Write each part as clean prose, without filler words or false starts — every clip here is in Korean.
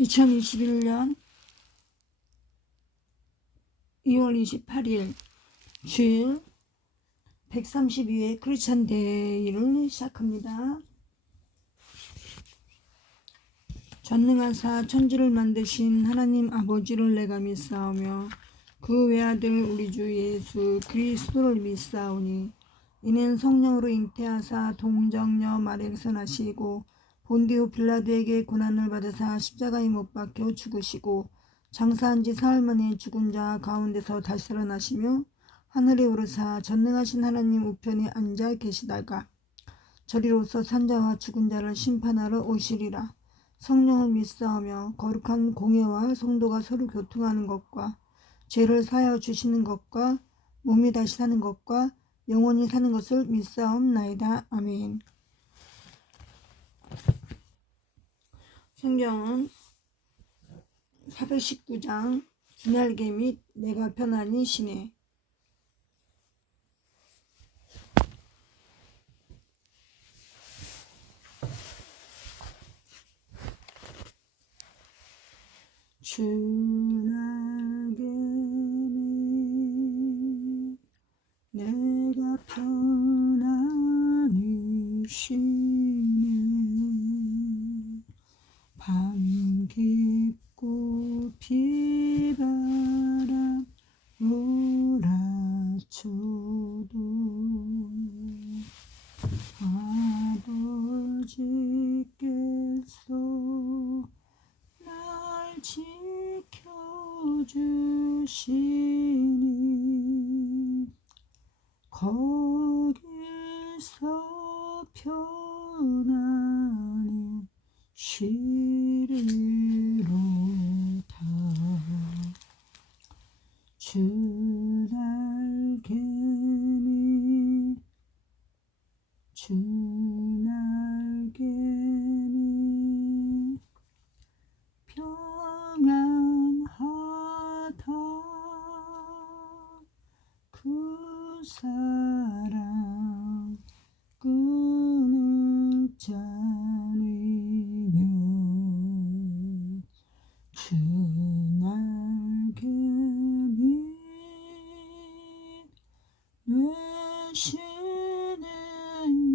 2021년 2월 28일 주일 132회 크리스찬 데이를 시작합니다. 전능하사 천지를 만드신 하나님 아버지를 내가 믿사오며 그 외아들 우리 주 예수 그리스도를 믿사오니 이는 성령으로 잉태하사 동정녀 마리아에게서 나시고 본디오 빌라도에게 고난을 받으사 십자가에 못 박혀 죽으시고 장사한 지 사흘 만에 죽은 자 가운데서 다시 살아나시며 하늘에 오르사 전능하신 하나님 우편에 앉아 계시다가 저리로서 산자와 죽은 자를 심판하러 오시리라. 성령을 믿사오며 거룩한 공예와 성도가 서로 교통하는 것과 죄를 사하여 주시는 것과 몸이 다시 사는 것과 영원히 사는 것을 믿사옵나이다. 아멘. 성경은 419장 기날개 및 내가 편안히 쉬네. 주 날개는 내가 편안히 쉬네. 밤 깊고 비바람 몰아쳐도 아버지께서 날 지켜주시니 거기서 편안히 쉬리로다. 주 날개니 주 날개니 평안하다. 그 사랑 끊을 자니요. 주 날개 및 뇌시는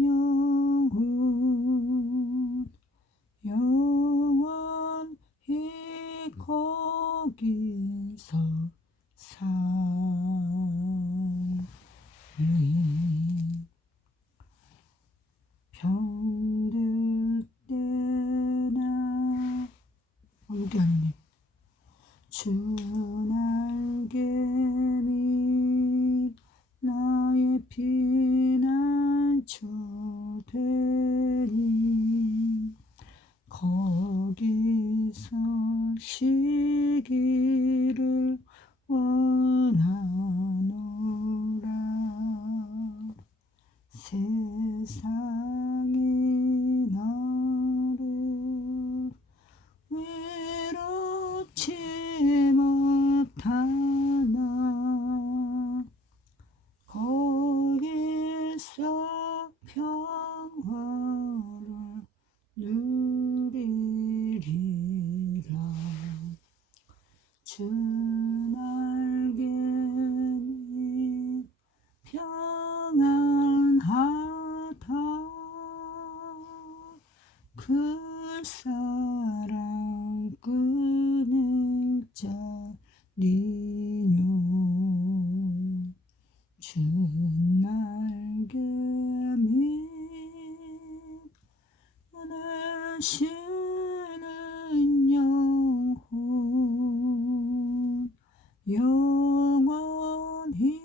영혼 영원히 거기서 병들 때나 여기 아니네. 주 날개니 나의 피난처 되니 거기서 쉬기를 원하노라. 세상이 나를 외롭지 못하나 거기서 평화를 누리리라. 주 날개니 평안하다. 그 사랑 끊을 자니요. 주 날개 및 은혜시는 영혼 영원히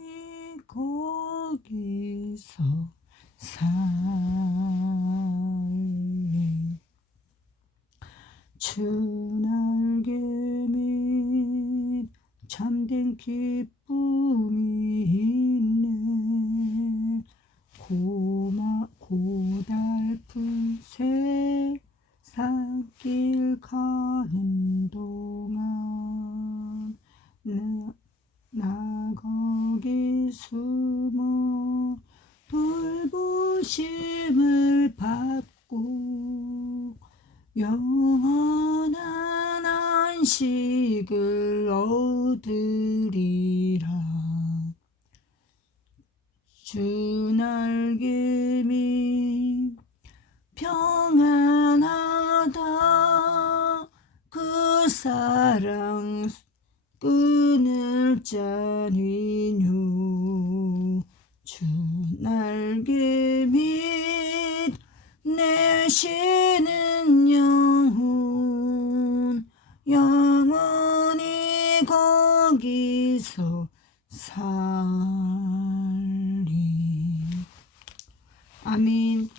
거기서 살리. 주 날개 및 참된 기쁨이 있네. 고달픈 세상 길 가는 동안 나 거기 숨어 돌보심을 받고 영원한 안식을 얻으리라. 주 날개 밑 평안하다. 그 사랑 끊을 자니뇨. 주 날개 밑 내쉬는 영원히 거기서 살리. 아멘.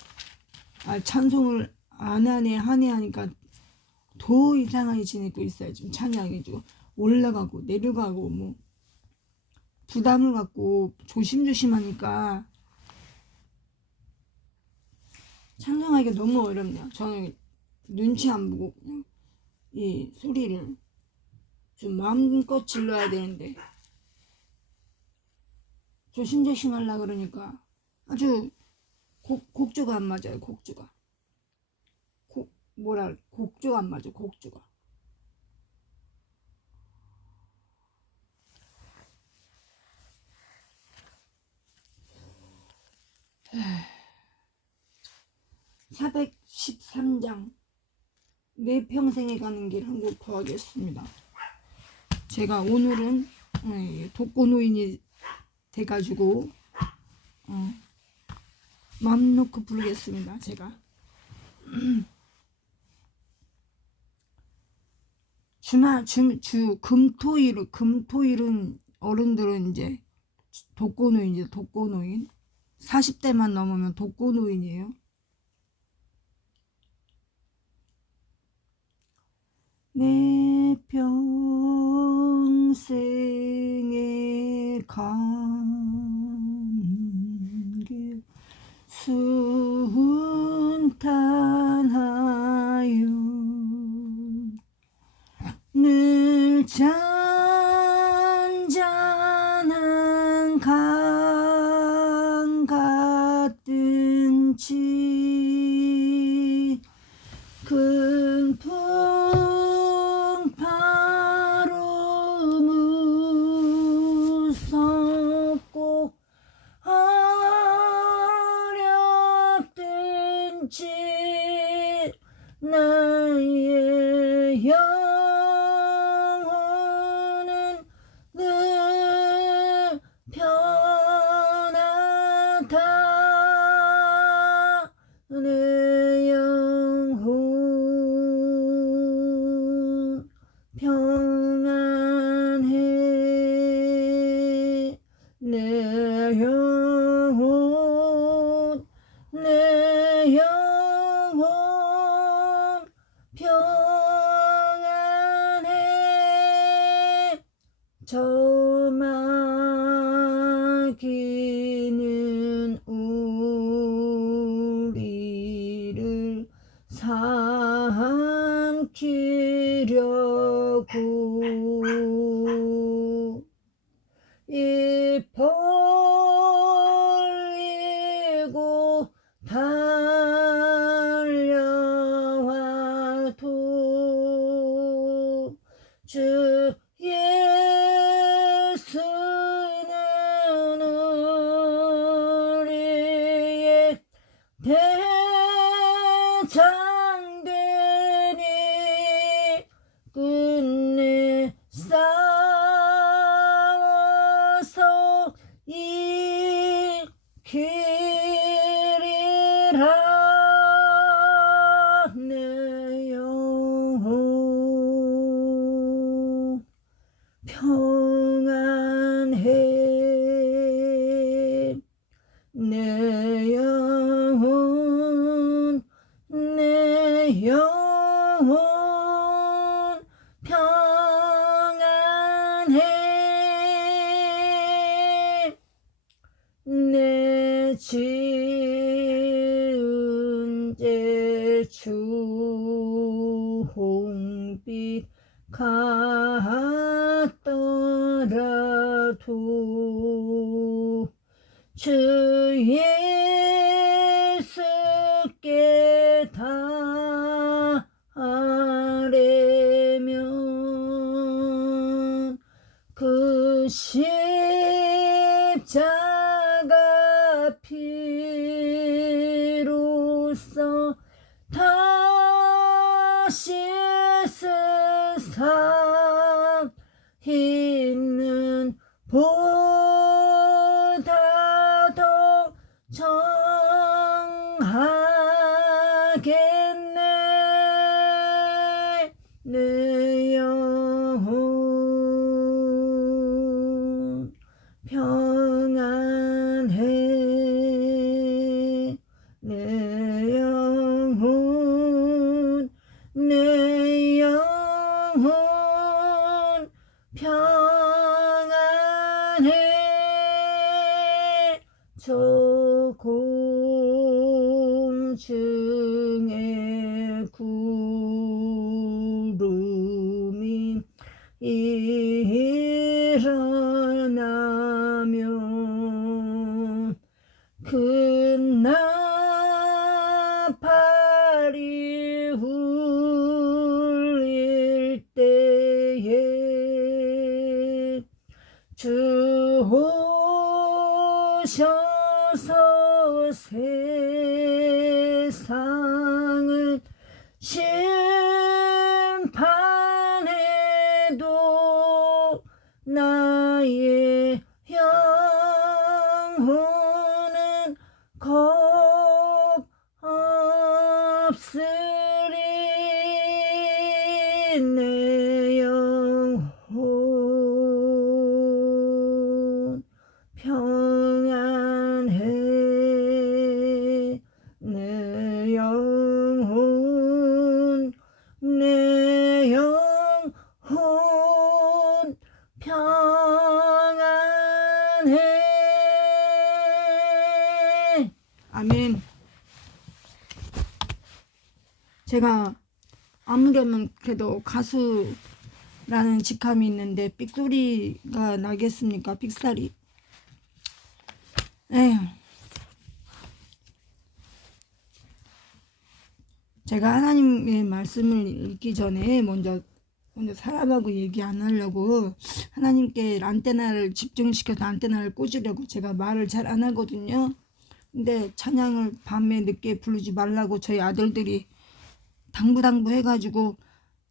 찬송을 안 하네 하니까 더 이상하게 지내고 있어요. 좀 찬양해주고 올라가고 내려가고 뭐 부담을 갖고 조심조심하니까 찬송하기가 너무 어렵네요. 저는 눈치 안 보고 그냥 이 소리를 좀 마음껏 질러야 되는데 조심조심 하려고 그러니까 아주 곡조가 안 맞아요. 곡조가 안 맞아. 곡조가 413장 내 평생에 가는 길 한 곡 더 하겠습니다. 제가 오늘은 독거노인이 돼가지고 마음 놓고 부르겠습니다. 제가 금토일은 어른들은 이제 독거노인 40대만 넘으면 독거노인이에요. 내 평생에 간 길 순탄하여 늘 잔잔한 강 같든지 큰 풍파로 무섭고 어렵든지 나의 영혼은 늘 편하다. 내 영혼 평안해. 내 영혼 평안해. 저마귀는 우리를 삼키려고 입 벌리고 달려와도 주 예수는 우리의 대장되니 끝내 싸워서 이기리라. 내 영혼 평안해. 내 영혼 평안해. 내 지은 죄 주홍빛 같더라도 주 예수께 다 아뢰면 십자가 피로써 다시 세상 있는 보다 더 정하겠네. 내 영혼 평안해. 내 영혼 평안해. 저 공중에 구름이 일어나면 큰 나팔이 울릴 때에 주 오셔서 세상을 심판해도 나의 영혼은 겁 없으리. 내 영혼 평안해. 내 영혼 평안해. 아멘. 제가 아무렴은 그래도 가수라는 직함이 있는데 삑소리가 나겠습니까? 삑사리. 에휴. 제가 하나님의 말씀을 읽기 전에 먼저 사람하고 얘기 안 하려고 하나님께 안테나를 집중시켜서 안테나를 꽂으려고 제가 말을 잘 안 하거든요. 근데 찬양을 밤에 늦게 부르지 말라고 저희 아들들이 당부 해가지고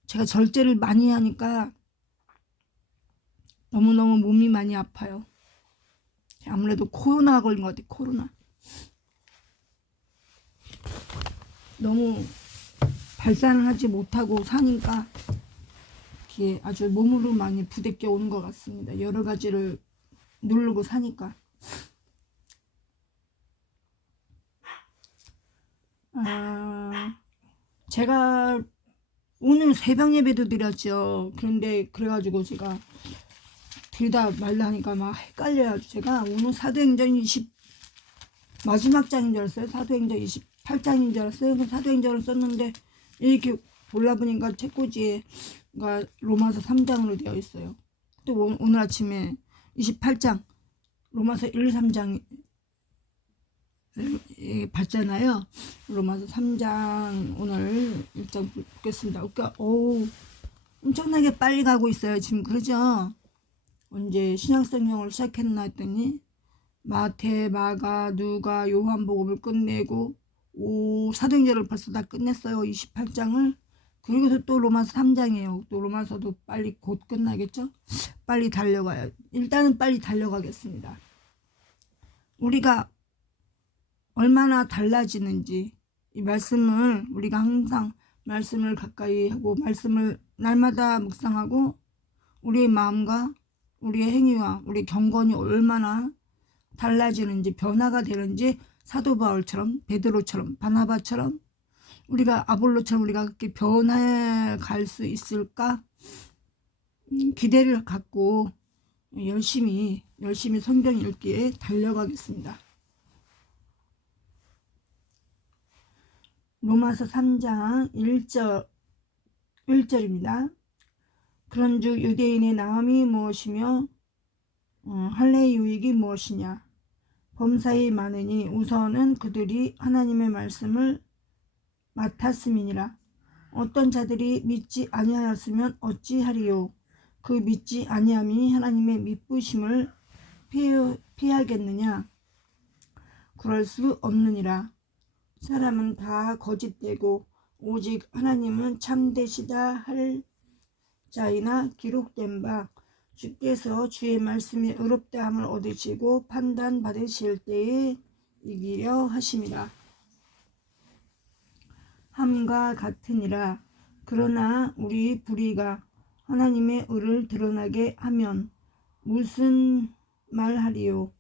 제가 절제를 많이 하니까 너무너무 몸이 많이 아파요. 아무래도 코로나가 걸린 것 같아요. 코로나. 너무 발산을 하지 못하고 사니까 이게 아주 몸으로 많이 부대껴 오는 것 같습니다. 여러 가지를 누르고 사니까. 제가 오늘 새벽 예배도 드렸죠. 그런데 그래가지고 제가 들다 말라 하니까 막 헷갈려요. 제가 오늘 사도행전 20 마지막 장인 줄 알았어요. 사도행전 28장인 줄 알았어요. 사도행전을 썼는데 이렇게 골라보니까 책꽂이에 로마서 3장으로 되어 있어요. 또 오늘 아침에 28장 로마서 1, 3장 봤잖아요. 로마서 3장 오늘 1장 보겠습니다. 그러니까 엄청나게 빨리 가고 있어요. 지금 그러죠? 언제 신약성경을 시작했나 했더니 마태, 마가, 누가, 요한복음을 끝내고 사도행전을 벌써 다 끝냈어요. 28장을. 그리고 또 로마서 3장이에요. 또 로마서도 빨리 곧 끝나겠죠? 빨리 달려가요. 일단은 빨리 달려가겠습니다. 우리가 얼마나 달라지는지 이 말씀을 우리가 항상 말씀을 가까이 하고 말씀을 날마다 묵상하고 우리의 마음과 우리의 행위와 우리의 경건이 얼마나 달라지는지 변화가 되는지 사도 바울처럼 베드로처럼 바나바처럼 우리가 아볼로처럼 우리가 그렇게 변해 갈 수 있을까 기대를 갖고 열심히 성경 읽기에 달려가겠습니다. 로마서 3장 1절입니다. 그런즉 유대인의 나음이 무엇이며 할례의 유익이 무엇이냐. 범사에 많으니 우선은 그들이 하나님의 말씀을 맡았음이니라. 어떤 자들이 믿지 아니하였으면 어찌하리요. 그 믿지 아니함이 하나님의 미쁘심을 피하겠느냐? 그럴 수 없느니라. 사람은 다 거짓되고 오직 하나님은 참되시다 할 자이나 기록된 바 주께서 주의 말씀에 의롭다함을 얻으시고 판단 받으실 때에 이기려 하심이라. 함과 같으니라. 그러나 우리 불의가 하나님의 의를 드러나게 하면 무슨 말하리요?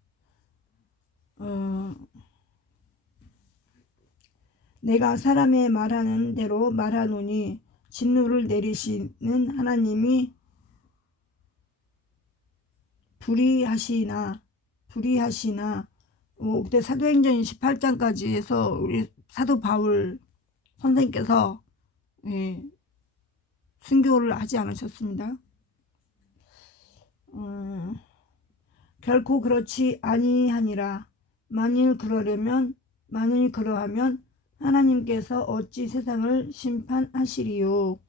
내가 사람의 말하는 대로 말하노니 진노를 내리시는 하나님이 불의하시나 그때 사도행전 28장까지 해서 우리 사도 바울 선생님께서 순교를 하지 않으셨습니다. 결코 그렇지 아니하니라. 만일 그러하면 하나님께서 어찌 세상을 심판하시리요.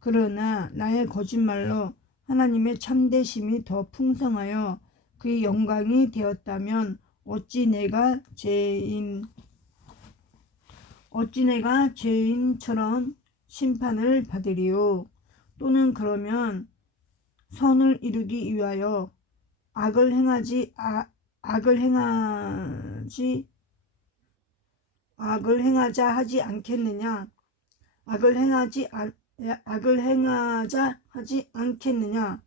그러나 나의 거짓말로 하나님의 참되심이 더 풍성하여 그의 영광이 되었다면 어찌 내가 죄인처럼 심판을 받으리요. 또는 그러면 선을 이루기 위하여 악을 행하자 하지 않겠느냐? 악을 행하자 하지 않겠느냐?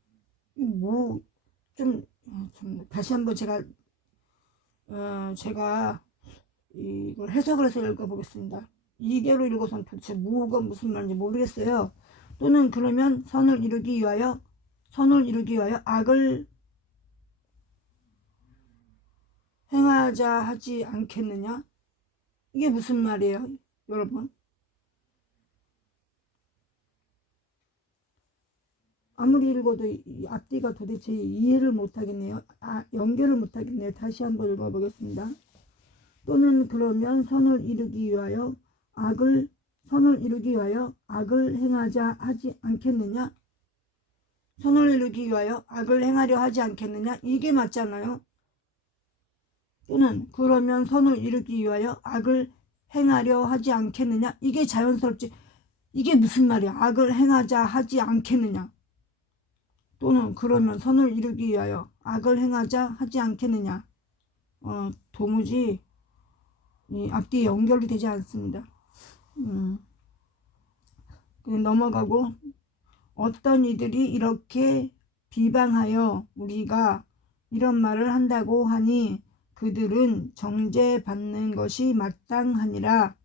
다시 한번 제가 이걸 해석을 해서 읽어보겠습니다. 2개로 읽어서는 도대체 무슨 말인지 모르겠어요. 또는 그러면 선을 이루기 위하여 악을 행하자 하지 않겠느냐? 이게 무슨 말이에요, 여러분? 아무리 읽어도 이 앞뒤가 도대체 이해를 못하겠네요. 연결을 못하겠네요. 다시 한번 읽어보겠습니다. 또는 그러면 선을 이루기 위하여 악을 행하자 하지 않겠느냐? 선을 이루기 위하여 악을 행하려 하지 않겠느냐? 이게 맞잖아요. 또는 그러면 선을 이루기 위하여 악을 행하려 하지 않겠느냐? 이게 자연스럽지. 이게 무슨 말이야? 악을 행하자 하지 않겠느냐? 또는 그러면 선을 이루기 위하여 악을 행하자 하지 않겠느냐? 도무지 앞뒤에 연결이 되지 않습니다. 넘어가고, 어떤 이들이 이렇게 비방하여 우리가 이런 말을 한다고 하니 그들은 정죄받는 것이 마땅하니라.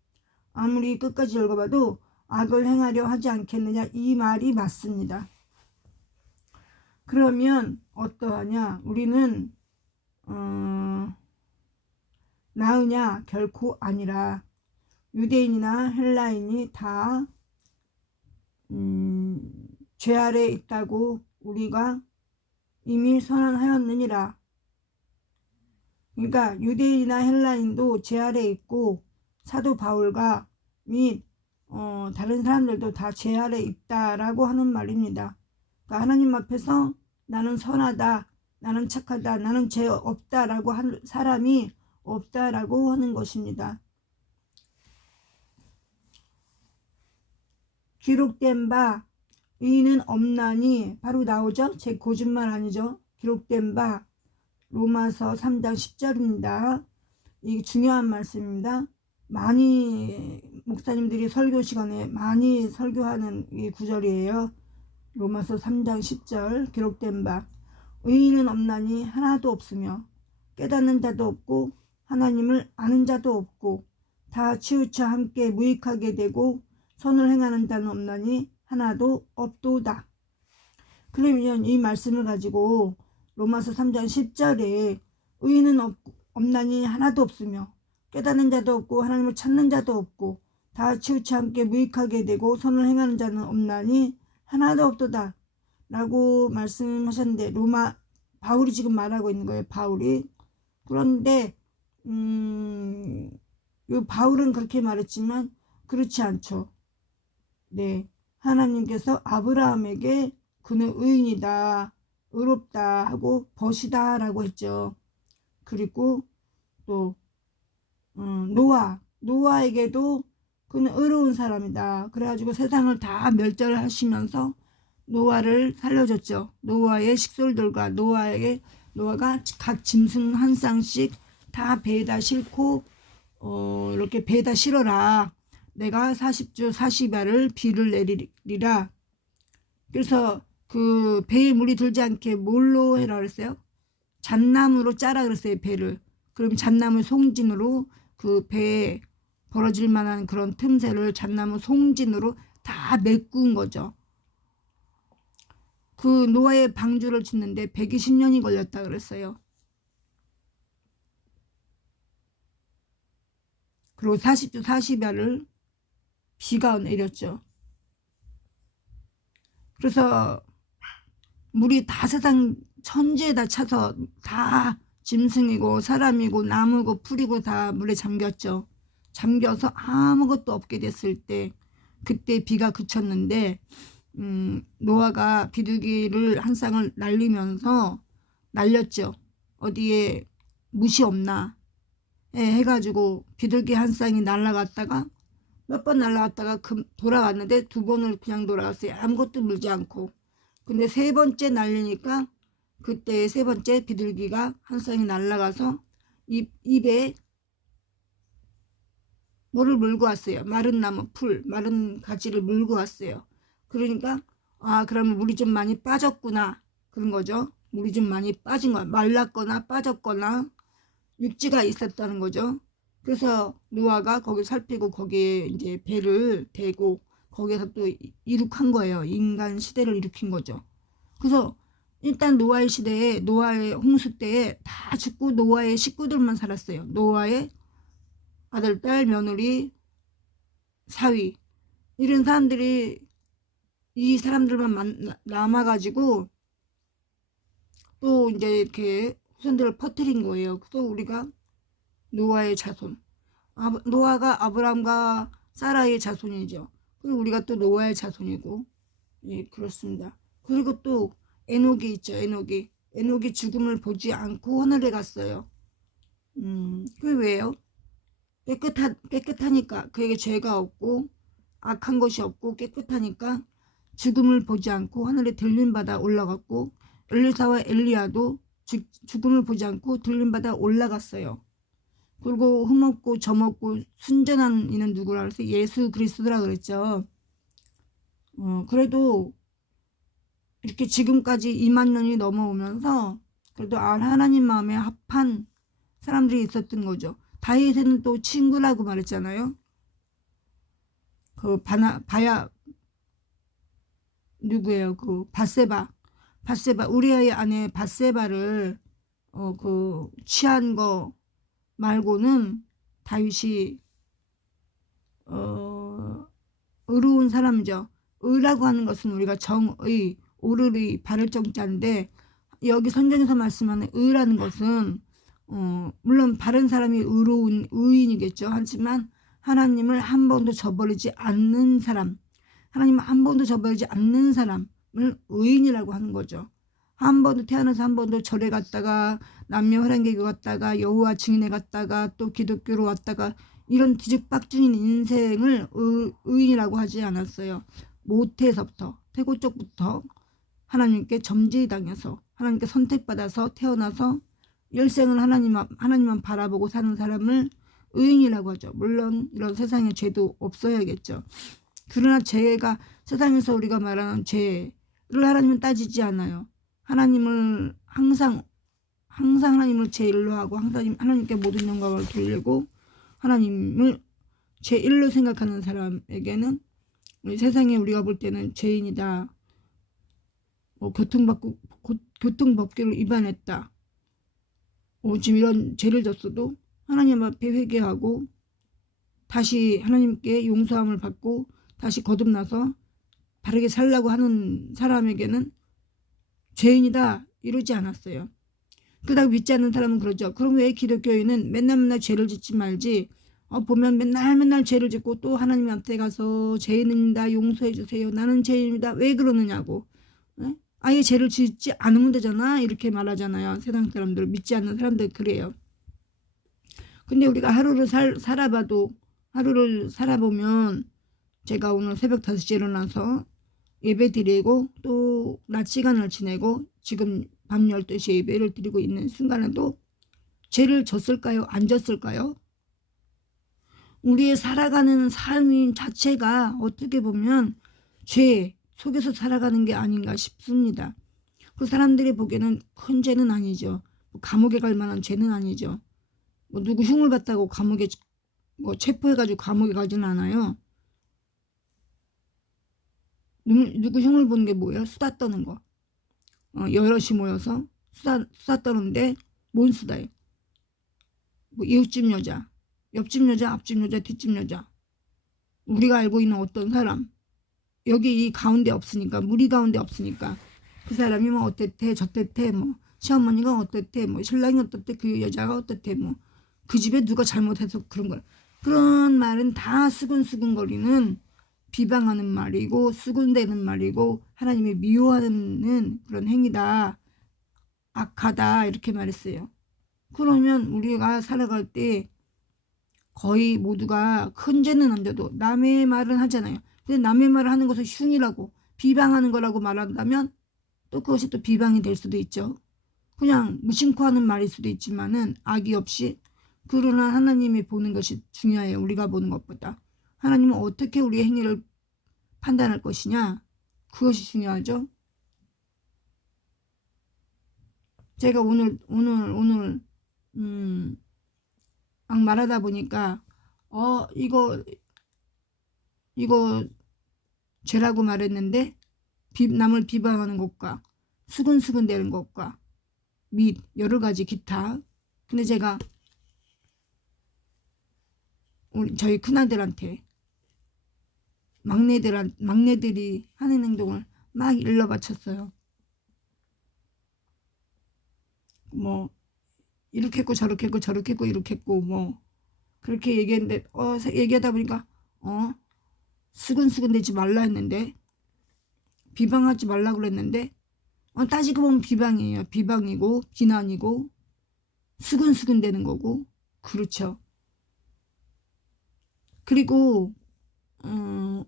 아무리 끝까지 읽어봐도 악을 행하려 하지 않겠느냐, 이 말이 맞습니다. 그러면 어떠하냐? 우리는 나으냐? 결코 아니라. 유대인이나 헬라인이 다 죄 아래 있다고 우리가 이미 선언하였느니라. 그러니까 유대인이나 헬라인도 죄 아래 있고 사도 바울과 및 다른 사람들도 다 죄 아래 있다라고 하는 말입니다. 그러니까 하나님 앞에서 나는 선하다, 나는 착하다, 나는 죄 없다라고 한 사람이 없다라고 하는 것입니다. 기록된 바 의인은 없나니 바로 나오죠. 제 거짓말 아니죠. 기록된 바 로마서 3장 10절입니다. 이게 중요한 말씀입니다. 많이 목사님들이 설교 시간에 많이 설교하는 이 구절이에요. 로마서 3장 10절. 기록된 바 의인은 없나니 하나도 없으며 깨닫는 자도 없고 하나님을 아는 자도 없고 다 치우쳐 함께 무익하게 되고 선을 행하는 자는 없나니 하나도 없도다. 그러면 이 말씀을 가지고 로마서 3장 10절에 의인은 없나니 하나도 없으며 깨닫는 자도 없고 하나님을 찾는 자도 없고 다 치우쳐 함께 무익하게 되고 선을 행하는 자는 없나니 하나도 없도다 라고 말씀하셨는데, 바울이 지금 말하고 있는 거예요. 바울이. 그런데 바울은 그렇게 말했지만 그렇지 않죠. 네, 하나님께서 아브라함에게 그는 의인이다, 의롭다 하고 벗이다 라고 했죠. 그리고 또 노아에게도 그는 의로운 사람이다. 그래가지고 세상을 다 멸절하시면서 노아를 살려줬죠. 노아의 식솔들과 노아가 각 짐승 한 쌍씩 다 배에다 싣고 이렇게 배에다 실어라. 내가 40주 40야를 비를 내리리라. 그래서 그 배에 물이 들지 않게 뭘로 해라 그랬어요? 잣나무로 짜라 그랬어요, 배를. 그럼 잣나무 송진으로 그 배에 벌어질 만한 그런 틈새를 잣나무 송진으로 다 메꾼 거죠. 그 노아의 방주를 짓는데 120년이 걸렸다 그랬어요. 그리고 40주 40야를 비가 내렸죠. 그래서 물이 다 세상 천지에다 차서 다 짐승이고 사람이고 나무고 풀이고 다 물에 잠겼죠. 잠겨서 아무것도 없게 됐을 때 그때 비가 그쳤는데 노아가 비둘기를 한 쌍을 날렸죠. 어디에 묻이 없나 해가지고 비둘기 한 쌍이 날아갔다가 몇 번 날아갔다가 돌아왔는데 2번을 그냥 돌아갔어요. 아무것도 물지 않고. 근데 3번째 날리니까 그때 3번째 비둘기가 한 쌍이 날아가서 입에 뭐를 물고 왔어요. 마른 나무 풀, 마른 가지를 물고 왔어요. 그러니까 그러면 물이 좀 많이 빠졌구나 그런 거죠. 물이 좀 많이 빠진 거야. 말랐거나 빠졌거나 육지가 있었다는 거죠. 그래서 노아가 거기 살피고 거기에 이제 배를 대고 거기에서 또 이룩한 거예요. 인간 시대를 일으킨 거죠. 그래서 일단 노아의 시대에 노아의 홍수 때에 다 죽고 노아의 식구들만 살았어요. 노아의 아들, 딸, 며느리, 사위 이런 사람들이 이 사람들만 남아가지고 또 이제 이렇게 후손들을 퍼뜨린 거예요. 그래서 우리가 노아의 자손, 노아가 아브람과 사라의 자손이죠. 그리고 우리가 또 노아의 자손이고, 예, 그렇습니다. 그리고 또 에녹이 있죠. 에녹이 죽음을 보지 않고 하늘에 갔어요. 그게 왜요? 깨끗하니까, 그에게 죄가 없고 악한 것이 없고 깨끗하니까 죽음을 보지 않고 하늘에 들림받아 올라갔고, 엘리사와 엘리야도 죽음을 보지 않고 들림받아 올라갔어요. 그리고 흠없고 점없고 순전한 이는 누구라 그래서 예수 그리스도라 그랬죠. 그래도 이렇게 지금까지 2만 년이 넘어오면서 그래도 하나님 마음에 합한 사람들이 있었던 거죠. 다윗은 또 친구라고 말했잖아요. 그 누구예요? 그 바세바 우리아의 아내 바세바를 취한 거 말고는 다윗이 의로운 사람이죠. 의라고 하는 것은 우리가 정의, 오르의, 바를 정자인데 여기 성경에서 말씀하는 의라는 것은 물론 바른 사람이 의로운 의인이겠죠. 하지만 하나님을 한 번도 저버리지 않는 사람, 하나님을 한 번도 저버리지 않는 사람을 의인이라고 하는 거죠. 한 번도 태어나서 한 번도 절에 갔다가 남녀 회랑개교 갔다가 여호와 증인에 갔다가 또 기독교로 왔다가 이런 뒤죽박죽인 인생을 의인이라고 하지 않았어요. 모태에서부터 태고 쪽부터 하나님께 점지당해서 하나님께 선택받아서 태어나서 일생을 하나님만 바라보고 사는 사람을 의인이라고 하죠. 물론 이런 세상에 죄도 없어야겠죠. 그러나 죄가 세상에서 우리가 말하는 죄를 하나님은 따지지 않아요. 하나님을 항상 하나님을 제1로 하고 항상 하나님께 모든 영광을 돌리고 하나님을 제1로 생각하는 사람에게는 세상에 우리가 볼 때는 죄인이다. 교통법규를 위반했다. 지금 이런 죄를 졌어도 하나님 앞에 회개하고 다시 하나님께 용서함을 받고 다시 거듭나서 바르게 살라고 하는 사람에게는 죄인이다 이러지 않았어요. 그러다가 믿지 않는 사람은 그러죠. 그럼 왜 기독교인은 맨날 죄를 짓지 말지 보면 맨날 죄를 짓고 또 하나님한테 가서 죄인입니다 용서해 주세요 나는 죄인입니다 왜 그러느냐고. 네? 아예 죄를 짓지 않으면 되잖아 이렇게 말하잖아요. 세상 사람들, 믿지 않는 사람들 그래요. 근데 우리가 하루를 살아보면 제가 오늘 새벽 5시에 일어나서 예배 드리고 또 낮 시간을 지내고 지금 밤 12시에 예배를 드리고 있는 순간에도 죄를 졌을까요? 안 졌을까요? 우리의 살아가는 삶 자체가 어떻게 보면 죄 속에서 살아가는 게 아닌가 싶습니다. 그 사람들이 보기에는 큰 죄는 아니죠. 감옥에 갈 만한 죄는 아니죠. 누구 흉을 봤다고 감옥에 체포해가지고 감옥에 가지는 않아요. 누구 흉을 보는 게 뭐예요? 수다 떠는 거. 여럿이 모여서 수다 떠는데 뭔 수다예요? 이웃집 여자, 옆집 여자, 앞집 여자, 뒷집 여자. 우리가 알고 있는 어떤 사람. 여기 이 가운데 없으니까, 무리 가운데 없으니까 그 사람이 어땠대, 저땠대, 시어머니가 어땠대, 신랑이 어땠대, 그 여자가 어땠대, 그 집에 누가 잘못해서 그런 걸. 그런 말은 다 수근수근거리는 비방하는 말이고 수군대는 말이고 하나님의 미워하는 그런 행위다. 악하다 이렇게 말했어요. 그러면 우리가 살아갈 때 거의 모두가 큰 죄는 안 져도 남의 말은 하잖아요. 근데 남의 말을 하는 것을 흉이라고 비방하는 거라고 말한다면 또 그것이 또 비방이 될 수도 있죠. 그냥 무심코 하는 말일 수도 있지만은 악의 없이. 그러나 하나님이 보는 것이 중요해요. 우리가 보는 것보다. 하나님은 어떻게 우리의 행위를 판단할 것이냐, 그것이 중요하죠. 제가 오늘 막 말하다 보니까 이거 죄라고 말했는데 남을 비방하는 것과 수근수근 대는 것과 및 여러 가지 기타. 근데 제가 저희 큰아들한테 막내들이 하는 행동을 막 일러 바쳤어요. 이렇게 했고 저렇게 했고 저렇게 했고 이렇게 했고 그렇게 얘기했는데 얘기하다 보니까 수근수근 대지 말라 했는데, 비방하지 말라 그랬는데 따지고 보면 비방이에요. 비방이고 비난이고 수근수근 대는 거고. 그렇죠. 그리고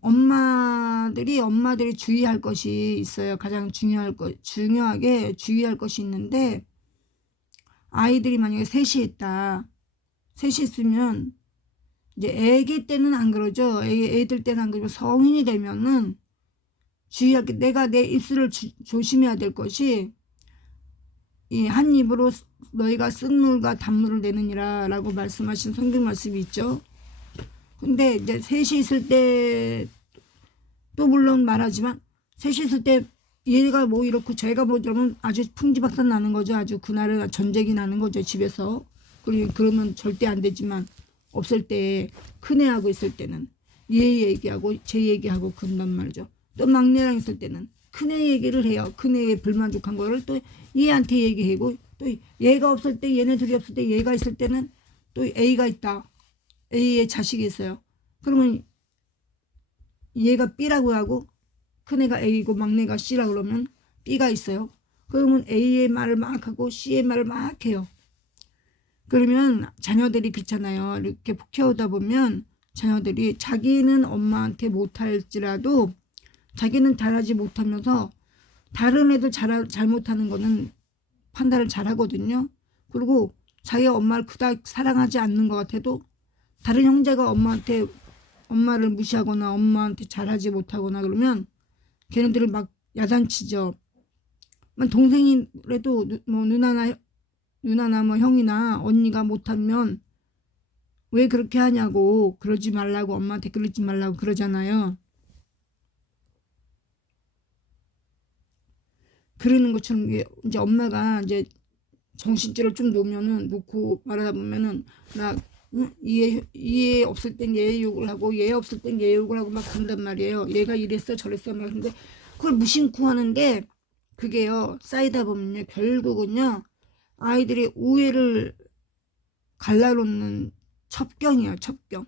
엄마들이 주의할 것이 있어요. 가장 중요하게 주의할 것이 있는데, 아이들이 만약에 셋이 있으면 이제 애기 때는 안 그러죠. 애들 때는 안 그러고 성인이 되면은 주의할 게, 내가 내 입술을 조심해야 될 것이, 이 한 입으로 너희가 쓴물과 단물을 내느니라 라고 말씀하신 성경 말씀이 있죠. 근데 이제 셋이 있을 때 또 물론 말하지만 셋이 있을 때 얘가 이렇고 저희가 이러면 아주 풍지박산 나는 거죠. 아주 그날은 전쟁이 나는 거죠, 집에서. 그러면 절대 안 되지만 없을 때, 큰애하고 있을 때는 얘 얘기하고 제 얘기하고 그런단 말이죠. 또 막내랑 있을 때는 큰애 얘기를 해요. 큰애의 불만족한 거를 또 얘한테 얘기하고, 또 얘가 없을 때, 얘네 둘이 없을 때, 얘가 있을 때는 또 A가 있다. A의 자식이 있어요. 그러면 얘가 B라고 하고 큰애가 A고 막내가 C라고 그러면 B가 있어요. 그러면 A의 말을 막 하고 C의 말을 막 해요. 그러면 자녀들이 그렇잖아요. 이렇게 키우다 보면 자녀들이 자기는 엄마한테 못할지라도 자기는 잘하지 못하면서 다른 애들 잘못하는 거는 판단을 잘하거든요. 그리고 자기 엄마를 그닥 사랑하지 않는 것 같아도 다른 형제가 엄마를 무시하거나 엄마한테 잘하지 못하거나 그러면 걔네들을 막 야단치죠. 동생이라도 누나나 형이나 언니가 못하면 왜 그렇게 하냐고, 그러지 말라고, 엄마한테 그러지 말라고 그러잖아요. 그러는 것처럼 이제 엄마가 이제 정신줄을 좀 놓고 말하다 보면은 얘 없을 땐 얘 욕을 하고 얘 없을 땐 얘 욕을 하고 막 그런단 말이에요. 얘가 이랬어 저랬어 막. 근데 그걸 무심코 하는데 그게요, 쌓이다 보면요, 결국은요 아이들이 오해를 갈라놓는 첩경이에요. 첩경.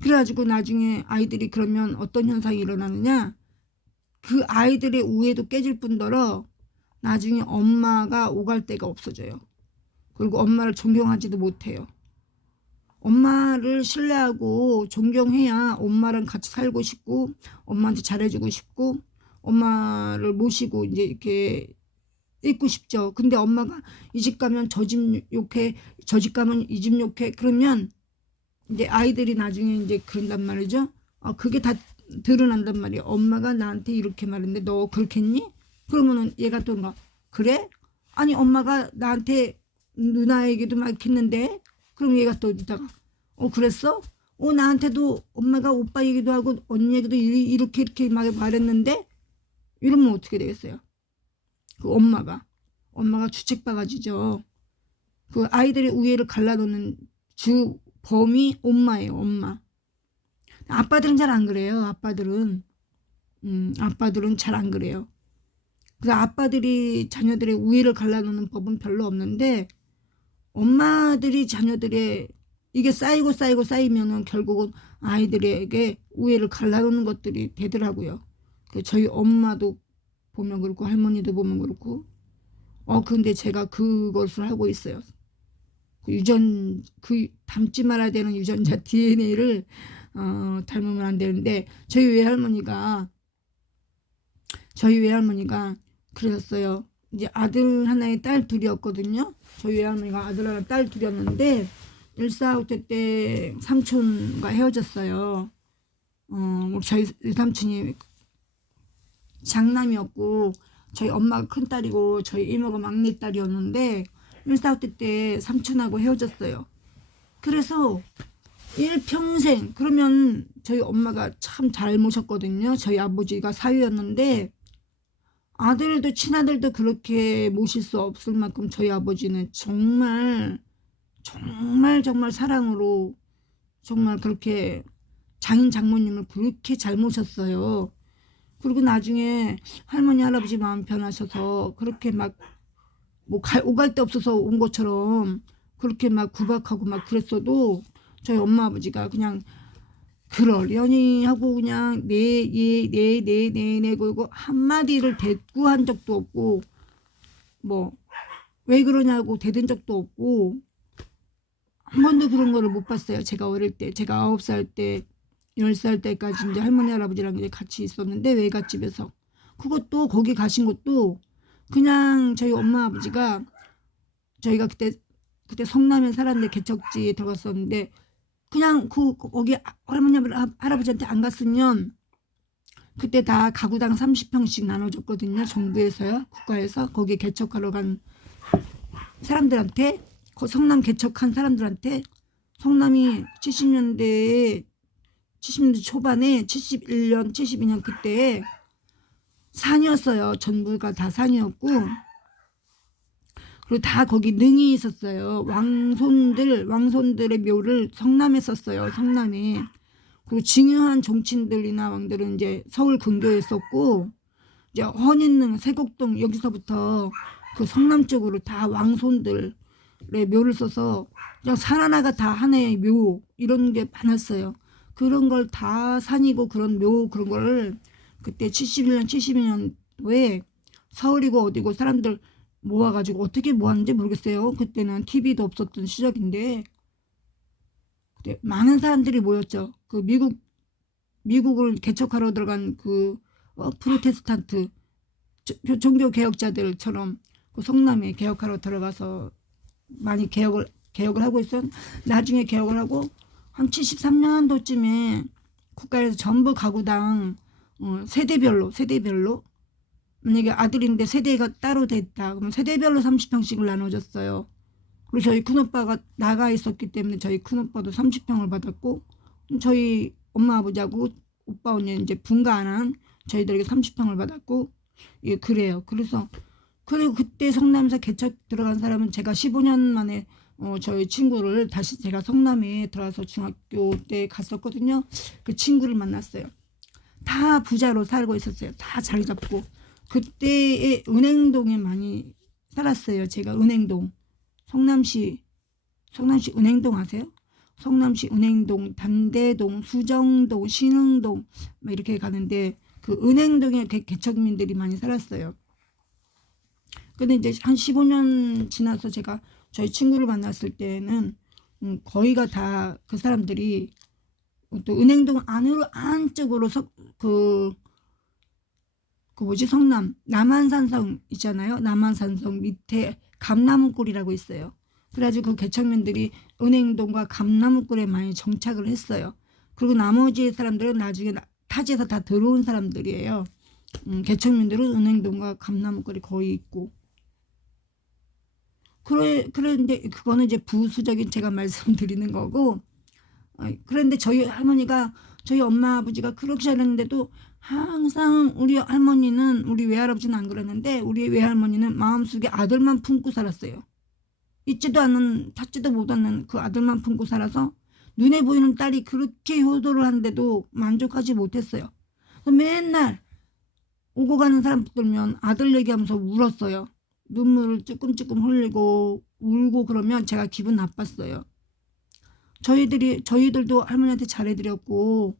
그래가지고 나중에 아이들이 그러면 어떤 현상이 일어나느냐, 그 아이들의 우애도 깨질 뿐더러 나중에 엄마가 오갈 데가 없어져요. 그리고 엄마를 존경하지도 못해요. 엄마를 신뢰하고 존경해야 엄마랑 같이 살고 싶고 엄마한테 잘해주고 싶고 엄마를 모시고 이제 이렇게 있고 싶죠. 근데 엄마가 이 집 가면 저 집 욕해, 저 집 가면 이 집 욕해. 그러면 이제 아이들이 나중에 이제 그런단 말이죠. 그게 다 드러난단 말이에요. 엄마가 나한테 이렇게 말했는데 너 그렇겠니? 그러면은 얘가 또 뭔가 그래? 아니 엄마가 나한테 누나에게도 막 했는데 그럼 얘가 또 이따가 그랬어? 나한테도 엄마가 오빠 얘기도 하고 언니 얘기도 이렇게 막 말했는데 이러면 어떻게 되겠어요? 그 엄마가 주책바가지죠. 그 아이들의 우애를 갈라놓는 주 범이 엄마예요. 엄마. 아빠들은 잘 안 그래요. 아빠들은 잘 안 그래요. 그래서 아빠들이 자녀들의 우애를 갈라놓는 법은 별로 없는데 엄마들이 자녀들의 이게 쌓이면은 결국은 아이들에게 우애를 갈라놓는 것들이 되더라고요. 저희 엄마도 보면 그렇고 할머니도 보면 그렇고 근데 제가 그것을 하고 있어요. 닮지 말아야 되는 유전자 DNA를 닮으면 안 되는데 저희 외할머니가 그러셨어요. 이제 아들 하나에 딸 둘이었거든요. 저희 외할머니가 아들 하나 딸 둘이었는데 1사후퇴 때 삼촌과 헤어졌어요. 저희 삼촌이 장남이었고 저희 엄마가 큰딸이고 저희 이모가 막내딸이었는데 1사후퇴 때 삼촌하고 헤어졌어요. 그래서 일평생 그러면 저희 엄마가 참 잘 모셨거든요. 저희 아버지가 사위였는데 아들도 친아들도 그렇게 모실 수 없을 만큼 저희 아버지는 정말 사랑으로 정말 그렇게 장인 장모님을 그렇게 잘 모셨어요. 그리고 나중에 할머니 할아버지 마음 편하셔서 그렇게 막 뭐 오갈 데 없어서 온 것처럼 그렇게 막 구박하고 막 그랬어도 저희 엄마 아버지가 그냥 그러려니 하고 그냥 네 그러고 한마디를 대꾸한 적도 없고 뭐 왜 그러냐고 대든 적도 없고 한 번도 그런 거를 못 봤어요. 제가 어릴 때 제가 9살 때 10살 때까지 이제 할머니 할아버지랑 이제 같이 있었는데 외갓집에서 그것도 거기 가신 것도 그냥 저희 엄마 아버지가 저희가 그때 성남에 살았는데 개척지에 들어갔었는데 그냥 거기 할머니 할아버지한테 안 갔으면 그때 다 가구당 30평씩 나눠줬거든요. 정부에서요. 국가에서 거기 개척하러 간 사람들한테 성남 개척한 사람들한테 성남이 70년대 초반에 71년 72년 그때 산이었어요. 전부가 다 산이었고 그리고 다 거기 능이 있었어요. 왕손들의 묘를 성남에 썼어요. 성남에. 그리고 중요한 정치인들이나 왕들은 이제 서울 근교에 썼고 이제 헌인능 세곡동 여기서부터 그 성남 쪽으로 다 왕손들의 묘를 써서 그냥 산 하나가 다 하나의 묘 이런 게 많았어요. 그런 걸 다 산이고 그런 묘 그런 거를 그때 71년 72년도에 서울이고 어디고 사람들 모아가지고 어떻게 모았는지 모르겠어요. 그때는 TV도 없었던 시절인데 그때 많은 사람들이 모였죠. 그 미국을 개척하러 들어간 그 프로테스탄트 종교 개혁자들처럼 그 성남에 개혁하러 들어가서 많이 개혁을 하고 있어. 나중에 개혁을 하고 한 73년도쯤에 국가에서 전부 가구당 세대별로 만약에 아들인데 세대가 따로 됐다 그러면 세대별로 30평씩을 나눠줬어요. 그리고 저희 큰오빠가 나가 있었기 때문에 저희 큰오빠도 30평을 받았고 저희 엄마 아버지하고 오빠 언니 이제 분가 안 한 저희들에게 30평을 받았고 예 그래요. 그리고 그때 성남에서 개척 들어간 사람은 제가 15년 만에 저희 친구를 다시 제가 성남에 들어가서 중학교 때 갔었거든요. 그 친구를 만났어요. 다 부자로 살고 있었어요. 다 자리 잡고 그때의 은행동에 많이 살았어요. 제가 은행동 성남시 은행동 아세요? 성남시 은행동, 단대동, 수정동, 신흥동 막 이렇게 가는데 그 은행동에 개척민들이 많이 살았어요. 근데 이제 한 15년 지나서 제가 저희 친구를 만났을 때는 거의가 다 그 사람들이 또 은행동 안으로 안쪽으로 성남 남한산성 있잖아요. 남한산성 밑에 감나무골이라고 있어요. 그래가지고 그 개척민들이 은행동과 감나무골에 많이 정착을 했어요. 그리고 나머지 사람들은 나중에 타지에서 다 들어온 사람들이에요. 개척민들은 은행동과 감나무골이 거의 있고. 그런데 그거는 이제 부수적인 제가 말씀드리는 거고. 그런데 저희 할머니가, 저희 엄마 아버지가 그렇게 잘했는데도 항상 우리 할머니는, 우리 외할아버지는 안 그러는데 우리 외할머니는 마음속에 아들만 품고 살았어요. 있지도 않은, 찾지도 못하는 그 아들만 품고 살아서 눈에 보이는 딸이 그렇게 효도를 하는데도 만족하지 못했어요. 맨날 오고 가는 사람 붙들면 아들 얘기하면서 울었어요. 눈물을 쭈끔쭈끔 흘리고 울고 그러면 제가 기분 나빴어요. 저희들도 할머니한테 잘해드렸고,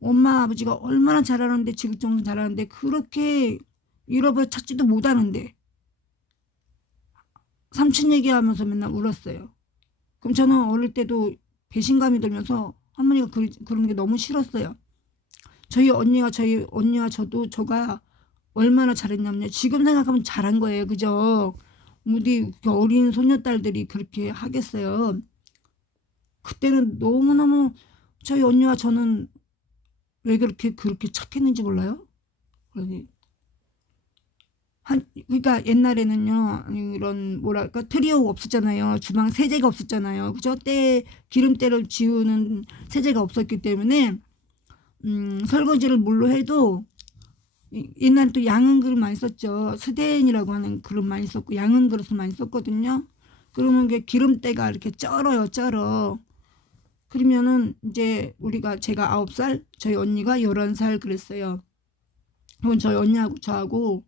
엄마 아버지가 얼마나 잘하는데, 지극정성 잘하는데, 그렇게 잃어버려 찾지도 못하는데, 삼촌 얘기하면서 맨날 울었어요. 그럼 저는 어릴 때도 배신감이 들면서 할머니가 그러는 게 너무 싫었어요. 저희 언니와 저도 저가 얼마나 잘했냐면요. 지금 생각하면 잘한 거예요. 그죠? 우리 어린 소녀딸들이 그렇게 하겠어요. 그때는 너무너무 저희 언니와 저는 왜 그렇게 착했는지 몰라요. 그러니까 옛날에는요, 이런 뭐랄까 트리오 없었잖아요. 주방 세제가 없었잖아요. 그죠? 기름때를 지우는 세제가 없었기 때문에 설거지를 물로 해도 옛날에 또 양은 그릇 많이 썼죠. 스덴이라고 하는 그릇 많이 썼고 양은 그릇을 많이 썼거든요. 그러면 게 기름때가 이렇게 쩔어. 그러면은 이제 제가 9살, 저희 언니가 11살 그랬어요. 그럼 저희 언니하고 저하고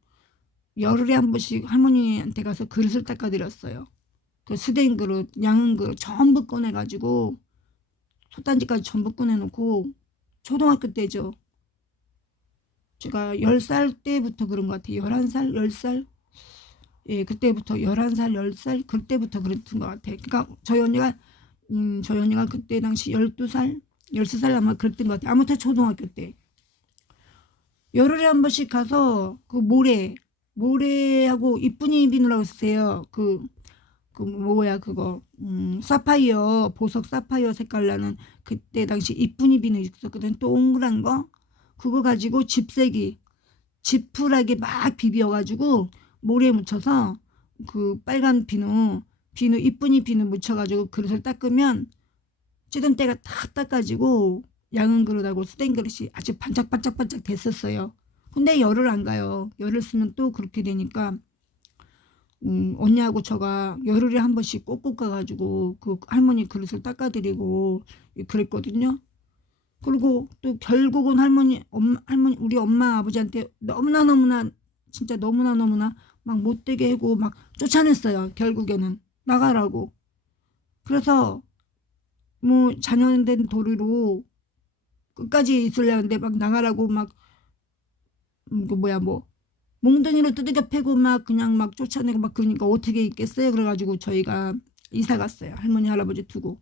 열흘에 한 번씩 할머니한테 가서 그릇을 닦아드렸어요. 그 스덴 그릇, 양은 그릇 전부 꺼내가지고 솥단지까지 전부 꺼내놓고, 초등학교 때죠. 제가 10살 때부터 그런 것 같아요. 11살, 10살? 예, 그때부터 11살, 10살? 그때부터 그랬던 것 같아요. 그러니까 저희 언니가 그때 당시 12살, 13살 아마 그랬던 것 같아요. 아무튼 초등학교 때. 열흘에 한 번씩 가서 그 모래하고 이쁜이 비누라고 했어요. 사파이어, 보석 사파이어 색깔 나는 그때 당시 이쁜이 비누 있었거든. 동그란 거. 그거 가지고 지푸라기 막 비벼가지고 모래에 묻혀서 그 빨간 비누 이쁜이 비누 묻혀가지고 그릇을 닦으면 찌든 때가 다 닦아지고 양은 그릇하고 스텐 그릇이 아주 반짝반짝 됐었어요. 근데 열을 안 가요. 열을 쓰면 또 그렇게 되니까 언니하고 저가 열흘에 한 번씩 꼭꼭 가가지고 그 할머니 그릇을 닦아드리고 그랬거든요. 그리고 또 결국은 우리 엄마 아버지한테 진짜 너무나 막 못되게 하고 막 쫓아냈어요. 결국에는 나가라고. 그래서 뭐 자녀된 도리로 끝까지 있으려는데 막 나가라고 막 몽둥이로 두들겨 패고 막 그냥 막 쫓아내고 막 그러니까 어떻게 있겠어요. 그래가지고 저희가 이사 갔어요. 할머니 할아버지 두고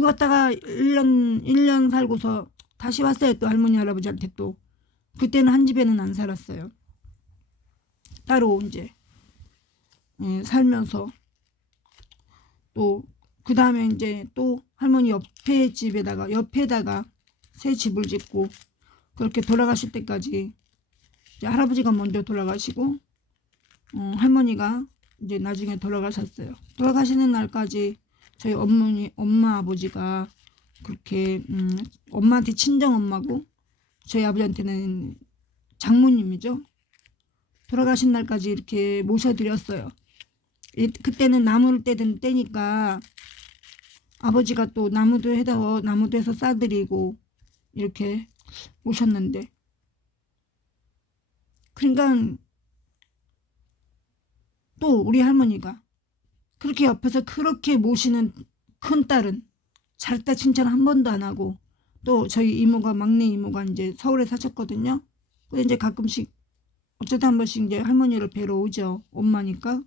갔다가 1년 살고서 다시 왔어요. 또 할머니 할아버지한테 또. 그때는 한 집에는 안 살았어요. 따로 이제 살면서 또 그 다음에 이제 또 할머니 옆에다가 새 집을 짓고 그렇게 돌아가실 때까지 이제 할아버지가 먼저 돌아가시고 할머니가 이제 나중에 돌아가셨어요. 돌아가시는 날까지 저희 엄마 아버지가 그렇게 엄마한테 친정 엄마고 저희 아버지한테는 장모님이죠. 돌아가신 날까지 이렇게 모셔드렸어요. 그때는 나무를 떼던 때니까 아버지가 또 나무도 해서 싸드리고 이렇게 모셨는데, 그러니까 또 우리 할머니가 그렇게 옆에서 그렇게 모시는 큰 딸은 잘했다 칭찬 한 번도 안 하고, 또 저희 막내 이모가 이제 서울에 사셨거든요. 근데 이제 가끔씩 어쩌다 한 번씩 이제 할머니를 뵈러 오죠. 엄마니까.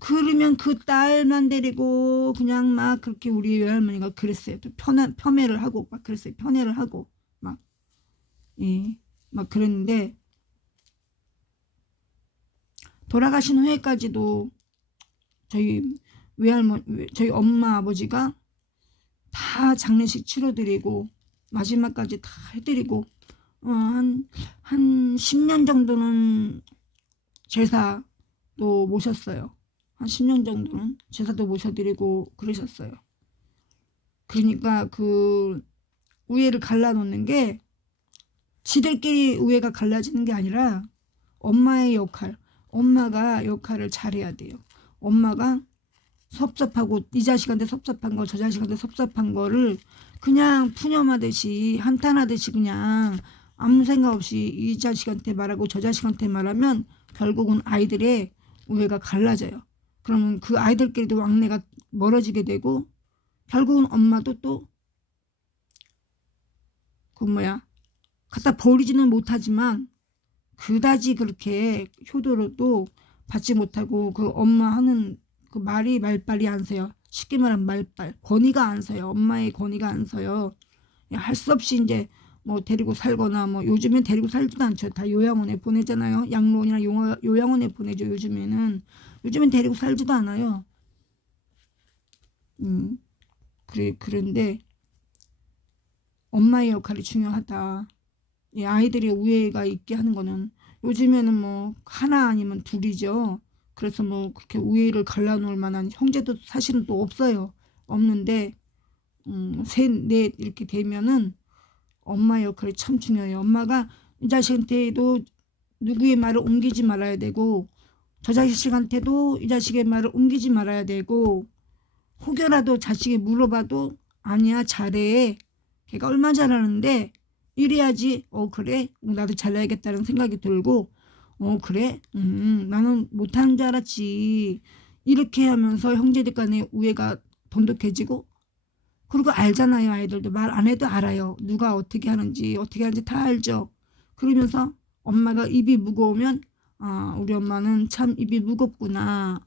그러면 그 딸만 데리고 그냥 막 그렇게 우리 외할머니가 그랬어요. 또 편애를 하고 막 그랬어요. 편애를 하고 막, 예, 막 그랬는데 돌아가신 후에까지도 저희 저희 엄마 아버지가 다 장례식 치러드리고 마지막까지 다 해드리고 한 10년 정도는 제사도 모셨어요. 한 10년 정도는 제사도 모셔드리고 그러셨어요. 그러니까 그 우애를 갈라놓는 게 지들끼리 우애가 갈라지는 게 아니라 엄마의 역할, 엄마가 역할을 잘해야 돼요. 엄마가 섭섭하고 이 자식한테 섭섭한 거 저 자식한테 섭섭한 거를 그냥 푸념하듯이 한탄하듯이 그냥 아무 생각 없이 이 자식한테 말하고 저 자식한테 말하면 결국은 아이들의 우애가 갈라져요. 그러면 그 아이들끼리도 왕래가 멀어지게 되고 결국은 엄마도 또 그 갖다 버리지는 못하지만 그다지 그렇게 효도로도 받지 못하고 그 엄마 하는 그 말빨이 안 서요. 쉽게 말하면 말빨. 권위가 안 서요. 엄마의 권위가 안 서요. 할 수 없이 이제 뭐 데리고 살거나 뭐 요즘엔 데리고 살지도 않죠. 다 요양원에 보내잖아요. 양로원이나 요양원에 보내죠. 요즘엔 데리고 살지도 않아요. 그런데 엄마의 역할이 중요하다. 아이들이 우애가 있게 하는 거는 요즘에는 뭐 하나 아니면 둘이죠. 그래서 뭐 그렇게 우애를 갈라놓을 만한 형제도 사실은 또 없어요. 없는데 셋, 넷 이렇게 되면은 엄마 역할이 참 중요해요. 엄마가 이 자식한테도 누구의 말을 옮기지 말아야 되고 저 자식한테도 이 자식의 말을 옮기지 말아야 되고 혹여라도 자식이 물어봐도 아니야 잘해. 걔가 얼마나 잘하는데 이래야지 그래 나도 잘해야겠다는 생각이 들고 그래 나는 못하는 줄 알았지 이렇게 하면서 형제들 간의 우애가 돈독해지고 그리고 알잖아요. 아이들도 말 안 해도 알아요. 누가 어떻게 하는지 다 알죠. 그러면서 엄마가 입이 무거우면 우리 엄마는 참 입이 무겁구나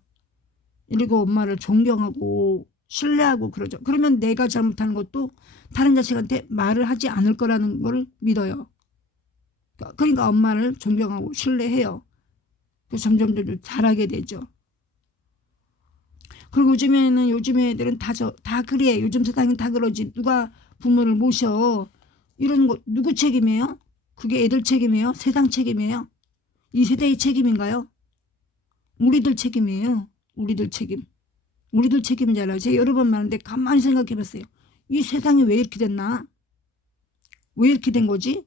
이러고 엄마를 존경하고 신뢰하고 그러죠. 그러면 내가 잘못하는 것도 다른 자식한테 말을 하지 않을 거라는 걸 믿어요. 그러니까 엄마를 존경하고 신뢰해요. 그래서 점점 잘하게 되죠. 그리고 요즘 애들은 다 그래. 요즘 세상은 다 그러지. 누가 부모를 모셔. 이런 거 누구 책임이에요? 그게 애들 책임이에요? 세상 책임이에요? 이 세대의 책임인가요? 우리들 책임이에요. 우리들 책임. 우리들 책임이잖아요. 제가 여러 번 말하는데 가만히 생각해 봤어요. 이 세상이 왜 이렇게 됐나? 왜 이렇게 된 거지?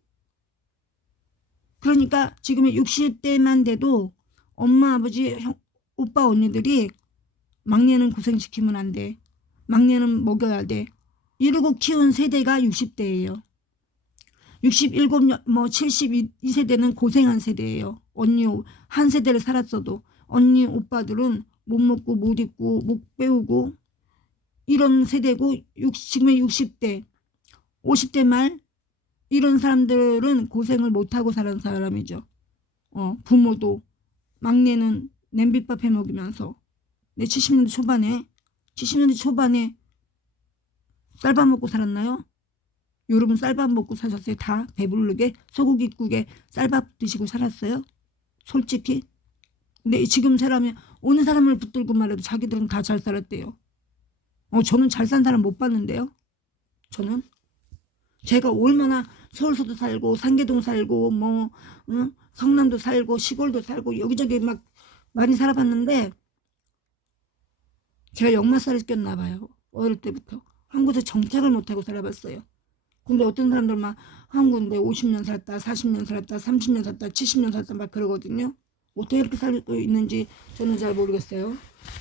그러니까 지금 60대만 돼도 엄마, 아버지, 오빠, 언니들이 막내는 고생시키면 안 돼. 막내는 먹여야 돼. 이러고 키운 세대가 60대예요. 67, 72세대는 고생한 세대예요. 한 세대를 살았어도 언니, 오빠들은 못 먹고 못 입고 못 배우고 이런 세대고 지금의 60대, 50대 말 이런 사람들은 고생을 못하고 살은 사람이죠. 부모도 막내는 냄비밥 해 먹이면서 70년대 초반에 쌀밥 먹고 살았나요? 여러분 쌀밥 먹고 사셨어요? 다 배부르게 소고기국에 쌀밥 드시고 살았어요? 솔직히. 근데 지금 어느 사람을 붙들고 말해도 자기들은 다 잘 살았대요. 저는 잘 산 사람 못 봤는데요. 저는 제가 얼마나 서울서도 살고 상계동 살고 성남도 살고 시골도 살고 여기저기 막 많이 살아봤는데 제가 역마살이 꼈나 봐요. 어릴 때부터 한국에서 정착을 못하고 살아봤어요. 근데 어떤 사람들 막 한국인데 50년 살았다 40년 살았다 30년 살았다 70년 살았다 막 그러거든요. 어떻게 이렇게 살고 있는지 저는 잘 모르겠어요.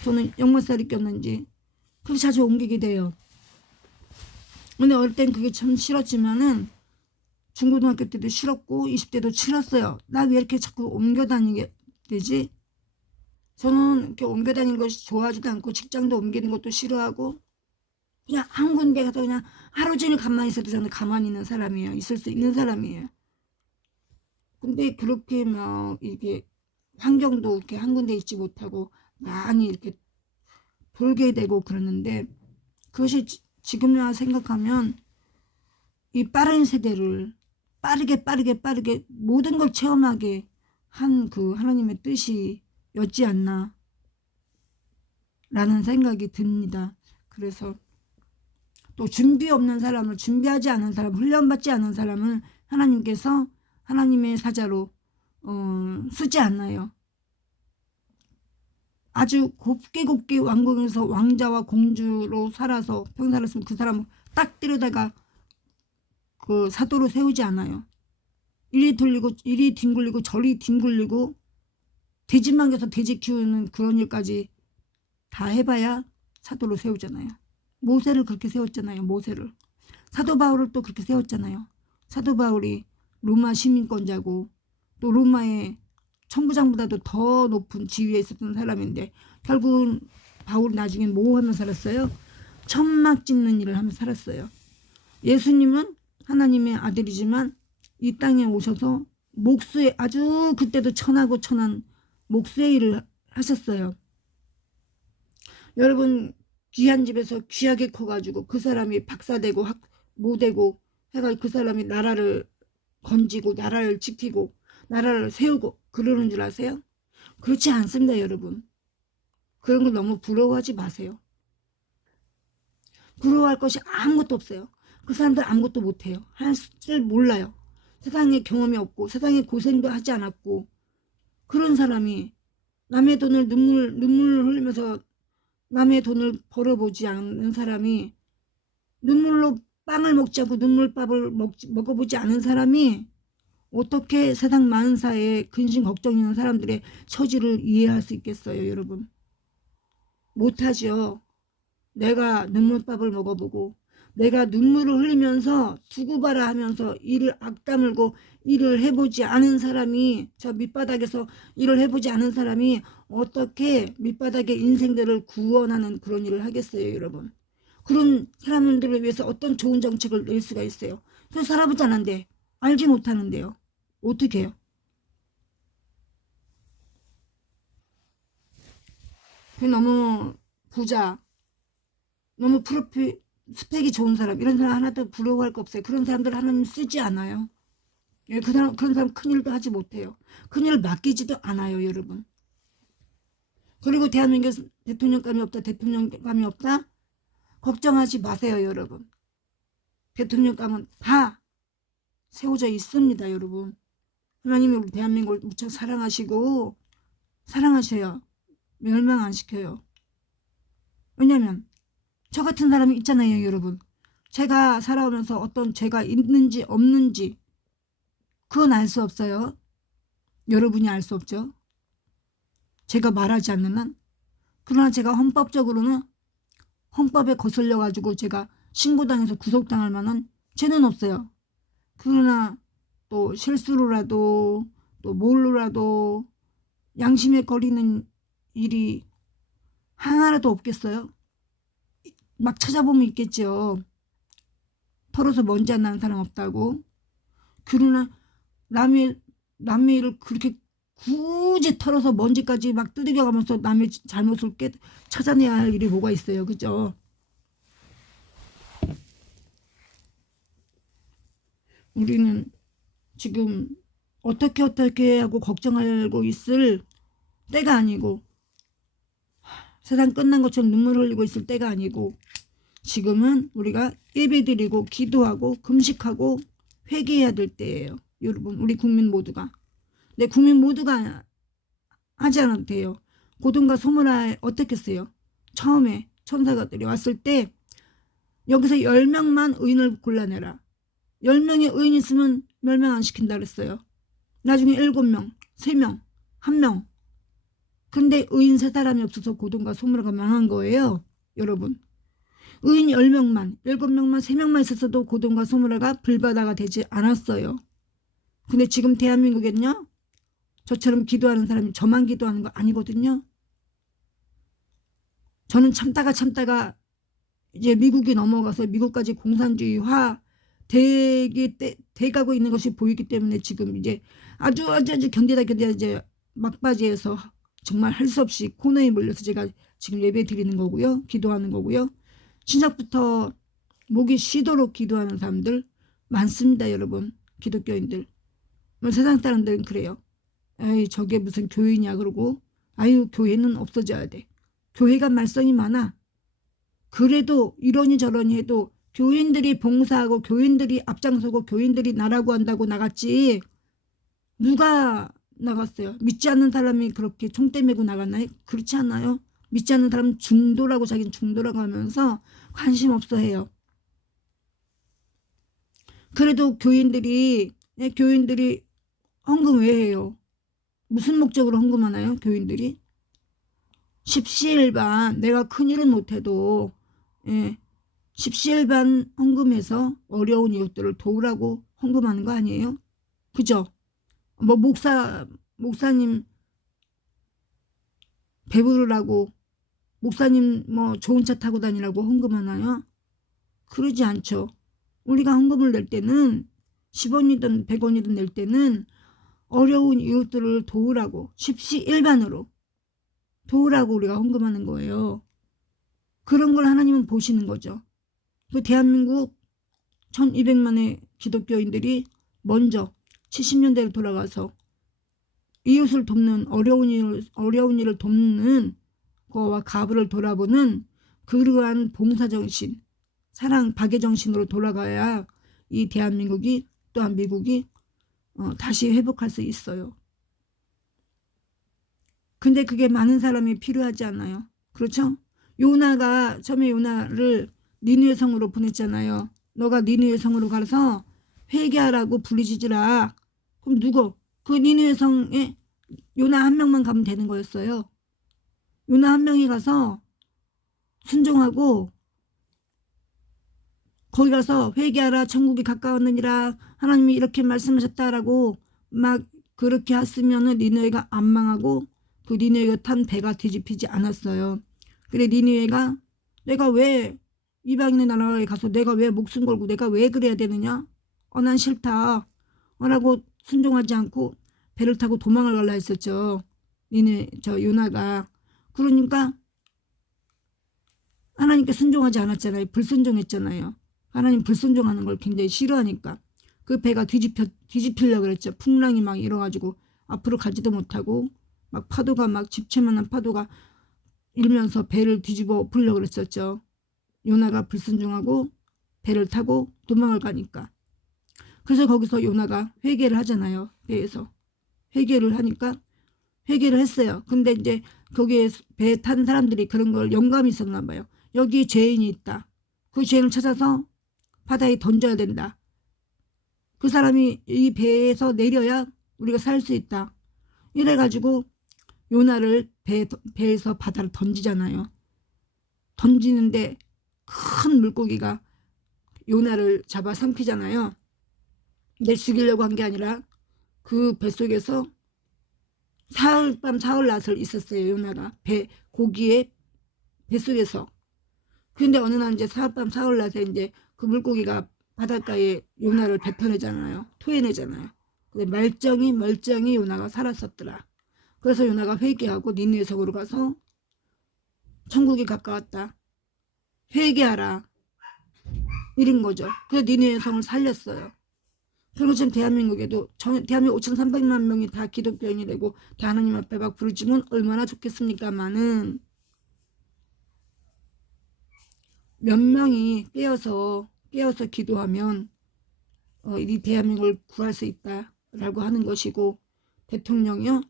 저는 역마살이 꼈는지 그렇게 자주 옮기게 돼요. 근데 어릴 땐 그게 참 싫었지만은 중고등학교 때도 싫었고 20대도 싫었어요. 나 왜 이렇게 자꾸 옮겨 다니게 되지? 저는 이렇게 옮겨 다니는 것이 좋아하지도 않고 직장도 옮기는 것도 싫어하고 그냥 한 군데 가서 그냥 하루 종일 가만히 있어도 저는 가만히 있는 사람이에요. 있을 수 있는 사람이에요. 근데 그렇게 막 이게 환경도 이렇게 한 군데 있지 못하고 많이 이렇게 돌게 되고 그러는데, 그것이 지금이야 생각하면 이 빠른 세대를 빠르게 모든 걸 체험하게 한 그 하나님의 뜻이었지 않나 라는 생각이 듭니다. 그래서 또 준비 없는 사람을, 준비하지 않은 사람, 훈련받지 않은 사람은 하나님께서 하나님의 사자로 쓰지 않나요. 아주 곱게 왕궁에서 왕자와 공주로 살아서 평살았으면 그 사람을 딱 때려다가 그 사도로 세우지 않아요. 이리 돌리고 이리 뒹굴리고 저리 뒹굴리고 돼지만 겨서 돼지 키우는 그런 일까지 다 해봐야 사도로 세우잖아요. 모세를 그렇게 세웠잖아요. 모세를. 사도 바울을 또 그렇게 세웠잖아요. 사도 바울이 로마 시민권자고 또 로마의 천부장보다도 더 높은 지위에 있었던 사람인데 결국은 바울이 나중에 뭐 하면서 살았어요? 천막 짓는 일을 하면서 살았어요. 예수님은 하나님의 아들이지만 이 땅에 오셔서 목수의, 아주 그때도 천하고 천한 목수의 일을 하셨어요. 여러분, 귀한 집에서 귀하게 커가지고 그 사람이 박사되고 모되고 해가지고 그 사람이 나라를 건지고 나라를 지키고 나라를 세우고 그러는 줄 아세요? 그렇지 않습니다, 여러분. 그런 걸 너무 부러워하지 마세요. 부러워할 것이 아무것도 없어요. 그 사람들 아무것도 못해요. 할 줄 몰라요. 세상에 경험이 없고 세상에 고생도 하지 않았고 그런 사람이 남의 돈을 눈물을 흘리면서 남의 돈을 벌어보지 않는 사람이, 눈물로 빵을 먹지 않고 눈물밥을 먹어보지 않은 사람이 어떻게 세상 만사에 근심 걱정 있는 사람들의 처지를 이해할 수 있겠어요, 여러분? 못하죠. 내가 눈물밥을 먹어보고 내가 눈물을 흘리면서 두고 봐라 하면서 일을 악다물고 일을 해보지 않은 사람이, 저 밑바닥에서 일을 해보지 않은 사람이 어떻게 밑바닥의 인생들을 구원하는 그런 일을 하겠어요, 여러분? 그런 사람들을 위해서 어떤 좋은 정책을 낼 수가 있어요? 그 살아보지 않은데, 알지 못하는데요. 어떻게 해요? 그 너무 부자, 너무 스펙이 좋은 사람, 이런 사람 하나도 부러워할 거 없어요. 그런 사람들 하나님 쓰지 않아요. 예, 그런 사람 큰일도 하지 못해요. 큰일을 맡기지도 않아요, 여러분. 그리고 대한민국 대통령감이 없다? 걱정하지 마세요, 여러분. 대통령감은 다 세워져 있습니다, 여러분. 하나님이 우리 대한민국을 무척 사랑하시고 사랑하셔요. 멸망 안 시켜요. 왜냐면 저 같은 사람이 있잖아요, 여러분. 제가 살아오면서 어떤 죄가 있는지 없는지 그건 알 수 없어요. 여러분이 알 수 없죠. 제가 말하지 않는 한. 그러나 제가 헌법적으로는 헌법에 거슬려 가지고 제가 신고당해서 구속당할 만한 죄는 없어요. 그러나 또 실수로라도 또 뭘로라도 양심에 거리는 일이 하나라도 없겠어요? 막 찾아보면 있겠죠. 털어서 먼지 안 나는 사람 없다고. 그러나 남의 일을 그렇게 굳이 털어서 먼지까지 막 두들겨가면서 남의 잘못을 찾아내야 할 일이 뭐가 있어요, 그죠? 우리는 지금 어떻게 하고 걱정하고 있을 때가 아니고, 세상 끝난 것처럼 눈물 흘리고 있을 때가 아니고, 지금은 우리가 예배드리고 기도하고 금식하고 회개해야 될 때예요, 여러분. 우리 국민 모두가. 네, 국민 모두가 하지 않아도 돼요. 고등과 소문을 어떻겠어요? 처음에 천사가들이 왔을 때 여기서 10명만 의인을 골라내라. 10명의 의인이 있으면 멸망 안 시킨다 그랬어요. 나중에 7명, 3명, 1명. 근데 의인 3사람이 없어서 고등과 소문가 망한 거예요, 여러분. 의인 10명만, 7명만, 3명만 있었어도 고등과 소문가 불바다가 되지 않았어요. 근데 지금 대한민국에는요, 저처럼 기도하는 사람이 저만 기도하는 거 아니거든요. 저는 참다가 이제 미국이 넘어가서 미국까지 공산주의화 돼가고 있는 것이 보이기 때문에 지금 이제 아주 견디다 이제 막바지에서 정말 할 수 없이 코너에 몰려서 제가 지금 예배 드리는 거고요. 기도하는 거고요. 시작부터 목이 쉬도록 기도하는 사람들 많습니다. 여러분 기독교인들. 뭐 세상 사람들은 그래요. 아이 저게 무슨 교회냐 그러고 아유 교회는 없어져야 돼. 교회가 말썽이 많아. 그래도 이러니 저러니 해도 교인들이 봉사하고 교인들이 앞장서고 교인들이 나라고 한다고 나갔지 누가 나갔어요? 믿지 않는 사람이 그렇게 총대 메고 나갔나요? 그렇지 않아요? 믿지 않는 사람은 중도라고 자기는 중도라고 하면서 관심 없어 해요. 그래도 교인들이 헌금 왜 해요? 무슨 목적으로 헌금하나요? 교인들이? 십시일반 내가 큰일은 못해도 십시일반 헌금해서 어려운 이웃들을 도우라고 헌금하는 거 아니에요? 그죠? 뭐 목사님 배부르라고 목사님 뭐 좋은 차 타고 다니라고 헌금하나요? 그러지 않죠. 우리가 헌금을 낼 때는 10원이든 100원이든 낼 때는 어려운 이웃들을 도우라고 십시일반으로 도우라고 우리가 헌금하는 거예요. 그런 걸 하나님은 보시는 거죠. 그 대한민국 1200만의 기독교인들이 먼저 70년대로 돌아가서 이웃을 돕는 어려운 일을 돕는 거와 가부를 돌아보는 그러한 봉사정신, 사랑, 박애정신으로 돌아가야 이 대한민국이 또한 미국이 다시 회복할 수 있어요. 근데 그게 많은 사람이 필요하지 않아요. 그렇죠? 요나가 처음에 요나를 니느웨 성으로 보냈잖아요. 너가 니느웨 성으로 가서 회개하라고 부르짖으라. 그럼 누구? 그 니느웨 성에 요나 한 명만 가면 되는 거였어요. 요나 한 명이 가서 순종하고 거기 가서 회개하라 천국이 가까웠느니라 하나님이 이렇게 말씀하셨다라고 막 그렇게 했으면은 니느웨가 안 망하고 그 니느웨가 탄 배가 뒤집히지 않았어요. 그래 니느웨가 내가 왜 이방인의 나라에 가서 내가 왜 목숨 걸고 내가 왜 그래야 되느냐? 난 싫다. 라고 순종하지 않고 배를 타고 도망을 가려 했었죠. 요나가. 그러니까 하나님께 순종하지 않았잖아요. 불순종했잖아요. 하나님 불순종하는 걸 굉장히 싫어하니까 그 배가 뒤집히려고 그랬죠. 풍랑이 막 일어가지고 앞으로 가지도 못하고 막 파도가 막 집채만한 파도가 일면서 배를 뒤집어 엎으려고 그랬었죠. 요나가 불순종하고 배를 타고 도망을 가니까. 그래서 거기서 요나가 회개를 하잖아요. 배에서. 회개를 하니까 회개를 했어요. 근데 이제 거기에 배 탄 사람들이 그런 걸 영감이 있었나 봐요. 여기 죄인이 있다. 그 죄인을 찾아서 바다에 던져야 된다. 그 사람이 이 배에서 내려야 우리가 살 수 있다. 이래가지고 요나를 배에서 바다를 던지잖아요. 던지는데 큰 물고기가 요나를 잡아 삼키잖아요. 근데 죽이려고 한 게 아니라 그 뱃속에서 사흘밤 사흘낮을 있었어요. 요나가 고기의 뱃속에서. 근데 어느 날 이제 사흘밤 사흘낮에 이제 그 물고기가 바닷가에 요나를 뱉어내잖아요. 토해내잖아요. 근데 멀쩡히 요나가 살았었더라. 그래서 요나가 회개하고 니느웨 성으로 가서 천국이 가까웠다. 회개하라. 이런 거죠. 그래서 니느웨 성을 살렸어요. 그리고 지금 대한민국에도 대한민국 5,300만 명이 다 기독교인이 되고 다 하나님 앞에 막 부르짖으면 얼마나 좋겠습니까마는 몇 명이 깨어서 기도하면 이 대한민국을 구할 수 있다라고 하는 것이고 대통령이요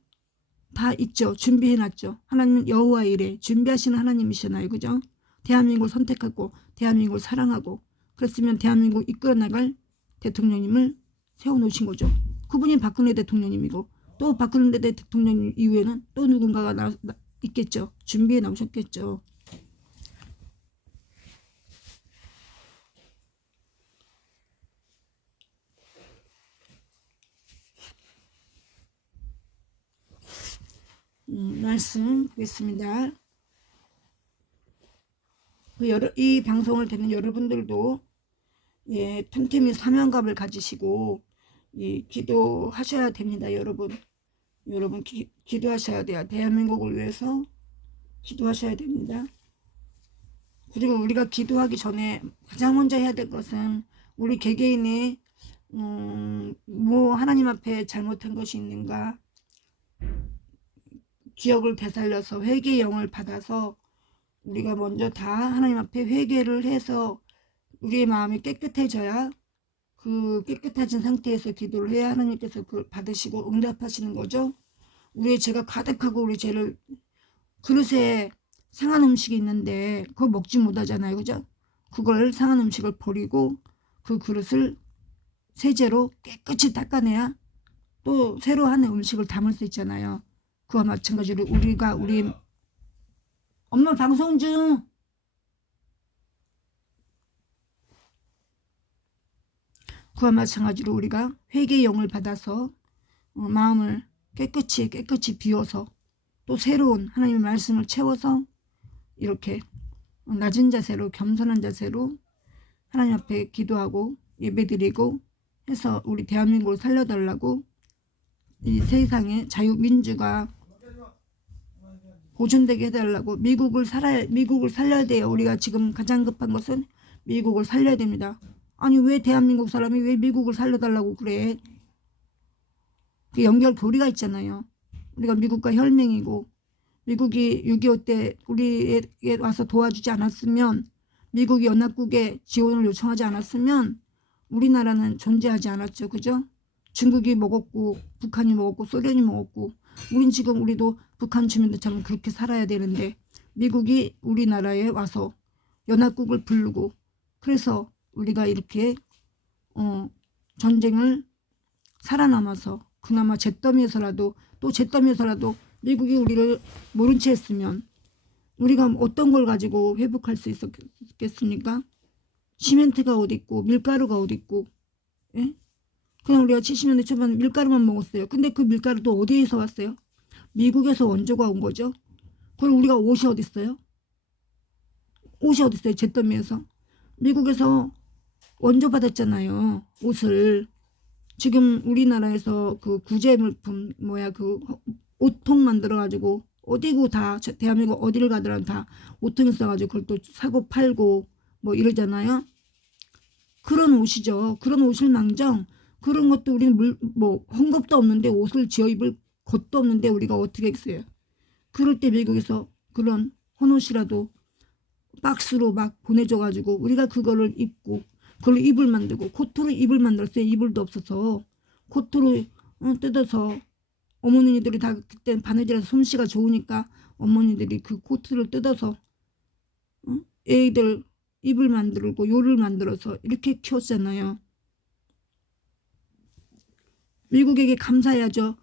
다 있죠. 준비해놨죠. 하나님은 여호와 이레 준비하시는 하나님이시잖아요. 그죠? 대한민국을 선택하고 대한민국을 사랑하고 그랬으면 대한민국을 이끌어 나갈 대통령님을 세워놓으신 거죠. 그분이 박근혜 대통령님이고 또 박근혜 대통령 이후에는 또 누군가가 있겠죠. 준비해 나오셨겠죠. 말씀 보겠습니다. 이 방송을 듣는 여러분들도 예, 틈틈이 사명감을 가지시고 기도하셔야 됩니다. 여러분 기도하셔야 돼요. 대한민국을 위해서 기도하셔야 됩니다. 그리고 우리가 기도하기 전에 가장 먼저 해야 될 것은 우리 개개인이 뭐 하나님 앞에 잘못한 것이 있는가 기억을 되살려서 회개의 영을 받아서 우리가 먼저 다 하나님 앞에 회개를 해서 우리의 마음이 깨끗해져야 그 깨끗해진 상태에서 기도를 해야 하나님께서 그걸 받으시고 응답하시는 거죠. 우리의 죄가 가득하고 우리 죄를 그릇에 상한 음식이 있는데 그거 먹지 못하잖아요. 그죠? 그걸 상한 음식을 버리고 그 그릇을 세제로 깨끗이 닦아내야 또 새로 한 음식을 담을 수 있잖아요. 그와 마찬가지로 우리가 우리 엄마 방송 중 그와 마찬가지로 우리가 회개의 영을 받아서 마음을 깨끗이 비워서 또 새로운 하나님의 말씀을 채워서 이렇게 낮은 자세로 겸손한 자세로 하나님 앞에 기도하고 예배드리고 해서 우리 대한민국을 살려달라고 이 세상의 자유민주가 보존되게 해달라고 미국을 살려야 돼요. 우리가 지금 가장 급한 것은 미국을 살려야 됩니다. 아니 왜 대한민국 사람이 왜 미국을 살려달라고 그래. 그 연결고리가 있잖아요. 우리가 미국과 혈맹이고 미국이 6.25 때 우리에게 와서 도와주지 않았으면 미국이 연합국에 지원을 요청하지 않았으면 우리나라는 존재하지 않았죠. 그죠? 중국이 먹었고 북한이 먹었고 소련이 먹었고 우리도 북한 주민들처럼 그렇게 살아야 되는데 미국이 우리나라에 와서 연합국을 부르고 그래서 우리가 이렇게 전쟁을 살아남아서 그나마 잿더미에서라도 미국이 우리를 모른 채 했으면 우리가 어떤 걸 가지고 회복할 수 있었겠습니까? 시멘트가 어디 있고 밀가루가 어디 있고 예? 그냥 우리가 70년대 초반 밀가루만 먹었어요. 근데 그 밀가루도 어디에서 왔어요? 미국에서 원조가 온 거죠. 그리고 우리가 옷이 어디 있어요? 잿더미에서. 미국에서 원조 받았잖아요. 옷을. 지금 우리나라에서 그 구제물품 그 옷통 만들어가지고 어디고 다 대한민국 어디를 가더라도 다 옷통 있어가지고 그걸 또 사고 팔고 뭐 이러잖아요. 그런 옷이죠. 그런 옷을 망정 그런 것도 우리는 헝겊도 없는데 옷을 지어 입을 것도 없는데 우리가 어떻게 했어요. 그럴 때 미국에서 그런 헌옷이라도 박스로 막 보내줘가지고 우리가 그거를 입고 그걸로 이불 만들고 코트로 이불 만들었어요. 이불도 없어서 코트로 뜯어서 어머니들이 다 그때 바느질해서 솜씨가 좋으니까 어머니들이 그 코트를 뜯어서 애들 이불 만들고 요를 만들어서 이렇게 키웠잖아요. 미국에게 감사해야죠.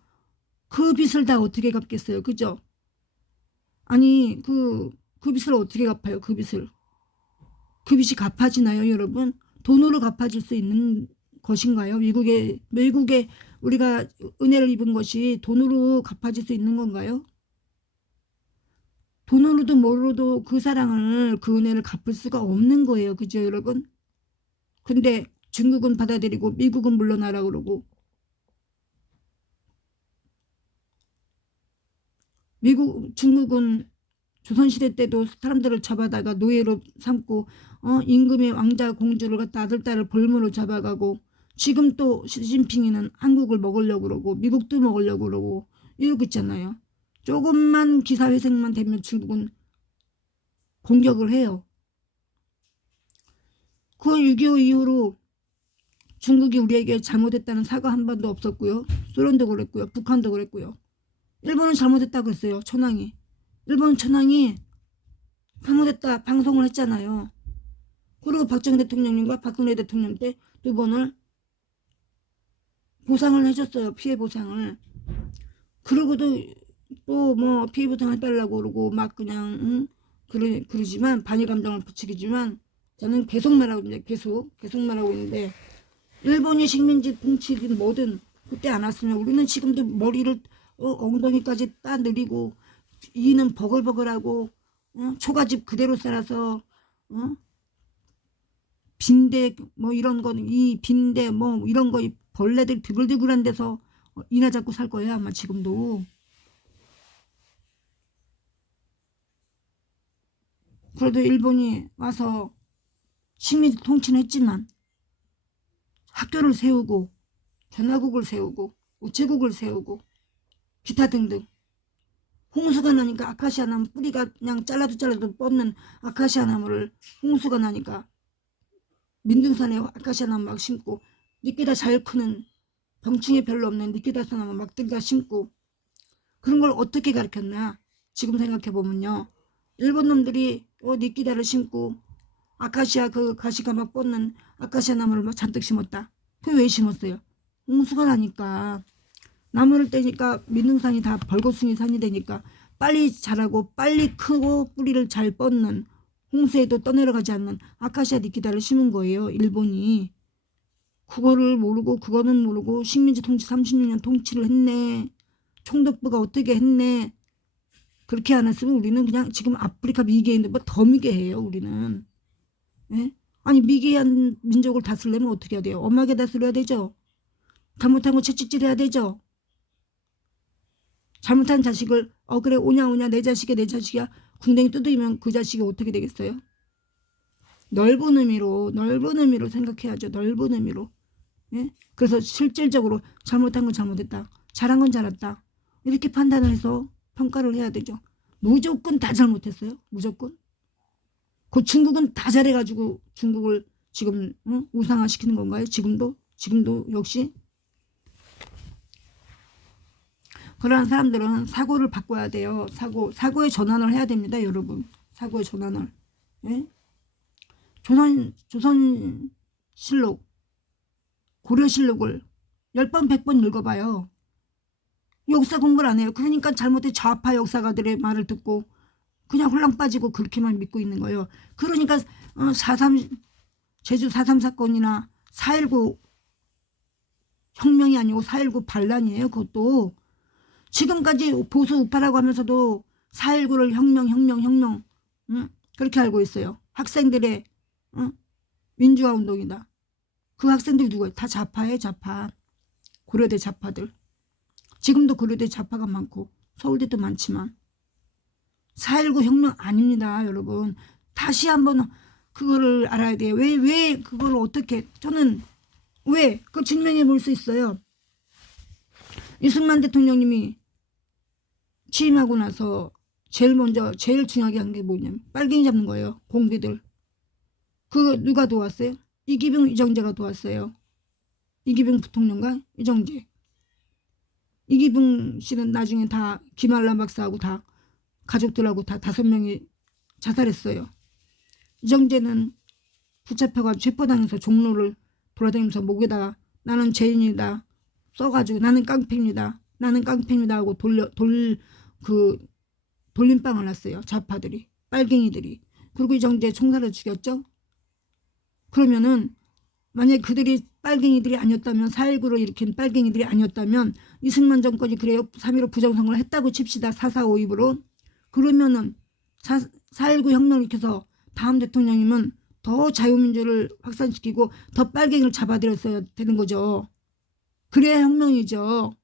그 빚을 다 어떻게 갚겠어요. 그죠? 아니 그 빚을 어떻게 갚아요. 그 빚을. 그 빚이 갚아지나요 여러분? 돈으로 갚아질 수 있는 것인가요? 미국에 우리가 은혜를 입은 것이 돈으로 갚아질 수 있는 건가요? 돈으로도 뭐로도 그 사랑을 그 은혜를 갚을 수가 없는 거예요. 그죠 여러분? 근데 중국은 받아들이고 미국은 물러나라 그러고 중국은 조선시대 때도 사람들을 잡아다가 노예로 삼고 임금의 왕자 공주를 갖다 아들 딸을 볼모로 잡아가고 지금 또 시진핑이는 한국을 먹으려고 그러고 미국도 먹으려고 그러고 이러고 있잖아요. 조금만 기사회생만 되면 중국은 공격을 해요. 그 6.25 이후로 중국이 우리에게 잘못했다는 사과 한 번도 없었고요. 소련도 그랬고요. 북한도 그랬고요. 일본은 잘못했다고 했어요. 천황이. 일본 천황이 잘못했다 방송을 했잖아요. 그리고 박정희 대통령님과 박근혜 대통령 때 두 번을 보상을 해줬어요. 피해 보상을. 그러고도 또 뭐 피해 보상을 해달라고 그러고 막 그냥 그러지만 반일 감정을 부추기지만 저는 계속 말하고 있는데 계속 말하고 있는데 일본이 식민지 통치든 뭐든 그때 안 왔으면 우리는 지금도 머리를 엉덩이까지 따내리고 이는 버글버글하고 초가집 그대로 살아서 빈대 뭐 이런 거, 이 빈대 뭐 이런 거, 이 벌레들 드글드글한 데서 이나 잡고 살 거예요 아마 지금도. 그래도 일본이 와서 식민지 통치는 했지만 학교를 세우고 전화국을 세우고 우체국을 세우고 기타 등등. 홍수가 나니까 아카시아 나무 뿌리가 그냥 잘라도 뻗는 아카시아 나무를, 홍수가 나니까 민둥산에 아카시아 나무 막 심고, 니끼다 잘 크는 병충해 별로 없는 니끼다사 나무 막 들다 심고. 그런 걸 어떻게 가르쳤나 지금 생각해보면요, 일본 놈들이 니끼다를 심고 아카시아 그 가시가 막 뻗는 아카시아 나무를 막 잔뜩 심었다. 그게 왜 심었어요? 홍수가 나니까. 나무를 떼니까 민둥산이 다 벌거숭이 산이 되니까 빨리 자라고 빨리 크고 뿌리를 잘 뻗는, 홍수에도 떠내려가지 않는 아카시아 니키다를 심은 거예요 일본이. 그거를 모르고, 그거는 모르고 식민지 통치 36년 통치를 했네. 총독부가 어떻게 했네. 그렇게 안 했으면 우리는 그냥 지금 아프리카 미개인데 뭐 더 미개해요 우리는. 예? 아니 미개한 민족을 다스리려면 어떻게 해야 돼요? 엄하게 다스려야 되죠. 잘못한 거 채찍질해야 되죠. 잘못한 자식을 그래 오냐 내 자식이야 궁뎅이 두드리면 그 자식이 어떻게 되겠어요? 넓은 의미로 생각해야죠. 넓은 의미로. 예? 그래서 실질적으로 잘못한 건 잘못했다, 잘한 건 잘했다, 이렇게 판단을 해서 평가를 해야 되죠. 무조건 다 잘못했어요. 무조건. 그 중국은 다 잘해가지고 중국을 지금 우상화시키는 건가요? 지금도 역시. 그러한 사람들은 사고를 바꿔야 돼요. 사고의 전환을 해야 됩니다 여러분. 사고의 전환을. 예? 조선실록, 고려실록을 10번 100번 읽어봐요. 역사 공부를 안 해요. 그러니까 잘못된 좌파 역사가들의 말을 듣고 그냥 홀랑 빠지고 그렇게만 믿고 있는 거예요. 그러니까 4.3 제주 4.3 사건이나 4.19 혁명이 아니고 4.19 반란이에요. 그것도 지금까지 보수 우파라고 하면서도 4.19를 혁명 그렇게 알고 있어요. 학생들의 민주화 운동이다. 그 학생들이 누구예요? 다 좌파예요. 좌파. 고려대 좌파들. 지금도 고려대 좌파가 많고 서울대도 많지만 4.19 혁명 아닙니다 여러분. 다시 한번 그거를 알아야 돼요. 왜 그걸 어떻게, 저는 왜 그걸 증명해 볼 수 있어요. 이승만 대통령님이 취임하고 나서 제일 중요하게 한 게 뭐냐면 빨갱이 잡는 거예요. 공비들. 그거 누가 도왔어요? 이기병 이정재가 도왔어요. 이기병 부통령과 이정재. 이기병 씨는 나중에 다 김한란 박사하고 다 가족들하고 다 5명이 자살했어요. 이정재는 붙잡혀가지고 체포당해서 종로를 돌아다니면서 목에다가 나는 죄인이다 써가지고 나는 깡패입니다 하고 돌림방을 놨어요. 좌파들이, 빨갱이들이. 그리고 이정재 총살을 죽였죠. 그러면은 만약에 그들이 빨갱이들이 아니었다면, 4.19를 일으킨 빨갱이들이 아니었다면, 이승만 정권이 그래요 3.15 부정선거를 했다고 칩시다. 4.4.5.2로. 그러면은 4.19 혁명을 일으켜서 다음 대통령이면 더 자유민주를 확산시키고 더 빨갱이를 잡아들였어야 되는 거죠. 그래야 혁명이죠.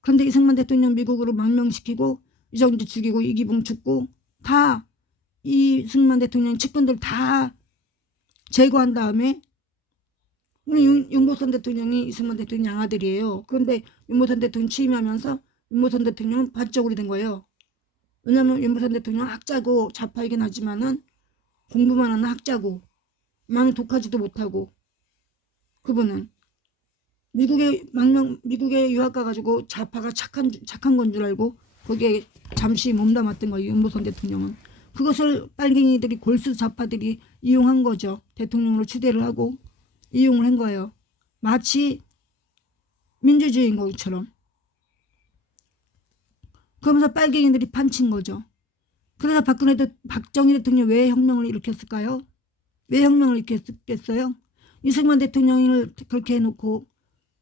그런데 이승만 대통령 미국으로 망명시키고 이정재 죽이고 이기붕 죽고 다 이승만 대통령 측근들 다 제거한 다음에, 윤보선 대통령이 이승만 대통령 양아들이에요. 그런데 윤보선 대통령 취임하면서 윤보선 대통령은 반쪽으로 된 거예요. 왜냐하면 윤보선 대통령 학자고 좌파이긴 하지만은 공부만 하는 학자고 마음이 독하지도 못하고, 그분은 미국에 유학 가가지고 좌파가 착한 건 줄 알고 거기에 잠시 몸담았던 거예요. 윤보선 대통령은. 그것을 빨갱이들이, 골수 좌파들이 이용한 거죠. 대통령으로 추대를 하고 이용을 한 거예요. 마치 민주주의인 것처럼. 그러면서 빨갱이들이 판친 거죠. 그러나 박정희 대통령이 왜 혁명을 일으켰을까요? 왜 혁명을 일으켰겠어요? 이승만 대통령을 그렇게 해놓고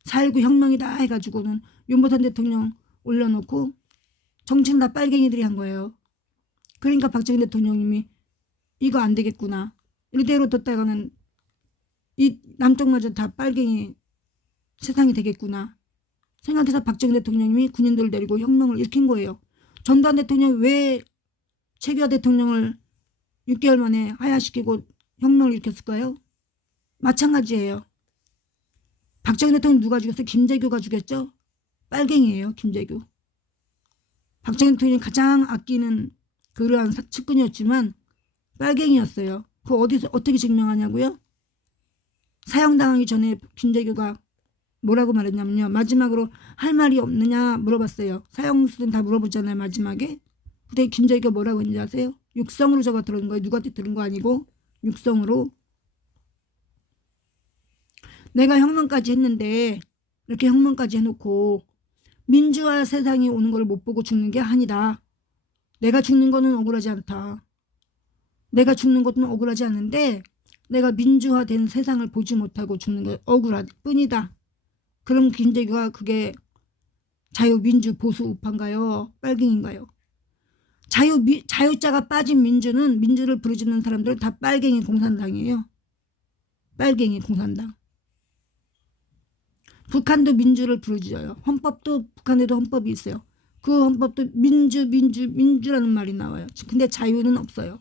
4.19 혁명이다 해가지고는 윤보선 대통령 올려놓고 정치는 다 빨갱이들이 한 거예요. 그러니까 박정희 대통령님이 이거 안 되겠구나, 이대로 뒀다가는 이 남쪽마저 다 빨갱이 세상이 되겠구나 생각해서 박정희 대통령이 군인들을 데리고 혁명을 일으킨 거예요. 전두환 대통령이 왜 최규하 대통령을 6개월 만에 하야시키고 혁명을 일으켰을까요? 마찬가지예요. 박정희 대통령 누가 죽였어요? 김재규가 죽였죠? 빨갱이에요. 김재규. 박정희 대통령이 가장 아끼는 그러한 측근이었지만 빨갱이였어요. 그거 어디서 어떻게 증명하냐고요? 사형당하기 전에 김재규가 뭐라고 말했냐면요. 마지막으로 할 말이 없느냐 물어봤어요. 사형수는 다 물어보잖아요. 마지막에. 그때 김재규가 뭐라고 했는지 아세요? 육성으로 저가 들은 거예요. 누구한테 들은 거 아니고 육성으로. 내가 혁명까지 했는데 이렇게 혁명까지 해놓고 민주화 세상이 오는 걸 못 보고 죽는 게 아니다. 내가 죽는 거는 억울하지 않다. 내가 죽는 것은 억울하지 않은데 내가 민주화된 세상을 보지 못하고 죽는 게 억울할 뿐이다. 그럼 김재규가 그게 자유민주 보수 우파인가요? 빨갱인가요? 자유자가 빠진 민주는 민주를 부르짖는 사람들 다 빨갱이 공산당이에요. 빨갱이 공산당. 북한도 민주를 부르짖어요. 헌법도 북한에도 헌법이 있어요. 그 헌법도 민주라는 말이 나와요. 근데 자유는 없어요.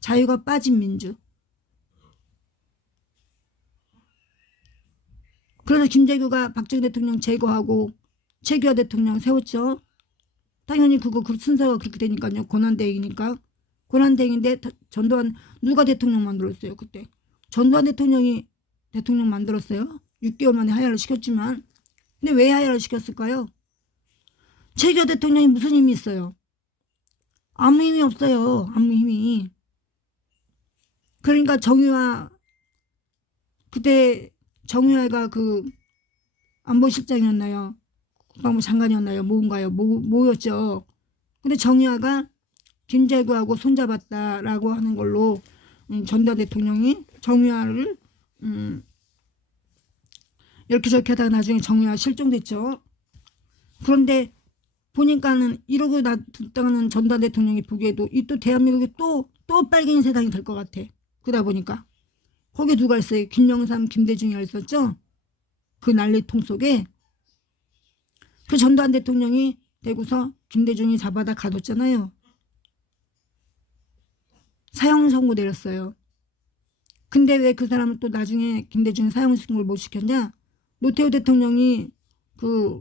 자유가 빠진 민주. 그래서 김재규가 박정희 대통령 제거하고 최규하 대통령 세웠죠. 당연히 그 순서가 그렇게 되니까요. 권한대행이니까. 권한대행인데 전두환 누가 대통령 만들었어요. 그때. 전두환 대통령이 대통령 만들었어요. 6개월 만에 하야를 시켰지만. 근데 왜 하야를 시켰을까요? 최규하 대통령이 무슨 힘이 있어요? 아무 힘이 없어요. 아무 힘이. 그러니까 정유화 그때 정유화가 그 안보실장이었나요? 국방부 장관이었나요? 뭔가요? 뭐였죠? 근데 정유화가 김재규하고 손잡았다라고 하는 걸로 전두환 대통령이 정유화를 이렇게 저렇게 하다가 나중에 정유화 실종됐죠. 그런데 보니까는 이러고 놔뒀다가는 전두환 대통령이 보기에도 이 또 대한민국이 또 빨갱이 세상이 될 것 같아. 그러다 보니까 거기 누가 있어요? 김영삼, 김대중이 있었죠. 그 난리통 속에 그 전두환 대통령이 되고서 김대중이 잡아다 가뒀잖아요. 사형 선고 내렸어요. 근데 왜 그 사람을 또 나중에 김대중이 사형 선고를 못 시켰냐? 노태우 대통령이 그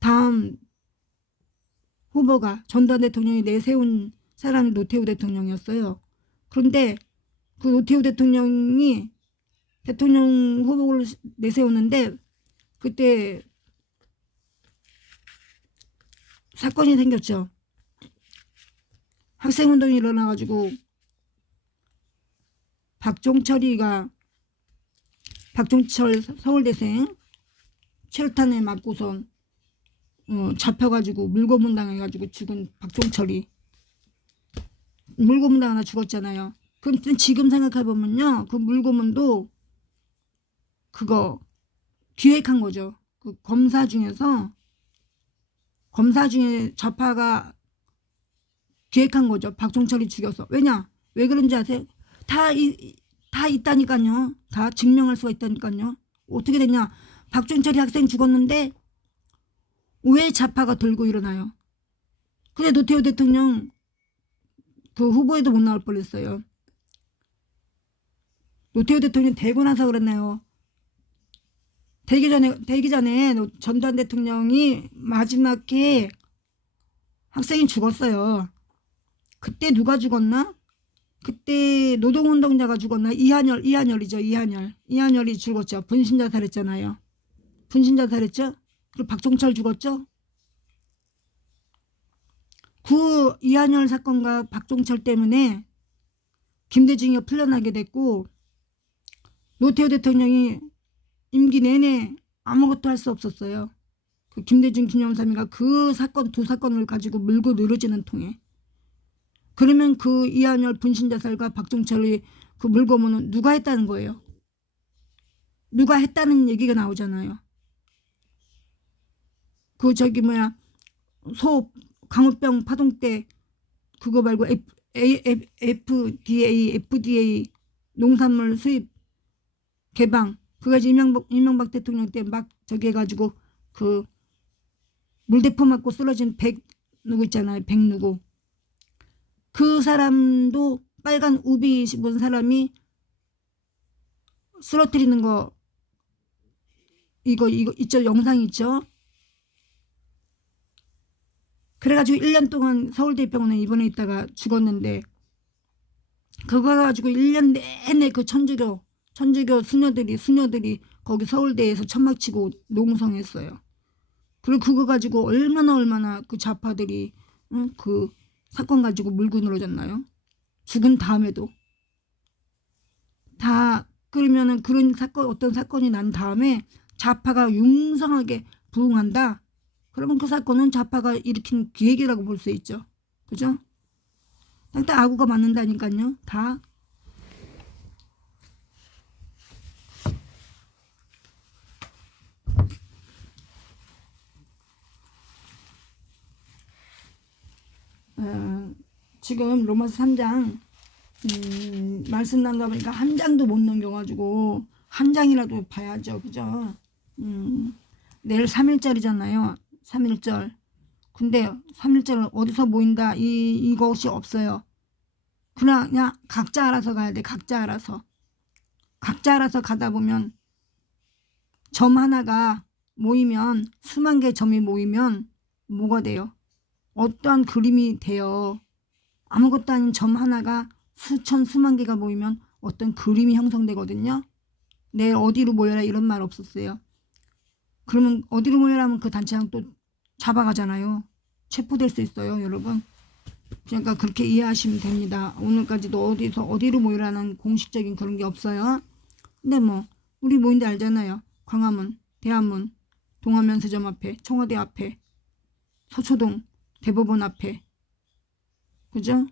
다음 후보가 전두환 대통령이 내세운 사람이 노태우 대통령이었어요. 그런데 그 노태우 대통령이 대통령 후보를 내세웠는데 그때 사건이 생겼죠. 학생운동이 일어나가지고 박종철 서울대생 체류탄에 맞고선 잡혀가지고 물고문 당해가지고 죽은 박종철이 물고문 당하나 죽었잖아요. 근데 지금 생각해보면요. 그 물고문도 그거 기획한 거죠. 그 검사 중에 좌파가 기획한 거죠. 박종철이 죽여서. 왜냐? 왜 그런지 아세요? 다 있다니까요. 다 증명할 수가 있다니까요. 어떻게 됐냐? 박종철이 학생 죽었는데 왜 좌파가 들고 일어나요? 근데 노태우 대통령 그 후보에도 못 나올 뻔했어요. 노태우 대통령 되고 나서 그랬나요? 되기 전에 전두환 대통령이 마지막에 학생이 죽었어요. 그때 누가 죽었나? 그때 노동운동자가 죽었나? 이한열이죠. 이한열이 죽었죠. 분신자살했잖아요. 분신자살했죠? 그리고 박종철 죽었죠? 그 이한열 사건과 박종철 때문에 김대중이가 풀려나게 됐고 노태우 대통령이 임기 내내 아무것도 할 수 없었어요. 그 김대중, 김영삼이가 그 사건 두 사건을 가지고 물고 늘어지는 통에. 그러면 그 이한열 분신자살과 박종철의 그 물고문은 누가 했다는 거예요? 누가 했다는 얘기가 나오잖아요. 그 강우병 파동 때 그거 말고 FDA 농산물 수입 개방. 그가 이명박 대통령 때 막 저기 해가지고 그 물대포 맞고 쓰러진 백 누구 있잖아요. 백 누구. 그 사람도 빨간 우비 입은 사람이 쓰러뜨리는 거 이거 있죠. 영상 있죠. 그래가지고 1년 동안 서울대병원에 입원해 있다가 죽었는데 그거 가지고 1년 내내 그 천주교 수녀들이 거기 서울대에서 천막 치고 농성했어요. 그리고 그거 가지고 얼마나 그 좌파들이 그 사건 가지고 물고 늘어졌나요? 죽은 다음에도 다. 그러면은 그런 사건, 어떤 사건이 난 다음에 좌파가 융성하게 부응한다. 그러면 그 사건은 좌파가 일으킨 기획이라고 볼 수 있죠. 그죠? 딱 아구가 맞는다니까요. 다. 지금 로마서 3장 말씀 난가 보니까 한 장도 못 넘겨가지고 한 장이라도 봐야죠. 그죠? 내일 3일절이잖아요. 3일절. 근데 3일절 어디서 모인다 이것이 없어요. 그냥 각자 알아서 가야 돼. 각자 알아서 가다 보면 점 하나가 모이면 수만 개 점이 모이면 뭐가 돼요? 어떠한 그림이 돼요. 아무것도 아닌 점 하나가 수만 개가 모이면 어떤 그림이 형성되거든요. 내일 어디로 모여라 이런 말 없었어요. 그러면 어디로 모여라 하면 그 단체장 또 잡아가잖아요. 체포될 수 있어요, 여러분. 그러니까 그렇게 이해하시면 됩니다. 오늘까지도 어디로 모이라는 공식적인 그런 게 없어요. 근데 뭐 우리 모인 데 알잖아요. 광화문, 대한문, 동화면세점 앞에, 청와대 앞에, 서초동 대법원 앞에, 그죠?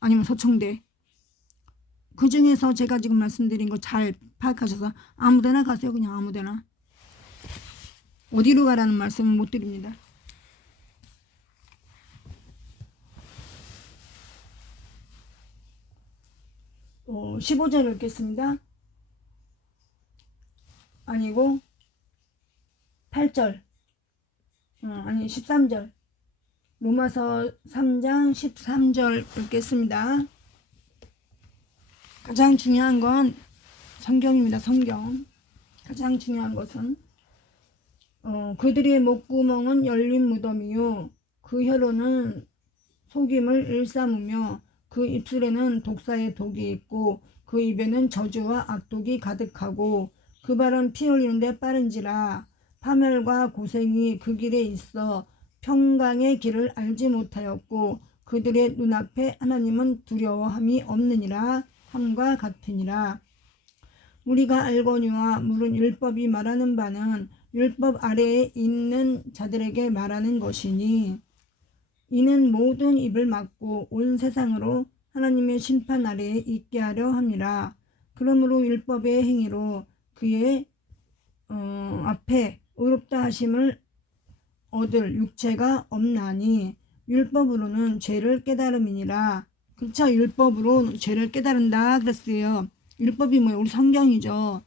아니면 서청대. 그 중에서 제가 지금 말씀드린 거 잘 파악하셔서 아무데나 가세요. 그냥 아무데나. 어디로 가라는 말씀은 못 드립니다. 어, 15절 읽겠습니다. 아니고 8절. 아니 13절. 로마서 3장 13절 읽겠습니다. 가장 중요한 건 성경입니다. 성경. 가장 중요한 것은 그들의 목구멍은 열린 무덤이요 그 혀로는 속임을 일삼으며 그 입술에는 독사의 독이 있고 그 입에는 저주와 악독이 가득하고 그 발은 피 흘리는데 빠른지라 파멸과 고생이 그 길에 있어 평강의 길을 알지 못하였고 그들의 눈앞에 하나님은 두려워함이 없느니라 함과 같으니라. 우리가 알거니와 물은 율법이 말하는 바는 율법 아래에 있는 자들에게 말하는 것이니 이는 모든 입을 막고 온 세상으로 하나님의 심판 아래에 있게 하려 함이라. 그러므로 율법의 행위로 그의 앞에 의롭다 하심을 얻을 육체가 없나니 율법으로는 죄를 깨달음이니라. 그렇죠. 율법으로 죄를 깨달은다 그랬어요. 율법이 뭐예요? 우리 성경이죠.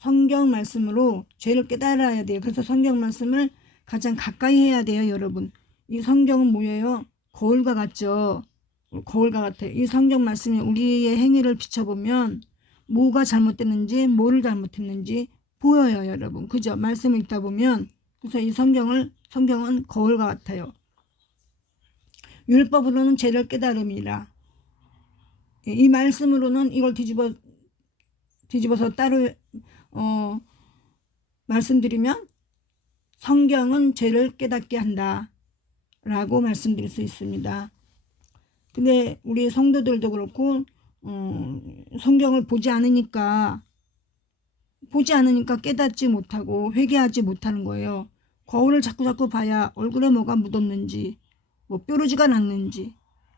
성경 말씀으로 죄를 깨달아야 돼요. 그래서 성경 말씀을 가장 가까이 해야 돼요, 여러분. 이 성경은 뭐예요? 거울과 같죠. 거울과 같아요. 이 성경 말씀이 우리의 행위를 비춰보면 뭐가 잘못됐는지 뭐를 잘못했는지 보여요, 여러분. 그죠? 말씀을 읽다 보면. 그래서 이 성경은 거울과 같아요. 율법으로는 죄를 깨달음이라. 이 말씀으로는 이걸 뒤집어서 따로 말씀드리면 성경은 죄를 깨닫게 한다 라고 말씀드릴 수 있습니다. 근데 우리 성도들도 그렇고 성경을 보지 않으니까 깨닫지 못하고 회개하지 못하는 거예요. 거울을 자꾸 봐야 얼굴에 뭐가 묻었는지, 뭐 뾰루지가 났는지,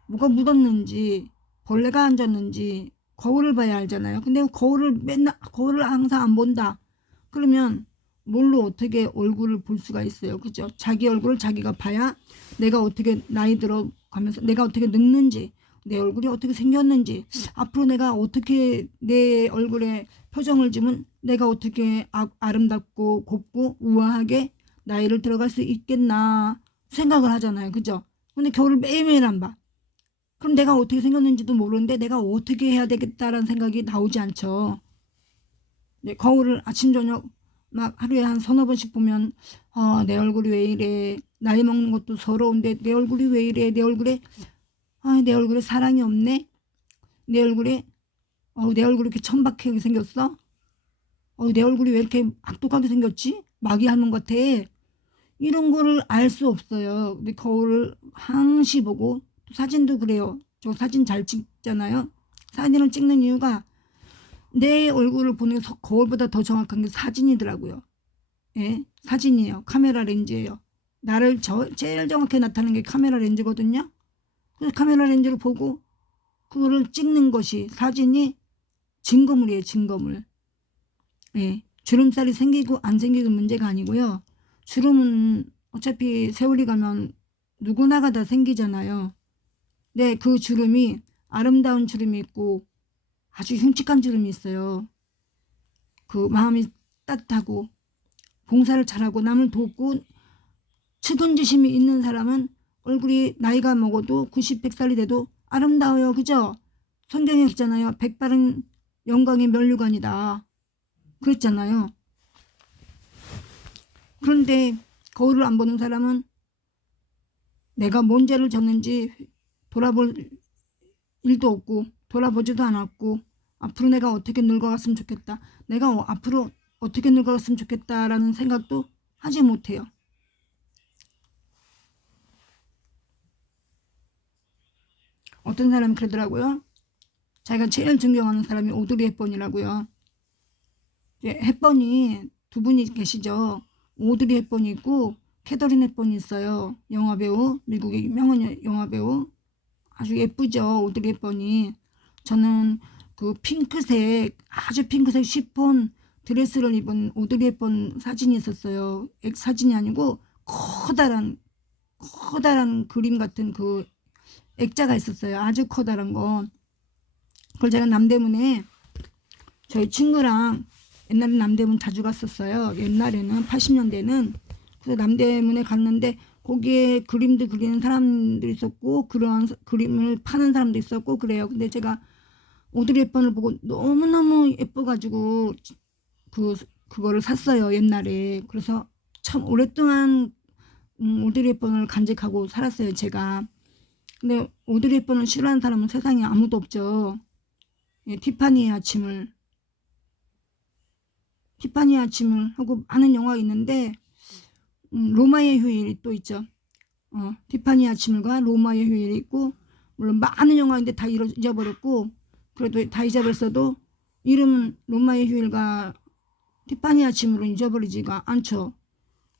뭐가 묻었는지, 벌레가 앉았는지 거울을 봐야 알잖아요. 근데 거울을 항상 안 본다. 그러면 뭘로 어떻게 얼굴을 볼 수가 있어요. 그죠? 자기 얼굴을 자기가 봐야 내가 어떻게 나이 들어 가면서 내가 어떻게 늙는지, 내 얼굴이 어떻게 생겼는지, 앞으로 내가 어떻게 내 얼굴에 표정을 지으면 내가 어떻게 아름답고 곱고 우아하게 나이를 들어갈 수 있겠나 생각을 하잖아요. 그죠? 근데 거울을 매일매일 안 봐. 그럼 내가 어떻게 생겼는지도 모르는데 내가 어떻게 해야 되겠다라는 생각이 나오지 않죠. 네, 거울을 아침 저녁 막 하루에 한 서너 번씩 보면 내 얼굴이 왜 이래, 나이 먹는 것도 서러운데 내 얼굴이 왜 이래, 내 얼굴에 사랑이 없네, 내 얼굴이 이렇게 천박하게 생겼어, 내 얼굴이 왜 이렇게 악독하게 생겼지, 마귀 할멈 같아, 이런 거를 알 수 없어요. 근데 거울을 항시 보고, 또 사진도 그래요. 저 사진 잘 찍잖아요. 사진을 찍는 이유가 내 얼굴을 보는 게 거울보다 더 정확한 게 사진이더라고요. 예? 사진이에요. 카메라 렌즈예요. 나를 제일 정확하게 나타내는 게 카메라 렌즈거든요. 그래서 카메라 렌즈를 보고 그거를 찍는 것이, 사진이 증거물이에요. 증거물. 예. 주름살이 생기고 안 생기고 문제가 아니고요. 주름은 어차피 세월이 가면 누구나가 다 생기잖아요. 네, 그 주름이 아름다운 주름이 있고 아주 흉측한 주름이 있어요. 그 마음이 따뜻하고 봉사를 잘하고 남을 돕고 측은지심이 있는 사람은 얼굴이 나이가 먹어도 90, 100살이 돼도 아름다워요. 그죠? 성경에 있잖아요. 백발은 영광의 면류관이다. 그랬잖아요. 그런데 거울을 안 보는 사람은 내가 뭔 죄를 졌는지 돌아볼 일도 없고 돌아보지도 않았고, 앞으로 내가 어떻게 늙어갔으면 좋겠다, 내가 앞으로 어떻게 늙어갔으면 좋겠다라는 생각도 하지 못해요. 어떤 사람이 그러더라고요. 자기가 제일 존경하는 사람이 오드리 헵번이라고요. 헵번이 두 분이 계시죠. 오드리 헵번이 있고 캐더린 헵번이 있어요. 영화배우, 미국의 유명한 영화배우. 아주 예쁘죠, 오드리 헵번이. 저는 그 핑크색, 아주 핑크색 시폰 드레스를 입은 오드리 헵번 사진이 있었어요. 사진이 아니고 커다란 그림 같은 그 액자가 있었어요. 아주 커다란 거. 그걸 제가 남대문에 저희 친구랑, 옛날에 남대문 자주 갔었어요. 옛날에는 80년대는. 그래서 남대문에 갔는데 거기에 그림도 그리는 사람도 있었고 그런 그림을 파는 사람도 있었고 그래요. 근데 제가 오드리 헵번을 보고 너무너무 예뻐가지고 그거를 샀어요, 옛날에. 그래서 참 오랫동안 오드리 헵번을 간직하고 살았어요, 제가. 근데 오드리 헵번을 싫어하는 사람은 세상에 아무도 없죠. 예, 티파니의 아침을 하고 많은 영화가 있는데 로마의 휴일이 또 있죠. 티파니의 아침을과 로마의 휴일이 있고, 물론 많은 영화인데 다 잊어버렸고, 그래도 다 잊어버렸어도 이름은 로마의 휴일과 티파니 아침으로 잊어버리지가 않죠.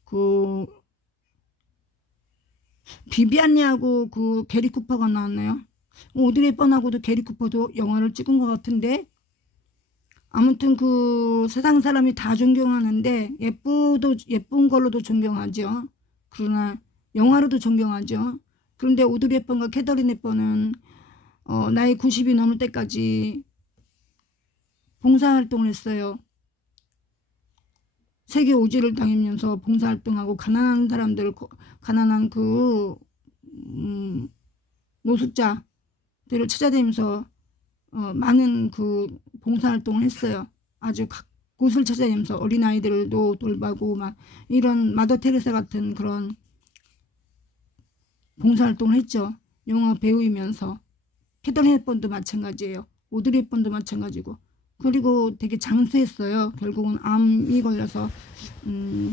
그 비비안니하고 그 게리 쿠퍼가 나왔나요? 오드리 헵번하고도 게리 쿠퍼도 영화를 찍은 것 같은데, 아무튼 그 세상 사람이 다 존경하는데 예쁜 걸로도 존경하죠. 그러나 영화로도 존경하죠. 그런데 오드리 헵번과 캐더린 헵번은 나이 90이 넘을 때까지 봉사활동을 했어요. 세계 오지를 당하면서 봉사활동하고 가난한 사람들, 가난한 그 노숙자들을 찾아다니면서 많은 그 봉사활동을 했어요. 아주 각 곳을 찾아다니면서 어린아이들도 돌보고 막 이런 마더 테레사 같은 그런 봉사활동을 했죠. 영화 배우이면서. 캐더린 헵번도 마찬가지예요. 오드리 헵번도 마찬가지고. 그리고 되게 장수했어요. 결국은 암이 걸려서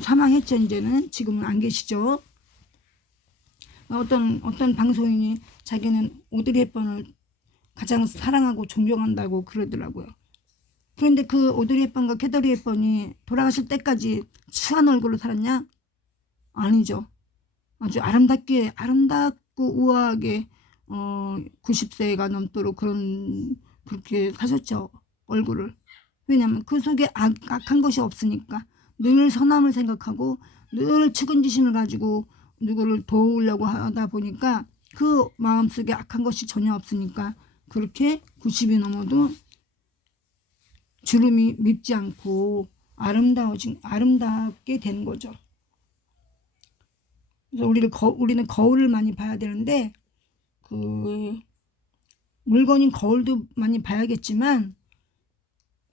사망했죠. 이제는. 지금은 안 계시죠. 어떤 방송인이 자기는 오드리 헵번을 가장 사랑하고 존경한다고 그러더라고요. 그런데 그 오드리 헵번과 캐더린 헵번이 돌아가실 때까지 추한 얼굴로 살았냐? 아니죠. 아주 아름답고 우아하게 90세가 넘도록 그렇게 사셨죠, 얼굴을. 왜냐면 그 속에 악한 것이 없으니까. 늘 선함을 생각하고 늘 측은지심을 가지고 누구를 도우려고 하다 보니까 그 마음속에 악한 것이 전혀 없으니까 그렇게 90이 넘어도 주름이 밉지 않고 아름답게 되는 거죠. 그래서 우리는 거울을 많이 봐야 되는데 그 물건인 거울도 많이 봐야겠지만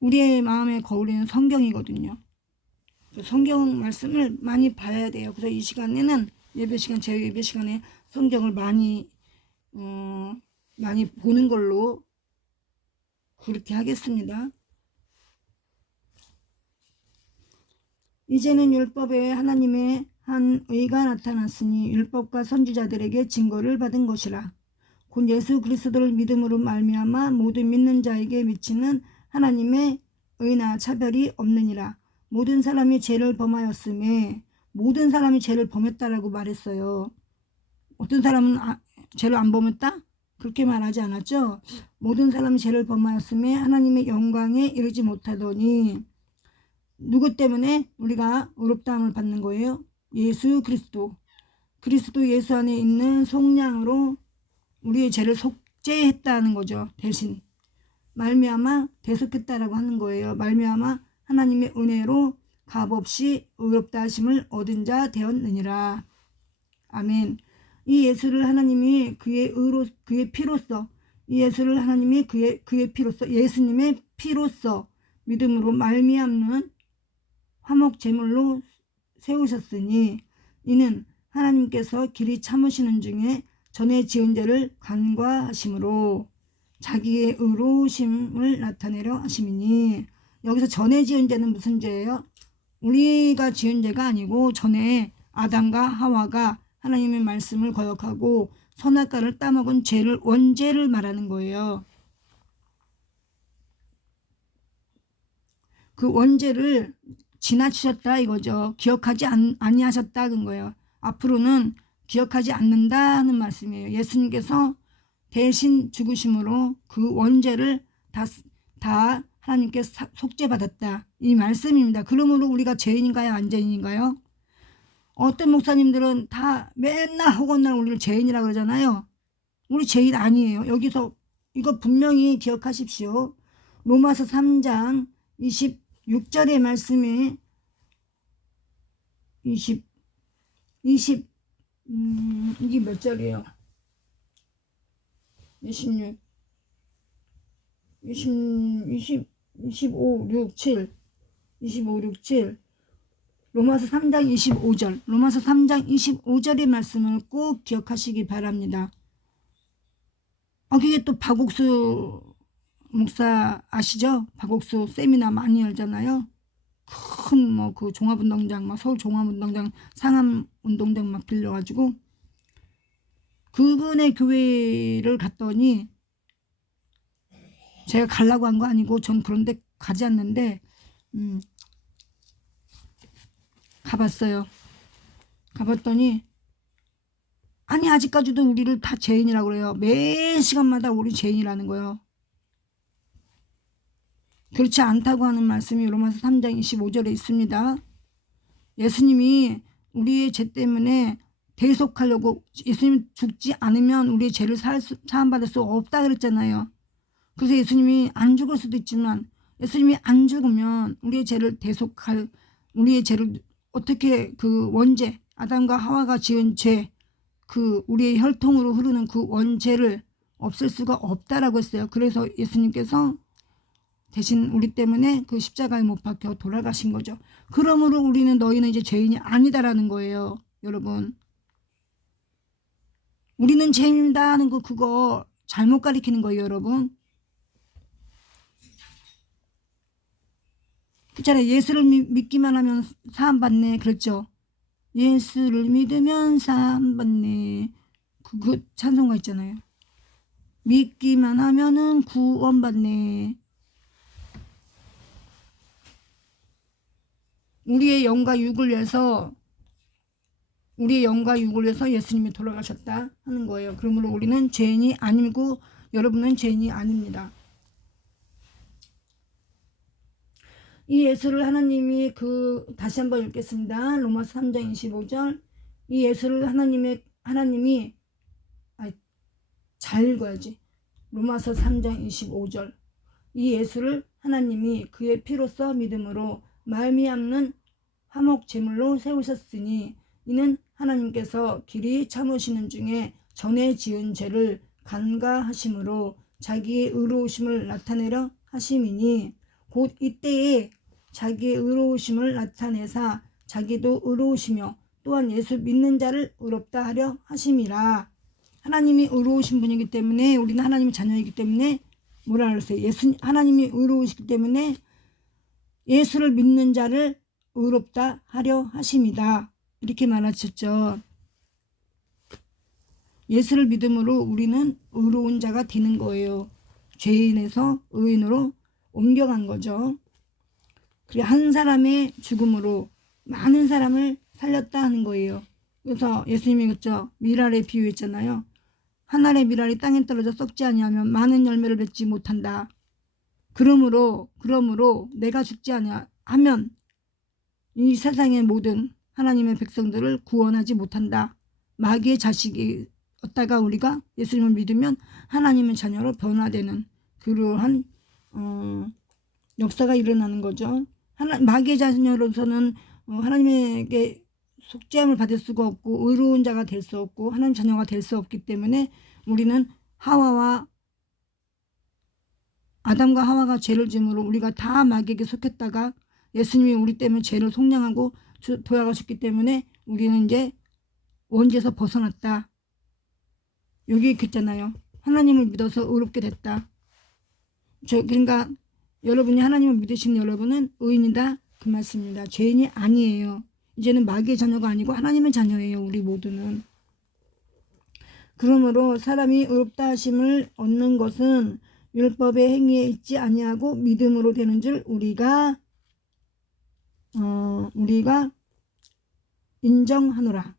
우리의 마음의 거울은 성경이거든요. 성경 말씀을 많이 봐야 돼요. 그래서 이 시간에는 제 예배 시간에 성경을 많이 보는 걸로 그렇게 하겠습니다. 이제는 율법에 하나님의 한 의가 나타났으니 율법과 선지자들에게 증거를 받은 것이라. 곧 예수 그리스도를 믿음으로 말미암아 모든 믿는 자에게 미치는 하나님의 의나 차별이 없느니라. 모든 사람이 죄를 범하였음에 모든 사람이 죄를 범했다라고 말했어요. 어떤 사람은 죄를 안 범했다? 그렇게 말하지 않았죠. 모든 사람이 죄를 범하였음에 하나님의 영광에 이르지 못하더니 누구 때문에 우리가 의롭다함을 받는 거예요? 예수 그리스도 예수 안에 있는 속량으로 우리의 죄를 속죄했다는 거죠. 대신 말미암아 대속했다라고 하는 거예요. 말미암아 하나님의 은혜로 값없이 의롭다 하심을 얻은 자 되었느니라. 아멘. 이 예수를 하나님이 그의 피로써 이 예수를 하나님이 그의 피로써 예수님의 피로써 믿음으로 말미암는 화목 제물로 세우셨으니 이는 하나님께서 길이 참으시는 중에 전에 지은 죄를 간과하심으로 자기의 의로우심을 나타내려 하심이니 여기서 전에 지은 죄는 무슨 죄예요? 우리가 지은 죄가 아니고 전에 아담과 하와가 하나님의 말씀을 거역하고 선악과를 따먹은 원죄를 말하는 거예요. 그 원죄를 지나치셨다 이거죠. 기억하지 아니하셨다 그런 거예요. 앞으로는 기억하지 않는다는 말씀이에요. 예수님께서 대신 죽으심으로 그 원죄를 다 하나님께 속죄받았다 이 말씀입니다. 그러므로 우리가 죄인인가요? 안 죄인인가요? 어떤 목사님들은 다 맨날 허건날 우리를 죄인이라고 그러잖아요. 우리 죄인 아니에요. 여기서 이거 분명히 기억하십시오. 로마서 3장 26절의 말씀이 이게 몇 절이에요? 25, 6, 7 로마서 3장 25절 로마서 3장 25절의 말씀을 꼭 기억하시기 바랍니다. 그게 또 박옥수 목사 아시죠? 박옥수 세미나 많이 열잖아요. 큰 그 종합운동장 서울 종합운동장 상암운동장 막 빌려가지고 그분의 교회를 갔더니 제가 가려고 한 거 아니고 전 그런데 가지 않는데 가봤어요. 가봤더니 아니 아직까지도 우리를 다 죄인이라고 그래요. 매 시간마다 우리 죄인이라는 거예요. 그렇지 않다고 하는 말씀이 로마서 3장 25절에 있습니다. 예수님이 우리의 죄 때문에 대속하려고 예수님 죽지 않으면 우리의 죄를 사함받을 수 없다 그랬잖아요. 그래서 예수님이 안 죽을 수도 있지만 예수님이 안 죽으면 우리의 죄를 어떻게 그 원죄 아담과 하와가 지은 죄 우리의 혈통으로 흐르는 그 원죄를 없앨 수가 없다라고 했어요. 그래서 예수님께서 대신 우리 때문에 그 십자가에 못 박혀 돌아가신 거죠. 그러므로 너희는 이제 죄인이 아니다라는 거예요. 여러분. 우리는 죄인이다 하는 거 그거 잘못 가리키는 거예요. 여러분. 그렇잖아요. 예수를 믿기만 하면 사함받네. 그렇죠. 예수를 믿으면 사함받네. 그 찬송가 있잖아요. 믿기만 하면은 구원받네. 우리의 영과 육을 위해서 예수님이 돌아가셨다 하는 거예요. 그러므로 우리는 죄인이 아니고 여러분은 죄인이 아닙니다. 이 예수를 하나님이 다시 한번 읽겠습니다. 로마서 3장 25절 이 예수를 하나님이 잘 읽어야지. 로마서 3장 25절. 이 예수를 하나님이 그의 피로써 믿음으로 말미암는 화목 제물로 세우셨으니 이는 하나님께서 길이 참으시는 중에 전에 지은 죄를 간과하심으로 자기의 의로우심을 나타내려 하심이니 곧 이때에 자기의 의로우심을 나타내사 자기도 의로우시며 또한 예수 믿는 자를 의롭다 하려 하심이라. 하나님이 의로우신 분이기 때문에 우리는 하나님의 자녀이기 때문에 뭐라 그랬어요? 하나님이 의로우시기 때문에 예수를 믿는 자를 의롭다 하려 하심이다. 이렇게 말하셨죠. 예수를 믿음으로 우리는 의로운 자가 되는 거예요. 죄인에서 의인으로 옮겨간 거죠. 그리고 한 사람의 죽음으로 많은 사람을 살렸다 하는 거예요. 그래서 예수님이 그랬죠. 미랄에 비유했잖아요. 한 알의 미랄이 땅에 떨어져 썩지 아니하면 많은 열매를 맺지 못한다. 그러므로 내가 죽지 아니하면 이 세상의 모든 하나님의 백성들을 구원하지 못한다. 마귀의 자식이었다가 우리가 예수님을 믿으면 하나님의 자녀로 변화되는 그러한 역사가 일어나는 거죠. 마귀의 자녀로서는 하나님에게 속죄함을 받을 수가 없고 의로운 자가 될 수 없고 하나님 자녀가 될 수 없기 때문에 우리는 아담과 하와가 죄를 지음으로 우리가 다 마귀에게 속했다가 예수님이 우리 때문에 죄를 속량하고 돌아가셨기 때문에 우리는 이제 원죄에서 벗어났다. 여기 있잖아요. 하나님을 믿어서 의롭게 됐다. 그러니까 여러분이 하나님을 믿으시는 여러분은 의인이다 그 말씀입니다. 죄인이 아니에요. 이제는 마귀의 자녀가 아니고 하나님의 자녀예요. 우리 모두는. 그러므로 사람이 의롭다 하심을 얻는 것은 율법의 행위에 있지 아니하고 믿음으로 되는 줄 우리가 인정하노라.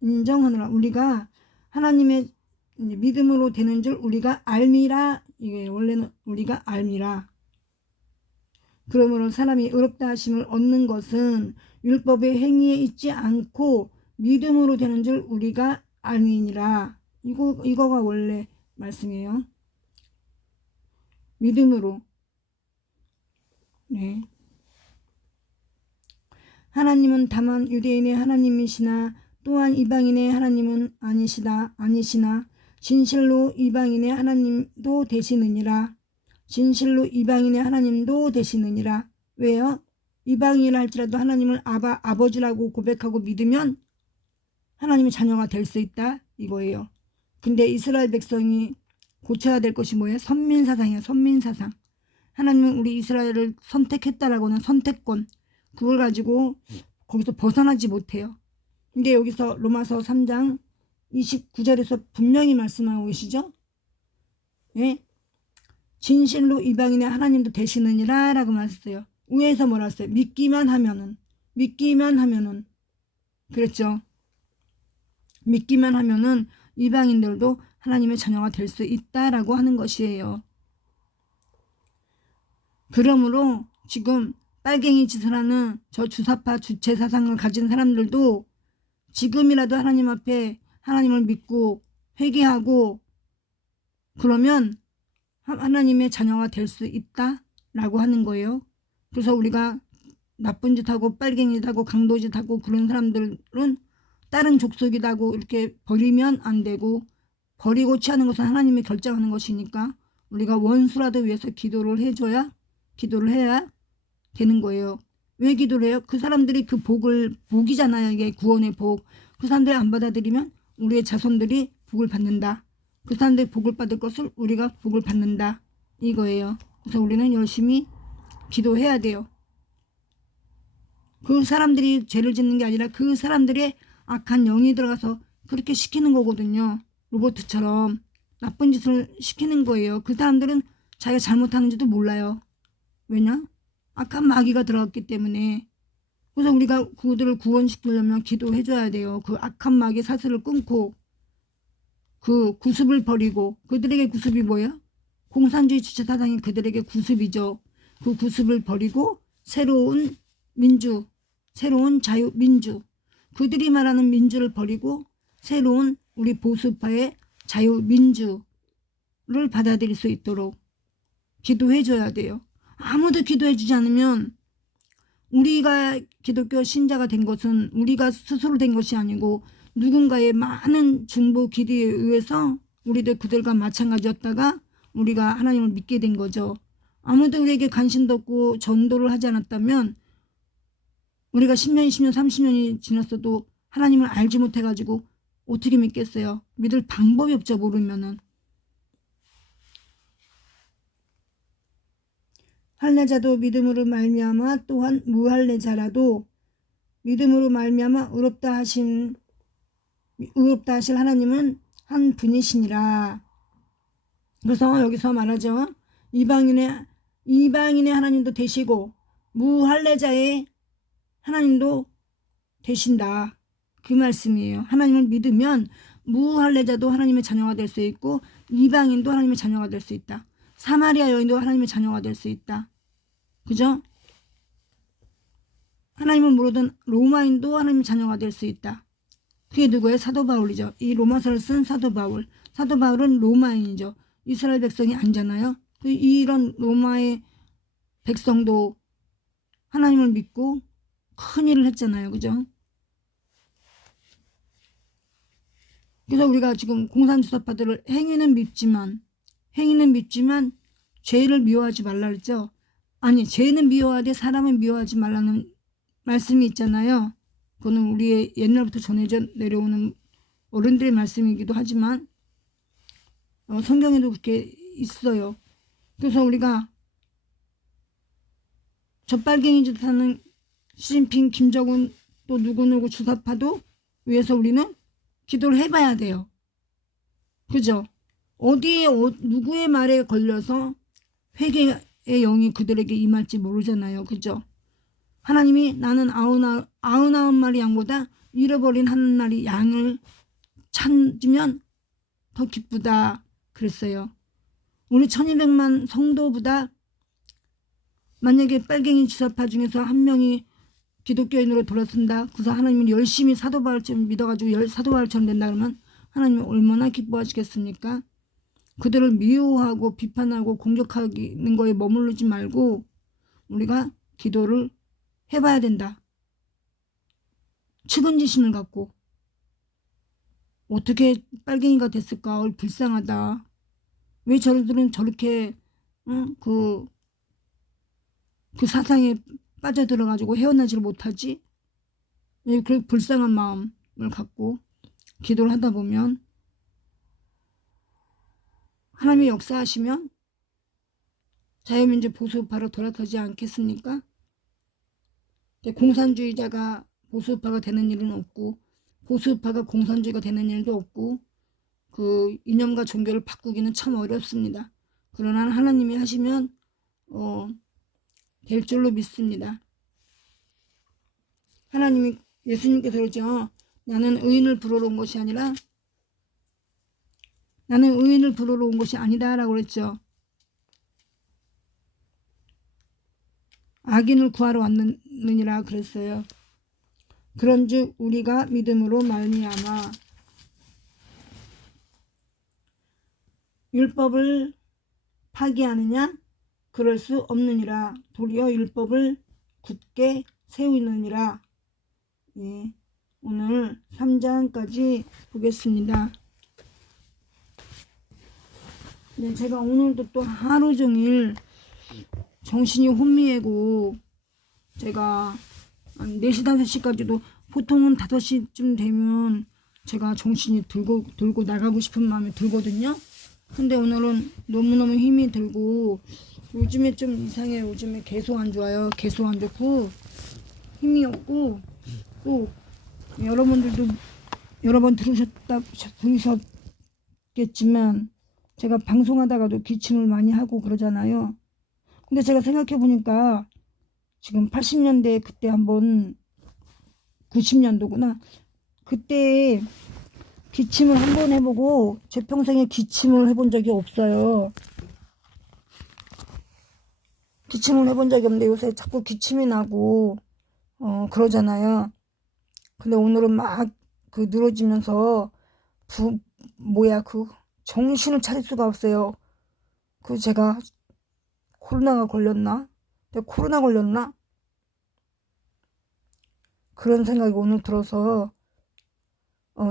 우리가 하나님의 믿음으로 되는 줄 우리가 알미라. 이게 원래는 우리가 알미라. 그러므로 사람이 의롭다 하심을 얻는 것은 율법의 행위에 있지 않고 믿음으로 되는 줄 우리가 알미니라. 이거가 원래 말씀이에요. 믿음으로. 네. 하나님은 다만 유대인의 하나님이시나 또한 이방인의 하나님은 아니시나 진실로 이방인의 하나님도 되시느니라. 진실로 이방인의 하나님도 되시느니라. 왜요? 이방인이라 할지라도 하나님을 아버지라고 고백하고 믿으면 하나님의 자녀가 될 수 있다 이거예요. 근데 이스라엘 백성이 고쳐야 될 것이 뭐예요? 선민사상이에요. 선민사상. 하나님은 우리 이스라엘을 선택했다라고 하는 선택권, 그걸 가지고 거기서 벗어나지 못해요. 근데 여기서 로마서 3장 29절에서 분명히 말씀하고 계시죠? 예? 진실로 이방인의 하나님도 되시느니라 라고 말했어요. 위에서 뭐라 했어요? 믿기만 하면은 그랬죠. 믿기만 하면은 이방인들도 하나님의 자녀가 될 수 있다라고 하는 것이에요. 그러므로 지금 빨갱이 짓을 하는 저 주사파 주체 사상을 가진 사람들도 지금이라도 하나님 앞에 하나님을 믿고 회개하고 그러면 하나님의 자녀가 될 수 있다라고 하는 거예요. 그래서 우리가 나쁜 짓하고 빨갱이 짓하고 강도 짓하고 그런 사람들은 다른 족속이라고 이렇게 버리면 안 되고, 버리고 취하는 것은 하나님이 결정하는 것이니까 우리가 원수라도 위해서 기도를 해야 되는 거예요. 왜 기도를 해요? 그 사람들이 그 복이잖아요. 이게 구원의 복. 그 사람들이 안 받아들이면 우리의 자손들이 복을 받는다. 그 사람들이 복을 받을 것을 우리가 복을 받는다. 이거예요. 그래서 우리는 열심히 기도해야 돼요. 그 사람들이 죄를 짓는 게 아니라 그 사람들의 악한 영이 들어가서 그렇게 시키는 거거든요. 로봇처럼 나쁜 짓을 시키는 거예요. 그 사람들은 자기가 잘못하는지도 몰라요. 왜냐? 악한 마귀가 들어갔기 때문에. 그래서 우리가 그들을 구원시키려면 기도해줘야 돼요. 그 악한 마귀의 사슬을 끊고 그 구습을 버리고. 그들에게 구습이 뭐예요? 공산주의 주체 사상이 그들에게 구습이죠. 그 구습을 버리고 새로운 민주, 새로운 자유민주, 그들이 말하는 민주를 버리고 새로운 우리 보수파의 자유민주, 받아들일 수 있도록 기도해 줘야 돼요. 아무도 기도해 주지 않으면 우리가 기독교 신자가 된 것은 우리가 스스로 된 것이 아니고 누군가의 많은 중보 기도에 의해서 우리도 그들과 마찬가지였다가 우리가 하나님을 믿게 된 거죠. 아무도 우리에게 관심도 없고 전도를 하지 않았다면 우리가 10년, 20년, 30년이 지났어도 하나님을 알지 못해가지고 어떻게 믿겠어요? 믿을 방법이 없죠, 모르면은. 할례자도 믿음으로 말미암아 또한 무할례자라도 믿음으로 말미암아 의롭다 하실 하나님은 한 분이시니라. 그래서 여기서 말하죠. 이방인의 하나님도 되시고 무할례자의 하나님도 되신다. 그 말씀이에요. 하나님을 믿으면 무할례자도 하나님의 자녀가 될 수 있고 이방인도 하나님의 자녀가 될 수 있다. 사마리아 여인도 하나님의 자녀가 될 수 있다. 그죠? 하나님을 모르던 로마인도 하나님의 자녀가 될 수 있다. 그게 누구예요? 사도 바울이죠. 이 로마서를 쓴 사도 바울. 사도 바울은 로마인이죠. 이스라엘 백성이 아니잖아요. 이런 로마의 백성도 하나님을 믿고 큰 일을 했잖아요. 그죠? 그래서 우리가 지금 공산주사파들을 행위는 믿지만 죄를 미워하지 말라 그랬죠. 아니, 죄는 미워하되 사람은 미워하지 말라는 말씀이 있잖아요. 그거는 우리의 옛날부터 전해져 내려오는 어른들의 말씀이기도 하지만 성경에도 그렇게 있어요. 그래서 우리가 젖빨갱이 짓 하는 시진핑, 김정은 또 누구누구 주사파도 위해서 우리는 기도를 해봐야 돼요. 그죠? 어디에 누구의 말에 걸려서 회개의 영이 그들에게 임할지 모르잖아요. 그죠? 하나님이 나는 99마리 양보다 잃어버린 한 마리 양을 찾으면 더 기쁘다 그랬어요. 우리 1200만 성도보다 만약에 빨갱이 주사파 중에서 한 명이 기독교인으로 돌아선다. 그래서 하나님이 열심히 사도 바울처럼 믿어가지고 사도 바울처럼 된다 그러면 하나님이 얼마나 기뻐하시겠습니까? 그들을 미워하고 비판하고 공격하는 거에 머무르지 말고 우리가 기도를 해봐야 된다. 측은지심을 갖고 어떻게 빨갱이가 됐을까? 불쌍하다. 왜 저들은 저렇게 그 사상에 빠져들어가지고 헤어나지를 못하지? 그 불쌍한 마음을 갖고 기도를 하다 보면 하나님의 역사하시면 자유민주 보수파로 돌아서지 않겠습니까? 공산주의자가 보수파가 되는 일은 없고 보수파가 공산주의가 되는 일도 없고 그 이념과 종교를 바꾸기는 참 어렵습니다. 그러나 하나님이 하시면 될 줄로 믿습니다. 하나님이 예수님께서 그러죠. 나는 의인을 부르러 온 것이 아니라 나는 의인을 부르러 온 것이 아니다 라고 그랬죠. 악인을 구하러 왔느니라 그랬어요. 그런즉 우리가 믿음으로 말미암아 율법을 파기하느냐? 그럴 수 없느니라. 도리어 율법을 굳게 세우느니라. 예, 오늘 3장까지 보겠습니다. 네, 제가 오늘도 또 하루 종일 정신이 혼미하고 제가 한 4시, 5시까지도 보통은 5시쯤 되면 제가 정신이 들고 나가고 싶은 마음이 들거든요. 근데 오늘은 너무너무 힘이 들고 요즘에 좀 이상해요. 요즘에 계속 안 좋아요. 계속 안 좋고 힘이 없고 또 여러분들도 여러 번 들으셨겠지만 제가 방송하다가도 기침을 많이 하고 그러잖아요. 근데 제가 생각해 보니까 지금 80년대 그때 한번 90년도구나. 그때 기침을 한번 해보고 제 평생에 기침을 해본 적이 없어요. 기침을 해본 적이 없는데 요새 자꾸 기침이 나고 그러잖아요. 근데 오늘은 막 그 늘어지면서 정신을 차릴 수가 없어요. 제가 코로나가 걸렸나? 내가 코로나 걸렸나? 그런 생각이 오늘 들어서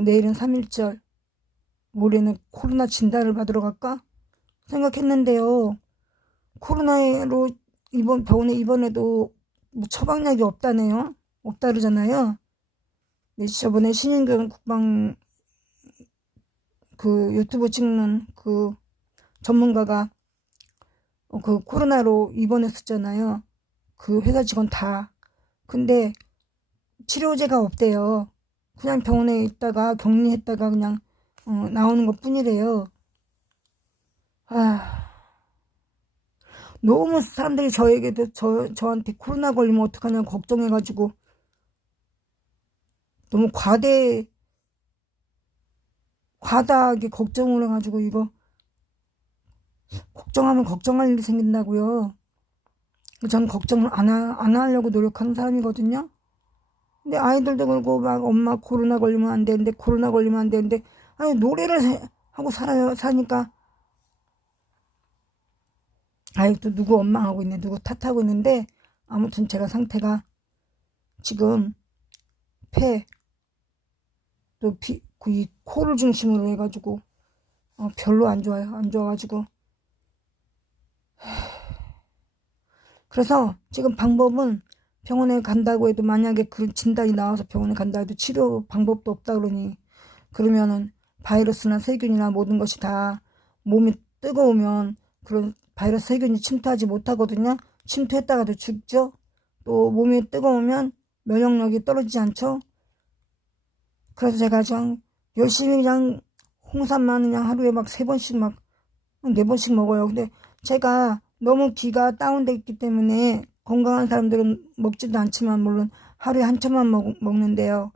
내일은 3.1절, 모레는 코로나 진단을 받으러 갈까? 생각했는데요. 코로나로 병원에 입원해도 뭐 처방약이 없다네요. 없다 그러잖아요. 네, 저번에 신윤경 국방 유튜브 찍는 전문가가 코로나로 입원했었잖아요. 회사 직원 다. 근데 치료제가 없대요. 그냥 병원에 있다가 격리했다가 그냥 나오는 것 뿐이래요. 너무 사람들이 저한테 코로나 걸리면 어떡하냐 걱정해가지고 너무 과다하게 걱정을 해가지고 이거 걱정하면 걱정할 일이 생긴다고요. 전 걱정을 안 하려고 노력하는 사람이거든요. 근데 아이들도 그러고 막 엄마 코로나 걸리면 안 되는데 코로나 걸리면 안 되는데 아니 노래를 하고 사니까 또 누구 원망하고 있네 누구 탓하고 있는데 아무튼 제가 상태가 지금 이 코를 중심으로 해가지고 별로 안 좋아요. 안 좋아가지고 그래서 지금 방법은 병원에 간다고 해도 만약에 그 진단이 나와서 병원에 간다 해도 치료 방법도 없다 그러면은 바이러스나 세균이나 모든 것이 다 몸이 뜨거우면 그런 바이러스 세균이 침투하지 못하거든요. 침투했다가도 죽죠. 또 몸이 뜨거우면 면역력이 떨어지지 않죠. 그래서 제가 그냥 열심히 그냥 홍삼만 그냥 하루에 막 3번씩 막 4번씩 먹어요. 근데 제가 너무 기가 다운돼 있기 때문에 건강한 사람들은 먹지도 않지만 물론 하루에 한 첩만 먹는데요.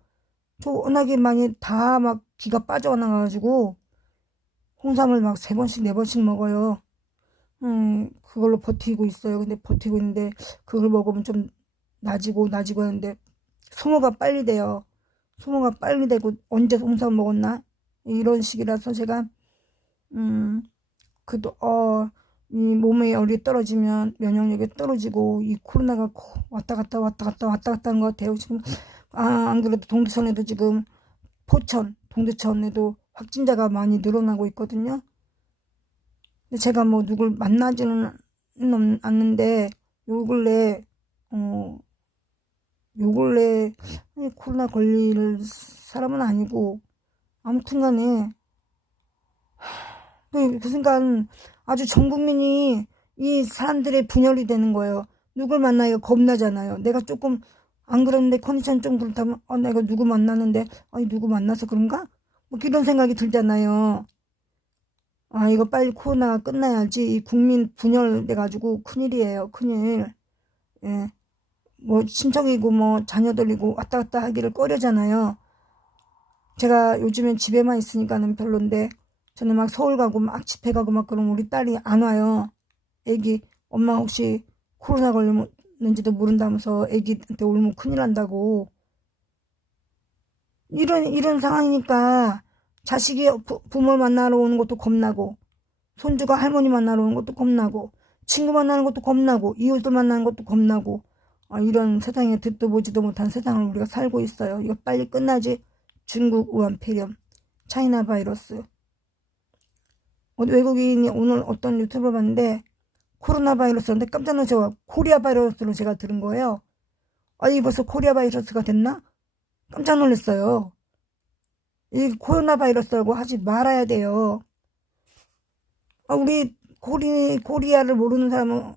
저 워낙에 많이 다 막 기가 빠져나가가지고 홍삼을 막 3번씩 4번씩 먹어요. 그걸로 버티고 있어요. 근데 버티고 있는데 그걸 먹으면 좀 나지고 하는데 소모가 빨리 돼요. 소모가 빨리 되고 언제 홍삼 먹었나? 이런 식이라서 제가 이 몸의 열이 떨어지면 면역력이 떨어지고 이 코로나가 왔다 갔다 하는 것 같아요. 지금 안 그래도 동두천에도 지금 동두천에도 확진자가 많이 늘어나고 있거든요. 근데 제가 뭐 누굴 만나지는 않는데 요 근래 코로나 걸릴 사람은 아니고 아무튼 간에 그 순간 아주 전 국민이 이 사람들의 분열이 되는 거예요. 누굴 만나기가 겁나잖아요. 내가 조금 안 그러는데 컨디션 좀 그렇다면 내가 누구 만나는데 누구 만나서 그런가? 뭐 이런 생각이 들잖아요. 이거 빨리 코로나가 끝나야지. 이 국민 분열 돼가지고 큰일이에요. 큰일. 예. 뭐 친척이고 뭐 자녀들이고 왔다 갔다 하기를 꺼려잖아요. 제가 요즘엔 집에만 있으니까는 별론데 저는 막 서울 가고 막 집회 가고 막 그러면 우리 딸이 안 와요. 애기 엄마 혹시 코로나 걸리는지도 모른다면서 애기한테 울면 큰일 난다고. 이런 상황이니까 자식이 부모를 만나러 오는 것도 겁나고 손주가 할머니 만나러 오는 것도 겁나고 친구 만나는 것도 겁나고 이웃들 만나는 것도 겁나고 이런 세상에 듣도 보지도 못한 세상을 우리가 살고 있어요. 이거 빨리 끝나지. 중국 우한 폐렴, 차이나 바이러스. 외국인이 오늘 어떤 유튜브를 봤는데 코로나 바이러스인데 깜짝 놀라서 코리아 바이러스로 제가 들은 거예요. 벌써 코리아 바이러스가 됐나? 깜짝 놀랐어요. 이 코로나 바이러스라고 하지 말아야 돼요. 우리 코리아를 모르는 사람은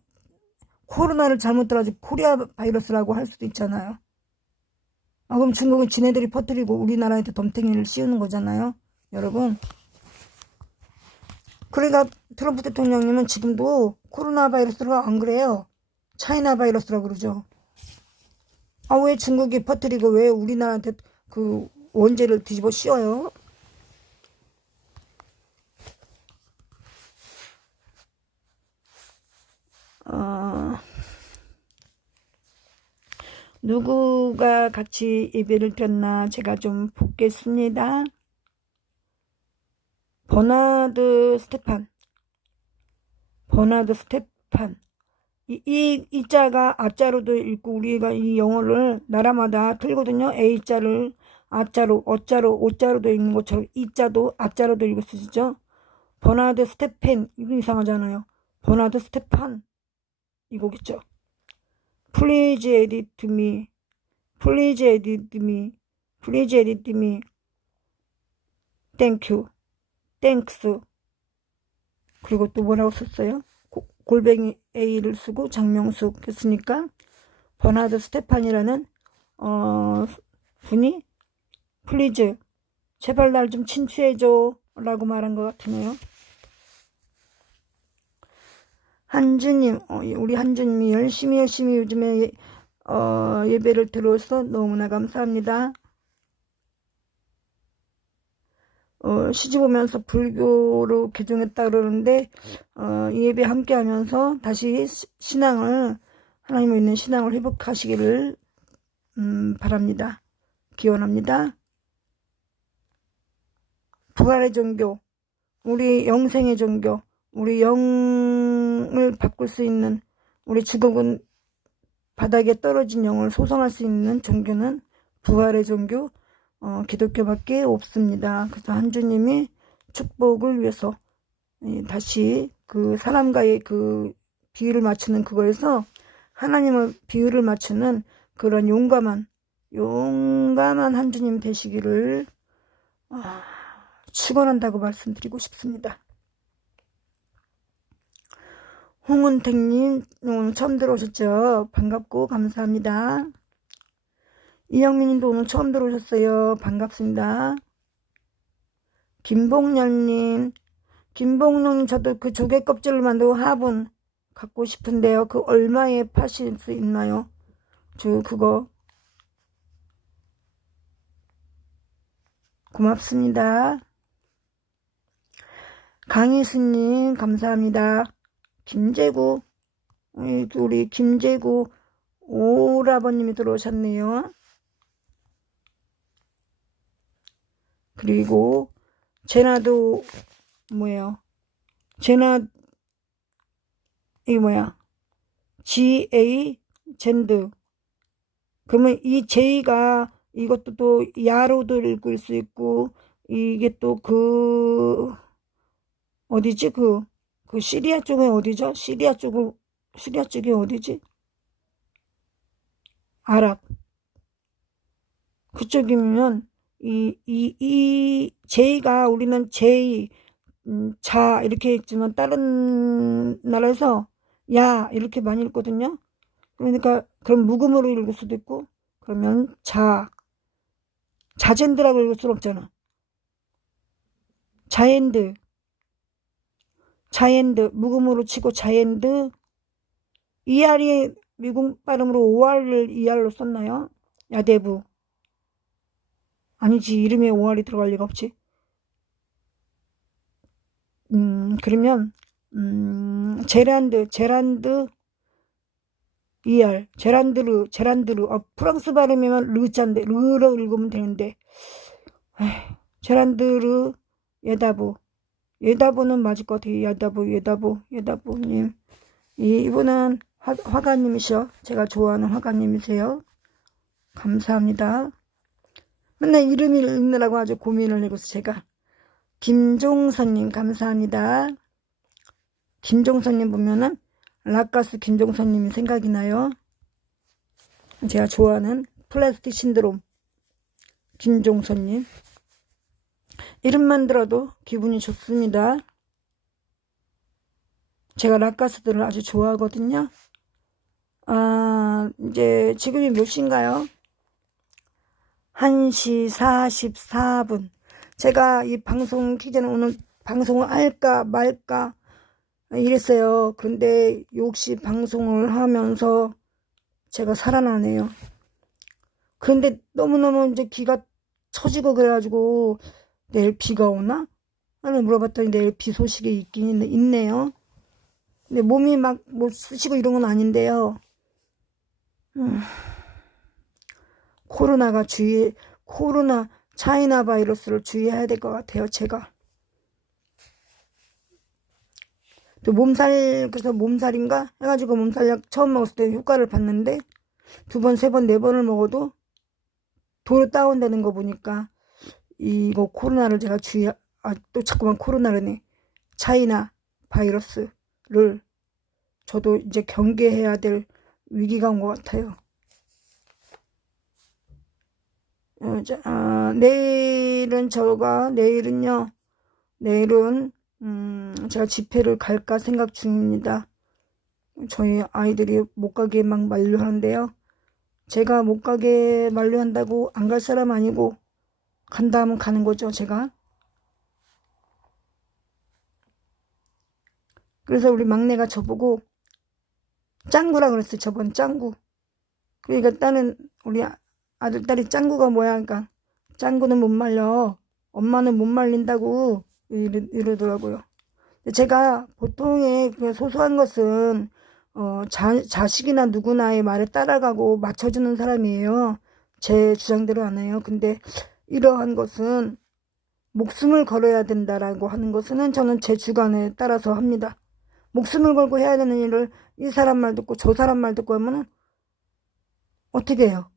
코로나를 잘못 들어가지고 코리아 바이러스라고 할 수도 있잖아요. 그럼 중국은 지네들이 퍼뜨리고 우리나라한테 덤탱이를 씌우는 거잖아요. 여러분. 그러니까 트럼프 대통령님은 지금도 코로나 바이러스가 안 그래요. 차이나 바이러스라고 그러죠. 왜 중국이 퍼뜨리고 왜 우리나라한테 그 원죄를 뒤집어 씌워요? 누구가 같이 예배를 드렸나 제가 좀 보겠습니다. 버나드 스테판. 이 자가 아자로도 읽고, 우리가 이 영어를 나라마다 틀거든요. A자를 아자로, 어자로, 오자로도 읽는 것처럼 이 자도 아자로도 읽을 수 있죠. 버나드 스테펜, 이거 이상하잖아요. 버나드 스테판 이거겠죠. Please edit me. Please edit me. Please edit me. Thank you. Thanks. 그리고 또 뭐라고 썼어요? 골뱅이 A를 쓰고 장명숙 했으니까 버나드 스테판이라는 분이 플리즈 제발 날 좀 친추해줘 라고 말한 것 같으네요. 한주님, 우리 한주님이 열심히 요즘에 예배를 들어서 너무나 감사합니다. 시집 오면서 불교로 개종했다 그러는데 예배 함께 하면서 다시 하나님을 믿는 신앙을 회복하시기를 바랍니다. 기원합니다. 부활의 종교, 우리 영생의 종교, 우리 영을 바꿀 수 있는, 우리 죽은 바닥에 떨어진 영을 소성할 수 있는 종교는 부활의 종교, 기독교밖에 없습니다. 그래서 한주님이 축복을 위해서 다시 그 사람과의 그 비유를 맞추는 그거에서 하나님을 비유를 맞추는 그런 용감한 한주님 되시기를 축원한다고 말씀드리고 싶습니다. 홍은택님 오늘 처음 들어오셨죠? 반갑고 감사합니다. 이영민님도 오늘 처음 들어오셨어요. 반갑습니다. 김봉련님 저도 그 조개 껍질로 만든 화분 갖고 싶은데요. 그 얼마에 파실 수 있나요? 그거 고맙습니다. 강희수님 감사합니다. 김재구, 우리 김재구 오라버님이 들어오셨네요. 그리고 제나도 GA 젠드. 그러면 이 J가 이것도 또 야로도 읽을 수 있고, 이게 또 어디지? 그 시리아 쪽에 어디죠? 시리아 쪽이 어디지? 아랍. 그쪽이면 이 J가 우리는 J, 자 이렇게 읽지만 다른 나라에서 야 이렇게 많이 읽거든요. 그러니까 그럼 묵음으로 읽을 수도 있고, 그러면 자젠드라고 읽을 수는 없잖아. 자엔드 묵음으로 치고 자엔드. ER이 미국 발음으로 OR을 ER로 썼나요? 야대부 아니지, 이름에 OR이 들어갈 리가 없지. 그러면 제란드 ER 제란드르 프랑스 발음이면 르자인데 르로 읽으면 되는데, 제란드르 예다부는 맞을 것 같아요. 예다부님. 이분은 화가님이셔. 제가 좋아하는 화가님이세요. 감사합니다. 맨날 이름 읽느라고 아주 고민을 해서 제가. 김종선님 감사합니다. 김종선님 보면은 라가스 김종선님이 생각이 나요. 제가 좋아하는 플라스틱 신드롬 김종선님. 이름만 들어도 기분이 좋습니다. 제가 라가스들을 아주 좋아하거든요. 이제 지금이 몇 시인가요? 1시 44분. 제가 이 방송 키기 전에 오늘 방송을 할까 말까 이랬어요. 그런데 역시 방송을 하면서 제가 살아나네요. 그런데 너무너무 이제 기가 처지고 그래가지고 내일 비가 오나? 아니 물어봤더니 내일 비 소식이 있긴 있네요. 근데 몸이 막 뭐 쑤시고 이런 건 아닌데요. 코로나 차이나 바이러스를 주의해야 될 것 같아요. 제가 또 몸살, 그래서 몸살인가 해가지고 몸살약 처음 먹었을 때 효과를 봤는데 2번, 3번, 4번을 먹어도 도로 다운되는 거 보니까 이거 코로나를 제가 또 자꾸만 코로나라네. 차이나 바이러스를 저도 이제 경계해야 될 위기가 온 것 같아요. 내일은 제가 집회를 갈까 생각 중입니다. 저희 아이들이 못 가게 막 만류하는데요. 제가 못 가게 만류한다고 안 갈 사람 아니고 간다 하면 가는 거죠, 제가. 그래서 우리 막내가 저보고 짱구라 그랬어요. 저번 짱구. 그러니까 우리 아들, 딸이 짱구가 뭐야? 그러니까 짱구는 못 말려. 엄마는 못 말린다고 이러더라고요. 제가 보통의 그 소소한 것은 자식이나 누구나의 말에 따라가고 맞춰주는 사람이에요. 제 주장대로 안 해요. 근데 이러한 것은 목숨을 걸어야 된다라고 하는 것은 저는 제 주관에 따라서 합니다. 목숨을 걸고 해야 되는 일을 이 사람 말 듣고 저 사람 말 듣고 하면 어떻게 해요?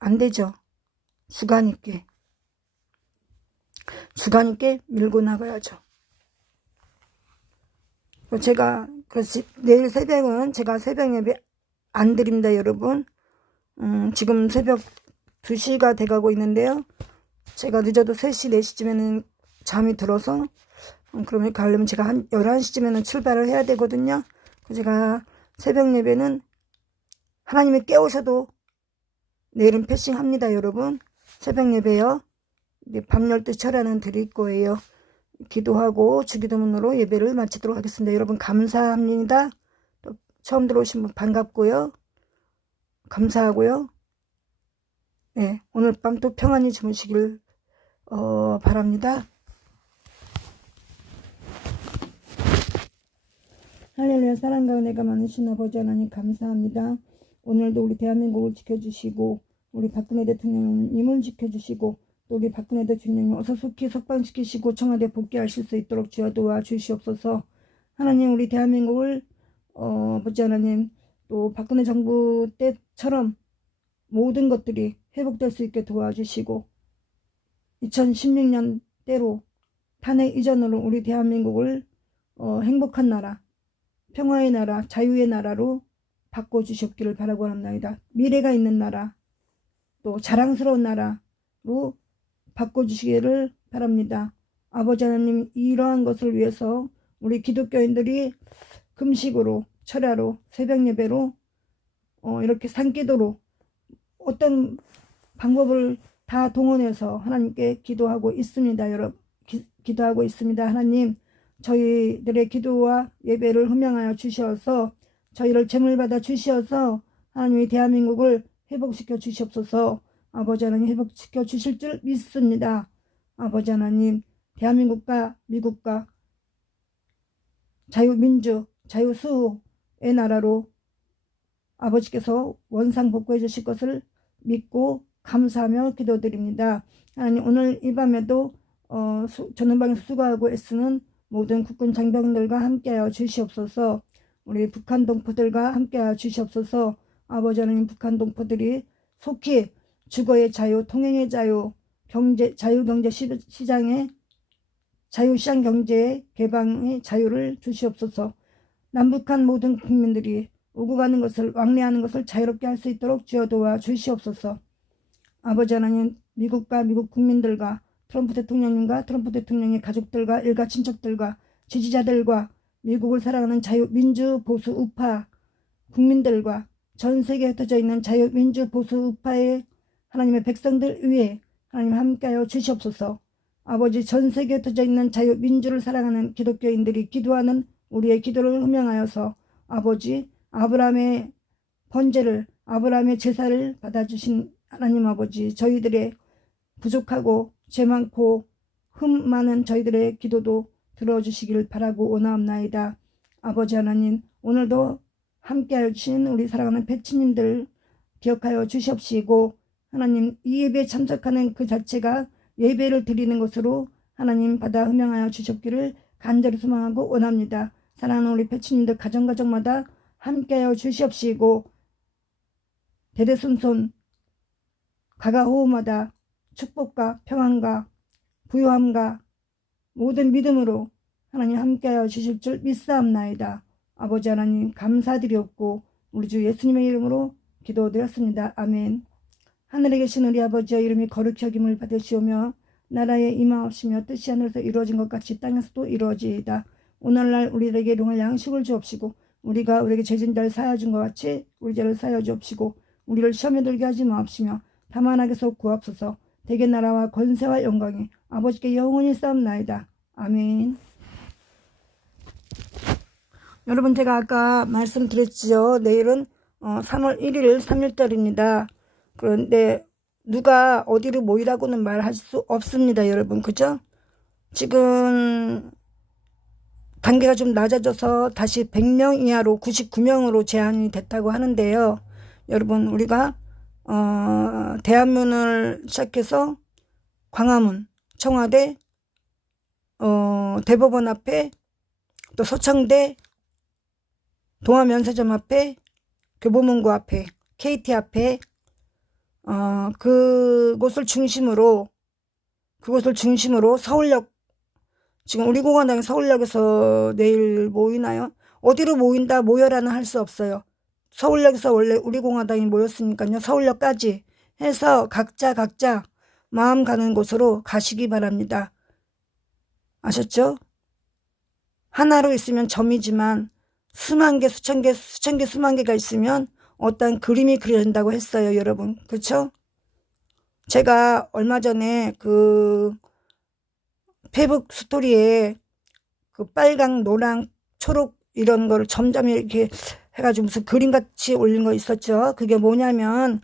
안 되죠. 주관 있게 밀고 나가야죠. 제가 내일 새벽은 제가 새벽 예배 안 드립니다, 여러분. 지금 새벽 2시가 돼가고 있는데요. 제가 늦어도 3시, 4시쯤에는 잠이 들어서 그러면 가려면 제가 한 11시쯤에는 출발을 해야 되거든요. 제가 새벽 예배는 하나님이 깨우셔도 내일은 패싱합니다, 여러분. 새벽 예배요. 밤 12시 철야는 드릴 거예요. 기도하고 주기도문으로 예배를 마치도록 하겠습니다. 여러분 감사합니다. 또 처음 들어오신 분 반갑고요. 감사하고요. 네, 오늘 밤 또 평안히 주무시길 바랍니다. 할렐루야. 사랑과 은혜가 많으신 아버지 하나님 감사합니다. 오늘도 우리 대한민국을 지켜주시고 우리 박근혜 대통령님을 지켜주시고 또 우리 박근혜 대통령님 어서 속히 석방시키시고 청와대 복귀하실 수 있도록 주여 도와주시옵소서. 하나님 우리 대한민국을 아버지 하나님 또 박근혜 정부 때처럼 모든 것들이 회복될 수 있게 도와주시고 2016년 때로 탄핵 이전으로 우리 대한민국을 행복한 나라, 평화의 나라, 자유의 나라로 바꿔주셨기를 바라고 합니다. 미래가 있는 나라, 또 자랑스러운 나라로 바꿔주시기를 바랍니다. 아버지 하나님 이러한 것을 위해서 우리 기독교인들이 금식으로 철야로 새벽 예배로 이렇게 산기도로 어떤 방법을 다 동원해서 하나님께 기도하고 있습니다. 여러분 기도하고 있습니다. 하나님 저희들의 기도와 예배를 흠양하여 주시어서 저희를 제물 받아 주시어서 하나님의 대한민국을 회복시켜 주시옵소서. 아버지 하나님 회복시켜 주실 줄 믿습니다. 아버지 하나님 대한민국과 미국과 자유민주 자유수호의 나라로 아버지께서 원상복구해 주실 것을 믿고 감사하며 기도드립니다. 하나님 오늘 이 밤에도 전원방에서 수고하고 애쓰는 모든 국군 장병들과 함께하여 주시옵소서. 우리 북한 동포들과 함께하여 주시옵소서. 아버지 하나님 북한 동포들이 속히 주거의 자유, 통행의 자유, 자유경제 시장의 자유시장 경제의 개방의 자유를 주시옵소서. 남북한 모든 국민들이 오고 가는 것을 왕래하는 것을 자유롭게 할 수 있도록 주여 도와 주시옵소서. 아버지 하나님 미국과 미국 국민들과 트럼프 대통령님과 트럼프 대통령의 가족들과 일가 친척들과 지지자들과 미국을 사랑하는 자유민주 보수 우파 국민들과 전 세계에 흩어져 있는 자유민주 보수 우파의 하나님의 백성들 위에 하나님 함께하여 주시옵소서. 아버지 전 세계에 흩어져 있는 자유민주를 사랑하는 기독교인들이 기도하는 우리의 기도를 흠양하여서 아버지 아브라함의 번제를 아브라함의 제사를 받아주신 하나님 아버지 저희들의 부족하고 죄 많고 흠 많은 저희들의 기도도 들어주시기를 바라고 원하옵나이다. 아버지 하나님 오늘도 함께하여 주신 우리 사랑하는 패치님들 기억하여 주시옵시고 하나님 이 예배에 참석하는 그 자체가 예배를 드리는 것으로 하나님 받아 흠양하여 주셨기를 간절히 소망하고 원합니다. 사랑하는 우리 패치님들 가정마다 함께하여 주시옵시고 대대손손 가가호흡마다 축복과 평안과 부요함과 모든 믿음으로 하나님 함께하여 주실 줄 믿사옵나이다. 아버지 하나님 감사드리옵고 우리 주 예수님의 이름으로 기도드렸습니다. 아멘. 하늘에 계신 우리 아버지의 이름이 거룩히 여김을 받으시오며 나라에 임하옵시며 뜻이 하늘에서 이루어진 것 같이 땅에서도 이루어지이다. 오늘날 우리에게 일용할 양식을 주옵시고 우리가 우리에게 죄진 자를 사하여 준 것 같이 우리 죄를 사하여 주옵시고 우리를 시험에 들게 하지 마옵시며 다만 악에서 구하옵소서. 대개 나라와 권세와 영광이 아버지께 영원히 싸움나이다. 아멘. 여러분 제가 아까 말씀드렸지요. 내일은 3월 1일 3일절입니다. 그런데 누가 어디로 모이라고는 말할 수 없습니다. 여러분 그죠? 지금 단계가 좀 낮아져서 다시 100명 이하로 99명으로 제한이 됐다고 하는데요. 여러분 우리가 대한문을 시작해서 광화문, 청와대, 대법원 앞에 또 서창대, 동아면세점 앞에, 교보문고 앞에, KT 앞에 그곳을 중심으로 서울역, 지금 우리 공화당이 서울역에서 내일 모이나요? 어디로 모인다 모여라는 할 수 없어요. 서울역에서 원래 우리 공화당이 모였으니까요. 서울역까지 해서 각자 마음 가는 곳으로 가시기 바랍니다. 아셨죠? 하나로 있으면 점이지만 수만 개, 수천 개, 수만 개가 있으면 어떤 그림이 그려진다고 했어요. 여러분 그렇죠? 제가 얼마 전에 그 페이북 스토리에 그 빨강, 노랑, 초록 이런 거를 점점 이렇게 해가지고 무슨 그림같이 올린 거 있었죠. 그게 뭐냐면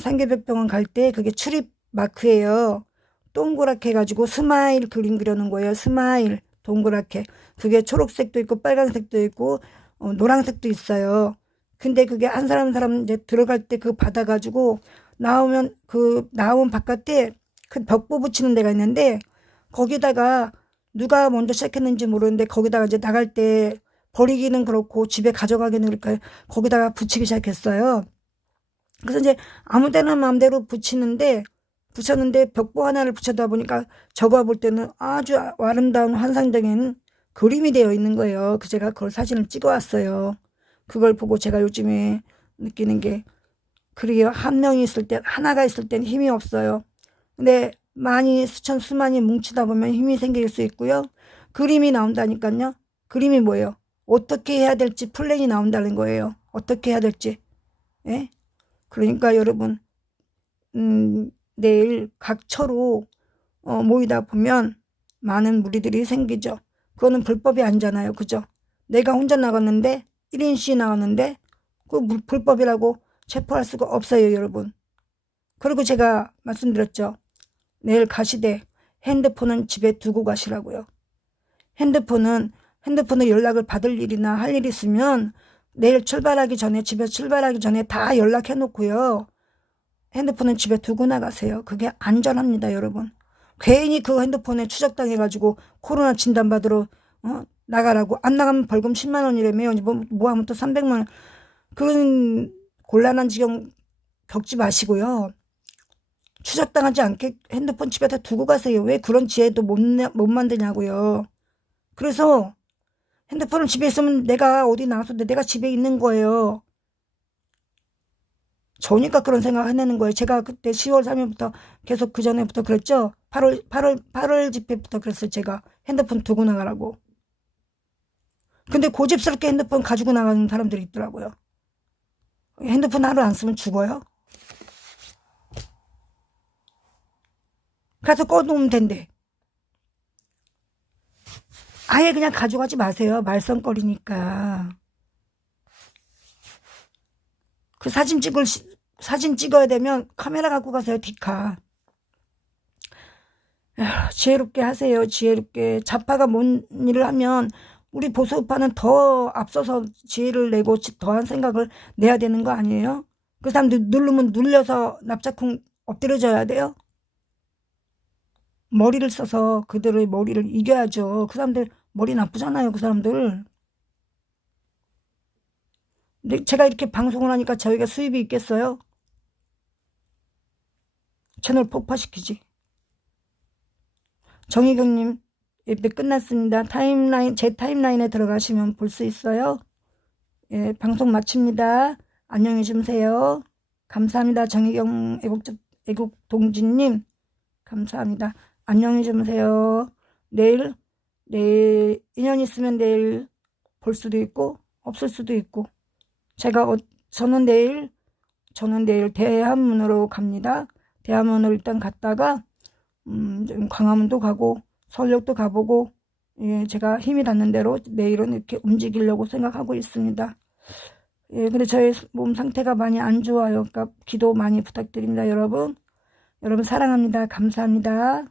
상계백병원 갈 때 그게 출입 마크예요. 동그랗게 해가지고 스마일 그림 그려놓은 거예요. 스마일 동그랗게. 그게 초록색도 있고 빨간색도 있고 노란색도 있어요. 근데 그게 한 사람 이제 들어갈 때 그거 받아가지고 나오면 나온 바깥에 그 벽보 붙이는 데가 있는데 거기다가 누가 먼저 시작했는지 모르는데 거기다가 이제 나갈 때 버리기는 그렇고 집에 가져가기는 그러니까 거기다가 붙이기 시작했어요. 그래서 이제 아무 데나 마음대로 붙였는데 벽보 하나를 붙여다 보니까 저거 볼 때는 아주 아름다운 환상적인 그림이 되어 있는 거예요. 제가 그걸 사진을 찍어 왔어요. 그걸 보고 제가 요즘에 느끼는 게 그래요. 한 명이 있을 때 하나가 있을 땐 힘이 없어요. 근데 많이 수많이 뭉치다 보면 힘이 생길 수 있고요. 그림이 나온다니까요. 그림이 뭐예요? 어떻게 해야 될지 플랜이 나온다는 거예요. 어떻게 해야 될지. 예? 그러니까 여러분 내일 각처로 모이다 보면 많은 무리들이 생기죠. 그거는 불법이 아니잖아요. 그죠? 내가 혼자 나갔는데 1인씩 나갔는데 그 불법이라고 체포할 수가 없어요. 여러분. 그리고 제가 말씀드렸죠. 내일 가시되 핸드폰은 집에 두고 가시라고요. 핸드폰을 연락을 받을 일이나 할 일이 있으면 내일 집에 출발하기 전에 다 연락해 놓고요. 핸드폰은 집에 두고 나가세요. 그게 안전합니다. 여러분. 괜히 그 핸드폰에 추적당해가지고 코로나 진단받으러 나가라고. 안 나가면 벌금 10만 원이라며요. 뭐 하면 또 300만 원. 그런 곤란한 지경 겪지 마시고요. 추적당하지 않게 핸드폰 집에다 두고 가세요. 왜 그런 지혜도 못 만드냐고요. 그래서 핸드폰을 집에 있으면 내가 어디 나가서 내가 집에 있는 거예요. 저니까 그런 생각 해내는 거예요. 제가 그때 10월 3일부터 계속 그 전에부터 그랬죠. 8월 집회부터 그랬어요. 제가 핸드폰 두고 나가라고. 근데 고집스럽게 핸드폰 가지고 나가는 사람들이 있더라고요. 핸드폰 하루 안 쓰면 죽어요? 그래서 꺼놓으면 된대. 아예 그냥 가져가지 마세요. 말썽거리니까. 그 사진 찍어야 되면 카메라 갖고 가세요. 디카. 지혜롭게 하세요. 지혜롭게. 좌파가 뭔 일을 하면 우리 보수파는 더 앞서서 지혜를 내고 더한 생각을 내야 되는 거 아니에요? 그 사람들 누르면 눌려서 납작쿵 엎드려져야 돼요? 머리를 써서 그들의 머리를 이겨야죠. 그 사람들 머리 나쁘잖아요. 그 사람들. 근데 제가 이렇게 방송을 하니까 저희가 수입이 있겠어요? 채널 폭파시키지. 정희경님, 예배 끝났습니다. 제 타임라인에 들어가시면 볼 수 있어요. 예, 방송 마칩니다. 안녕히 주무세요. 감사합니다. 정희경 애국동지님, 감사합니다. 안녕히 주무세요. 내일 인연 있으면 내일 볼 수도 있고, 없을 수도 있고, 저는 내일 대한문으로 갑니다. 대한문으로 일단 갔다가, 좀 광화문도 가고, 서울역도 가보고, 예, 제가 힘이 닿는 대로 내일은 이렇게 움직이려고 생각하고 있습니다. 예, 근데 저의 몸 상태가 많이 안 좋아요. 그러니까 기도 많이 부탁드립니다, 여러분. 여러분 사랑합니다. 감사합니다.